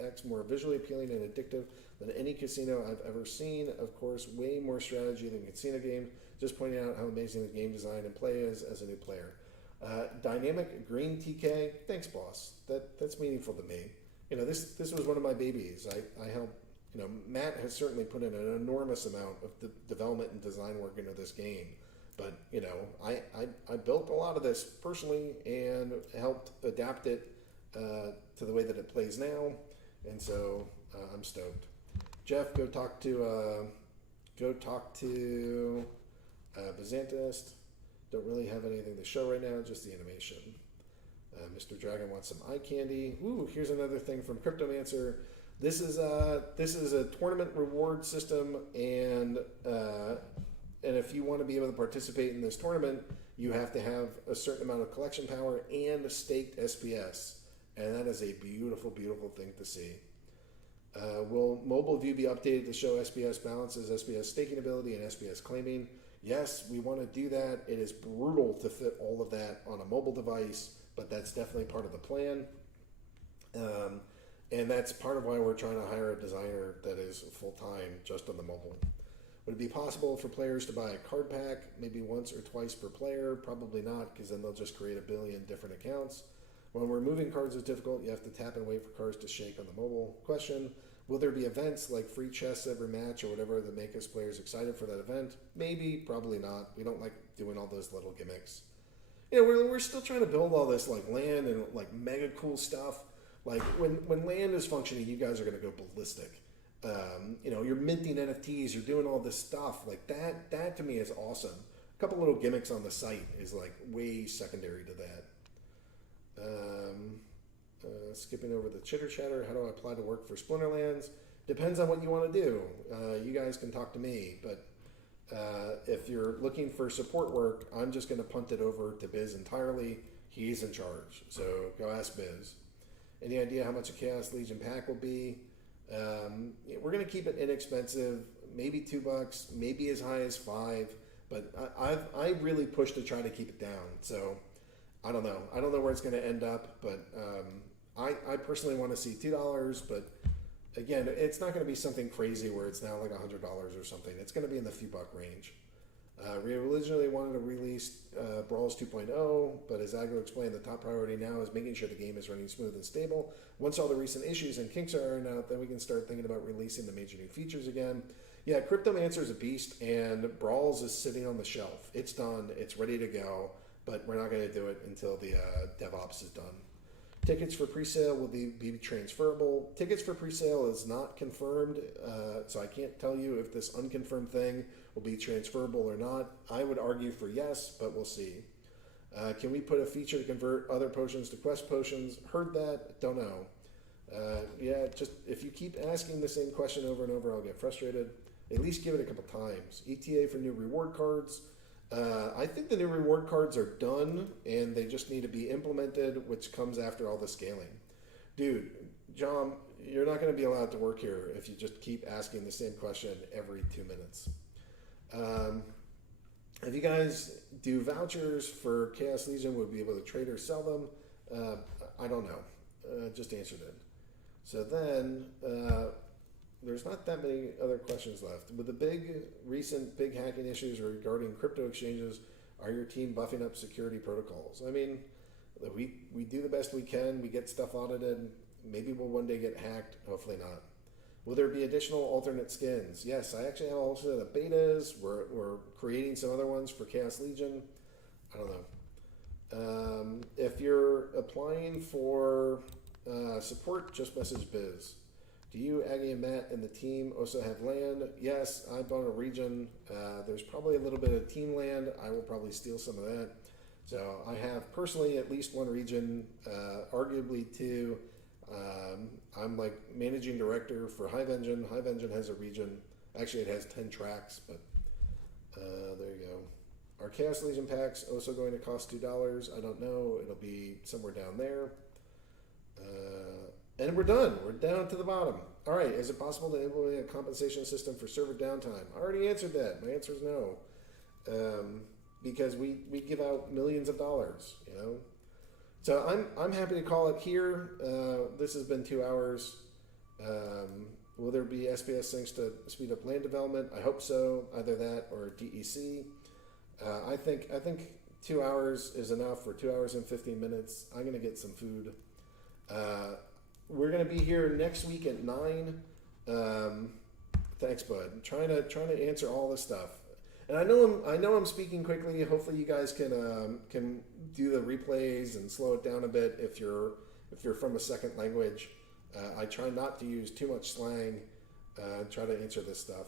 100x more visually appealing and addictive than any casino I've ever seen. Of course, way more strategy than casino games. Just pointing out how amazing the game design and play is as a new player. Dynamic Green TK, thanks, boss. That's meaningful to me. This was one of my babies. I helped. Matt has certainly put in an enormous amount of development and design work into this game. But I built a lot of this personally and helped adapt it to the way that it plays now, and so I'm stoked. Jeff, go talk to Byzantinist. Don't really have anything to show right now, just the animation. Mr. Dragon wants some eye candy. Ooh, here's another thing from Cryptomancer. This is a tournament reward system, and if you want to be able to participate in this tournament, you have to have a certain amount of collection power and a staked SPS, and that is a beautiful, beautiful thing to see. Will mobile view be updated to show SPS balances, SPS staking ability, and SPS claiming? Yes, we want to do that. It is brutal to fit all of that on a mobile device, but that's definitely part of the plan. And that's part of why we're trying to hire a designer that is full-time just on the mobile. Would it be possible for players to buy a card pack, maybe once or twice per player? Probably not, because then they'll just create a billion different accounts. When removing cards is difficult, you have to tap and wait for cards to shake on the mobile. Question, will there be events like free chests every match or whatever that make us players excited for that event? Maybe, probably not. We don't like doing all those little gimmicks. We're still trying to build all this like land and like mega cool stuff. Like when land is functioning, you guys are going to go ballistic. You're minting NFTs, you're doing all this stuff like that. That to me is awesome. A couple little gimmicks on the site is like way secondary to that. Skipping over the chitter chatter. How do I apply to work for Splinterlands? Depends on what you want to do. You guys can talk to me, but if you're looking for support work, I'm just going to punt it over to Biz entirely. He's in charge, so go ask Biz. Any idea how much a Chaos Legion pack will be? We're going to keep it inexpensive, maybe $2, maybe as high as $5, but I really push to try to keep it down. So I don't know. I don't know where it's going to end up, but I personally want to see $2, but again, it's not going to be something crazy where it's now like $100 or something. It's going to be in the few buck range. We originally wanted to release Brawls 2.0, but as Agro explained, the top priority now is making sure the game is running smooth and stable. Once all the recent issues and kinks are ironed out, then we can start thinking about releasing the major new features again. Yeah, Cryptomancer is a beast, and Brawls is sitting on the shelf. It's done. It's ready to go, but we're not going to do it until the DevOps is done. Tickets for presale will be transferable. Tickets for presale is not confirmed, so I can't tell you if this unconfirmed thing will be transferable or not. I would argue for yes, but we'll see. Can we put a feature to convert other potions to quest potions? Heard that, don't know. Just if you keep asking the same question over and over, I'll get frustrated. At least give it a couple times. ETA for new reward cards. I think the new reward cards are done and they just need to be implemented, which comes after all the scaling. Dude, John, you're not going to be allowed to work here if you just keep asking the same question every 2 minutes. If you guys do vouchers for Chaos Legion, would we be able to trade or sell them? I don't know. Just answered it. So then, there's not that many other questions left. With the recent big hacking issues regarding crypto exchanges, are your team buffing up security protocols? I mean, we do the best we can. We get stuff audited. Maybe we'll one day get hacked. Hopefully not. Will there be additional alternate skins? Yes, I actually have also the betas. We're creating some other ones for Chaos Legion. I don't know. If you're applying for support, just message Biz. Do you, Aggie and Matt, and the team also have land? Yes, I bought a region. There's probably a little bit of team land. I will probably steal some of that. So I have personally at least one region, arguably two. I'm like managing director for Hive Engine. Hive Engine has a region. Actually, it has 10 tracks, but there you go. Are Chaos Legion packs also going to cost $2? I don't know. It'll be somewhere down there. And we're done. We're down to the bottom. All right. Is it possible to implement a compensation system for server downtime? I already answered that. My answer is no. Because we give out millions of dollars, you know. So I'm happy to call it here. This has been 2 hours. Will there be SPS things to speed up land development? I hope so. Either that or DEC. I think 2 hours is enough for 2 hours and 15 minutes. I'm going to get some food. We're going to be here next week at 9. Thanks, bud. Trying to answer all this stuff. And I know I'm speaking quickly. Hopefully you guys can do the replays and slow it down a bit if you're from a second language. I try not to use too much slang. Try to answer this stuff.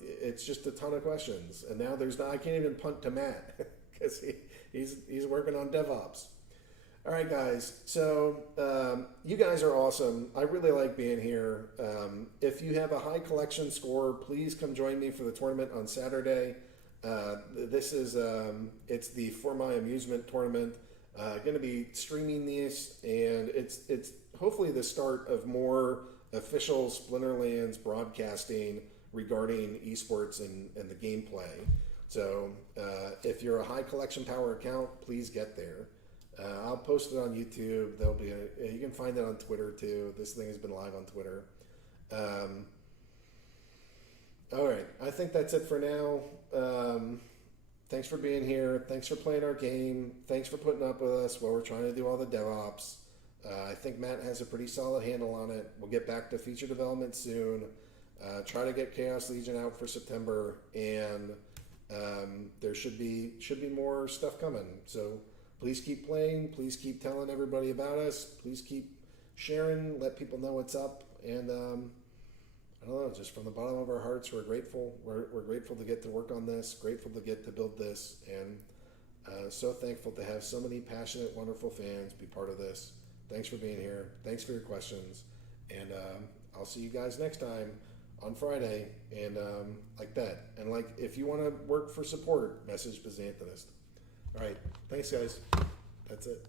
It's just a ton of questions. And now I can't even punt to Matt because he's working on DevOps. All right, guys. So you guys are awesome. I really like being here. If you have a high collection score, please come join me for the tournament on Saturday. This is it's the For My Amusement tournament. Going to be streaming this, and it's hopefully the start of more official Splinterlands broadcasting regarding esports and the gameplay. So if you're a high collection power account, please get there. I'll post it on YouTube. You can find it on Twitter too. This thing has been live on Twitter. All right, I think that's it for now. Thanks for being here. Thanks for playing our game. Thanks for putting up with us while we're trying to do all the DevOps. I think Matt has a pretty solid handle on it. We'll get back to feature development soon. Try to get Chaos Legion out for September, and there should be more stuff coming. So please keep playing. Please keep telling everybody about us. Please keep sharing. Let people know what's up. And I don't know, just from the bottom of our hearts, we're grateful. We're grateful to get to work on this. Grateful to get to build this, and so thankful to have so many passionate, wonderful fans be part of this. Thanks for being here. Thanks for your questions. And I'll see you guys next time on Friday. And like that. And like, if you want to work for support, message Byzantinist. All right. Thanks, guys. That's it.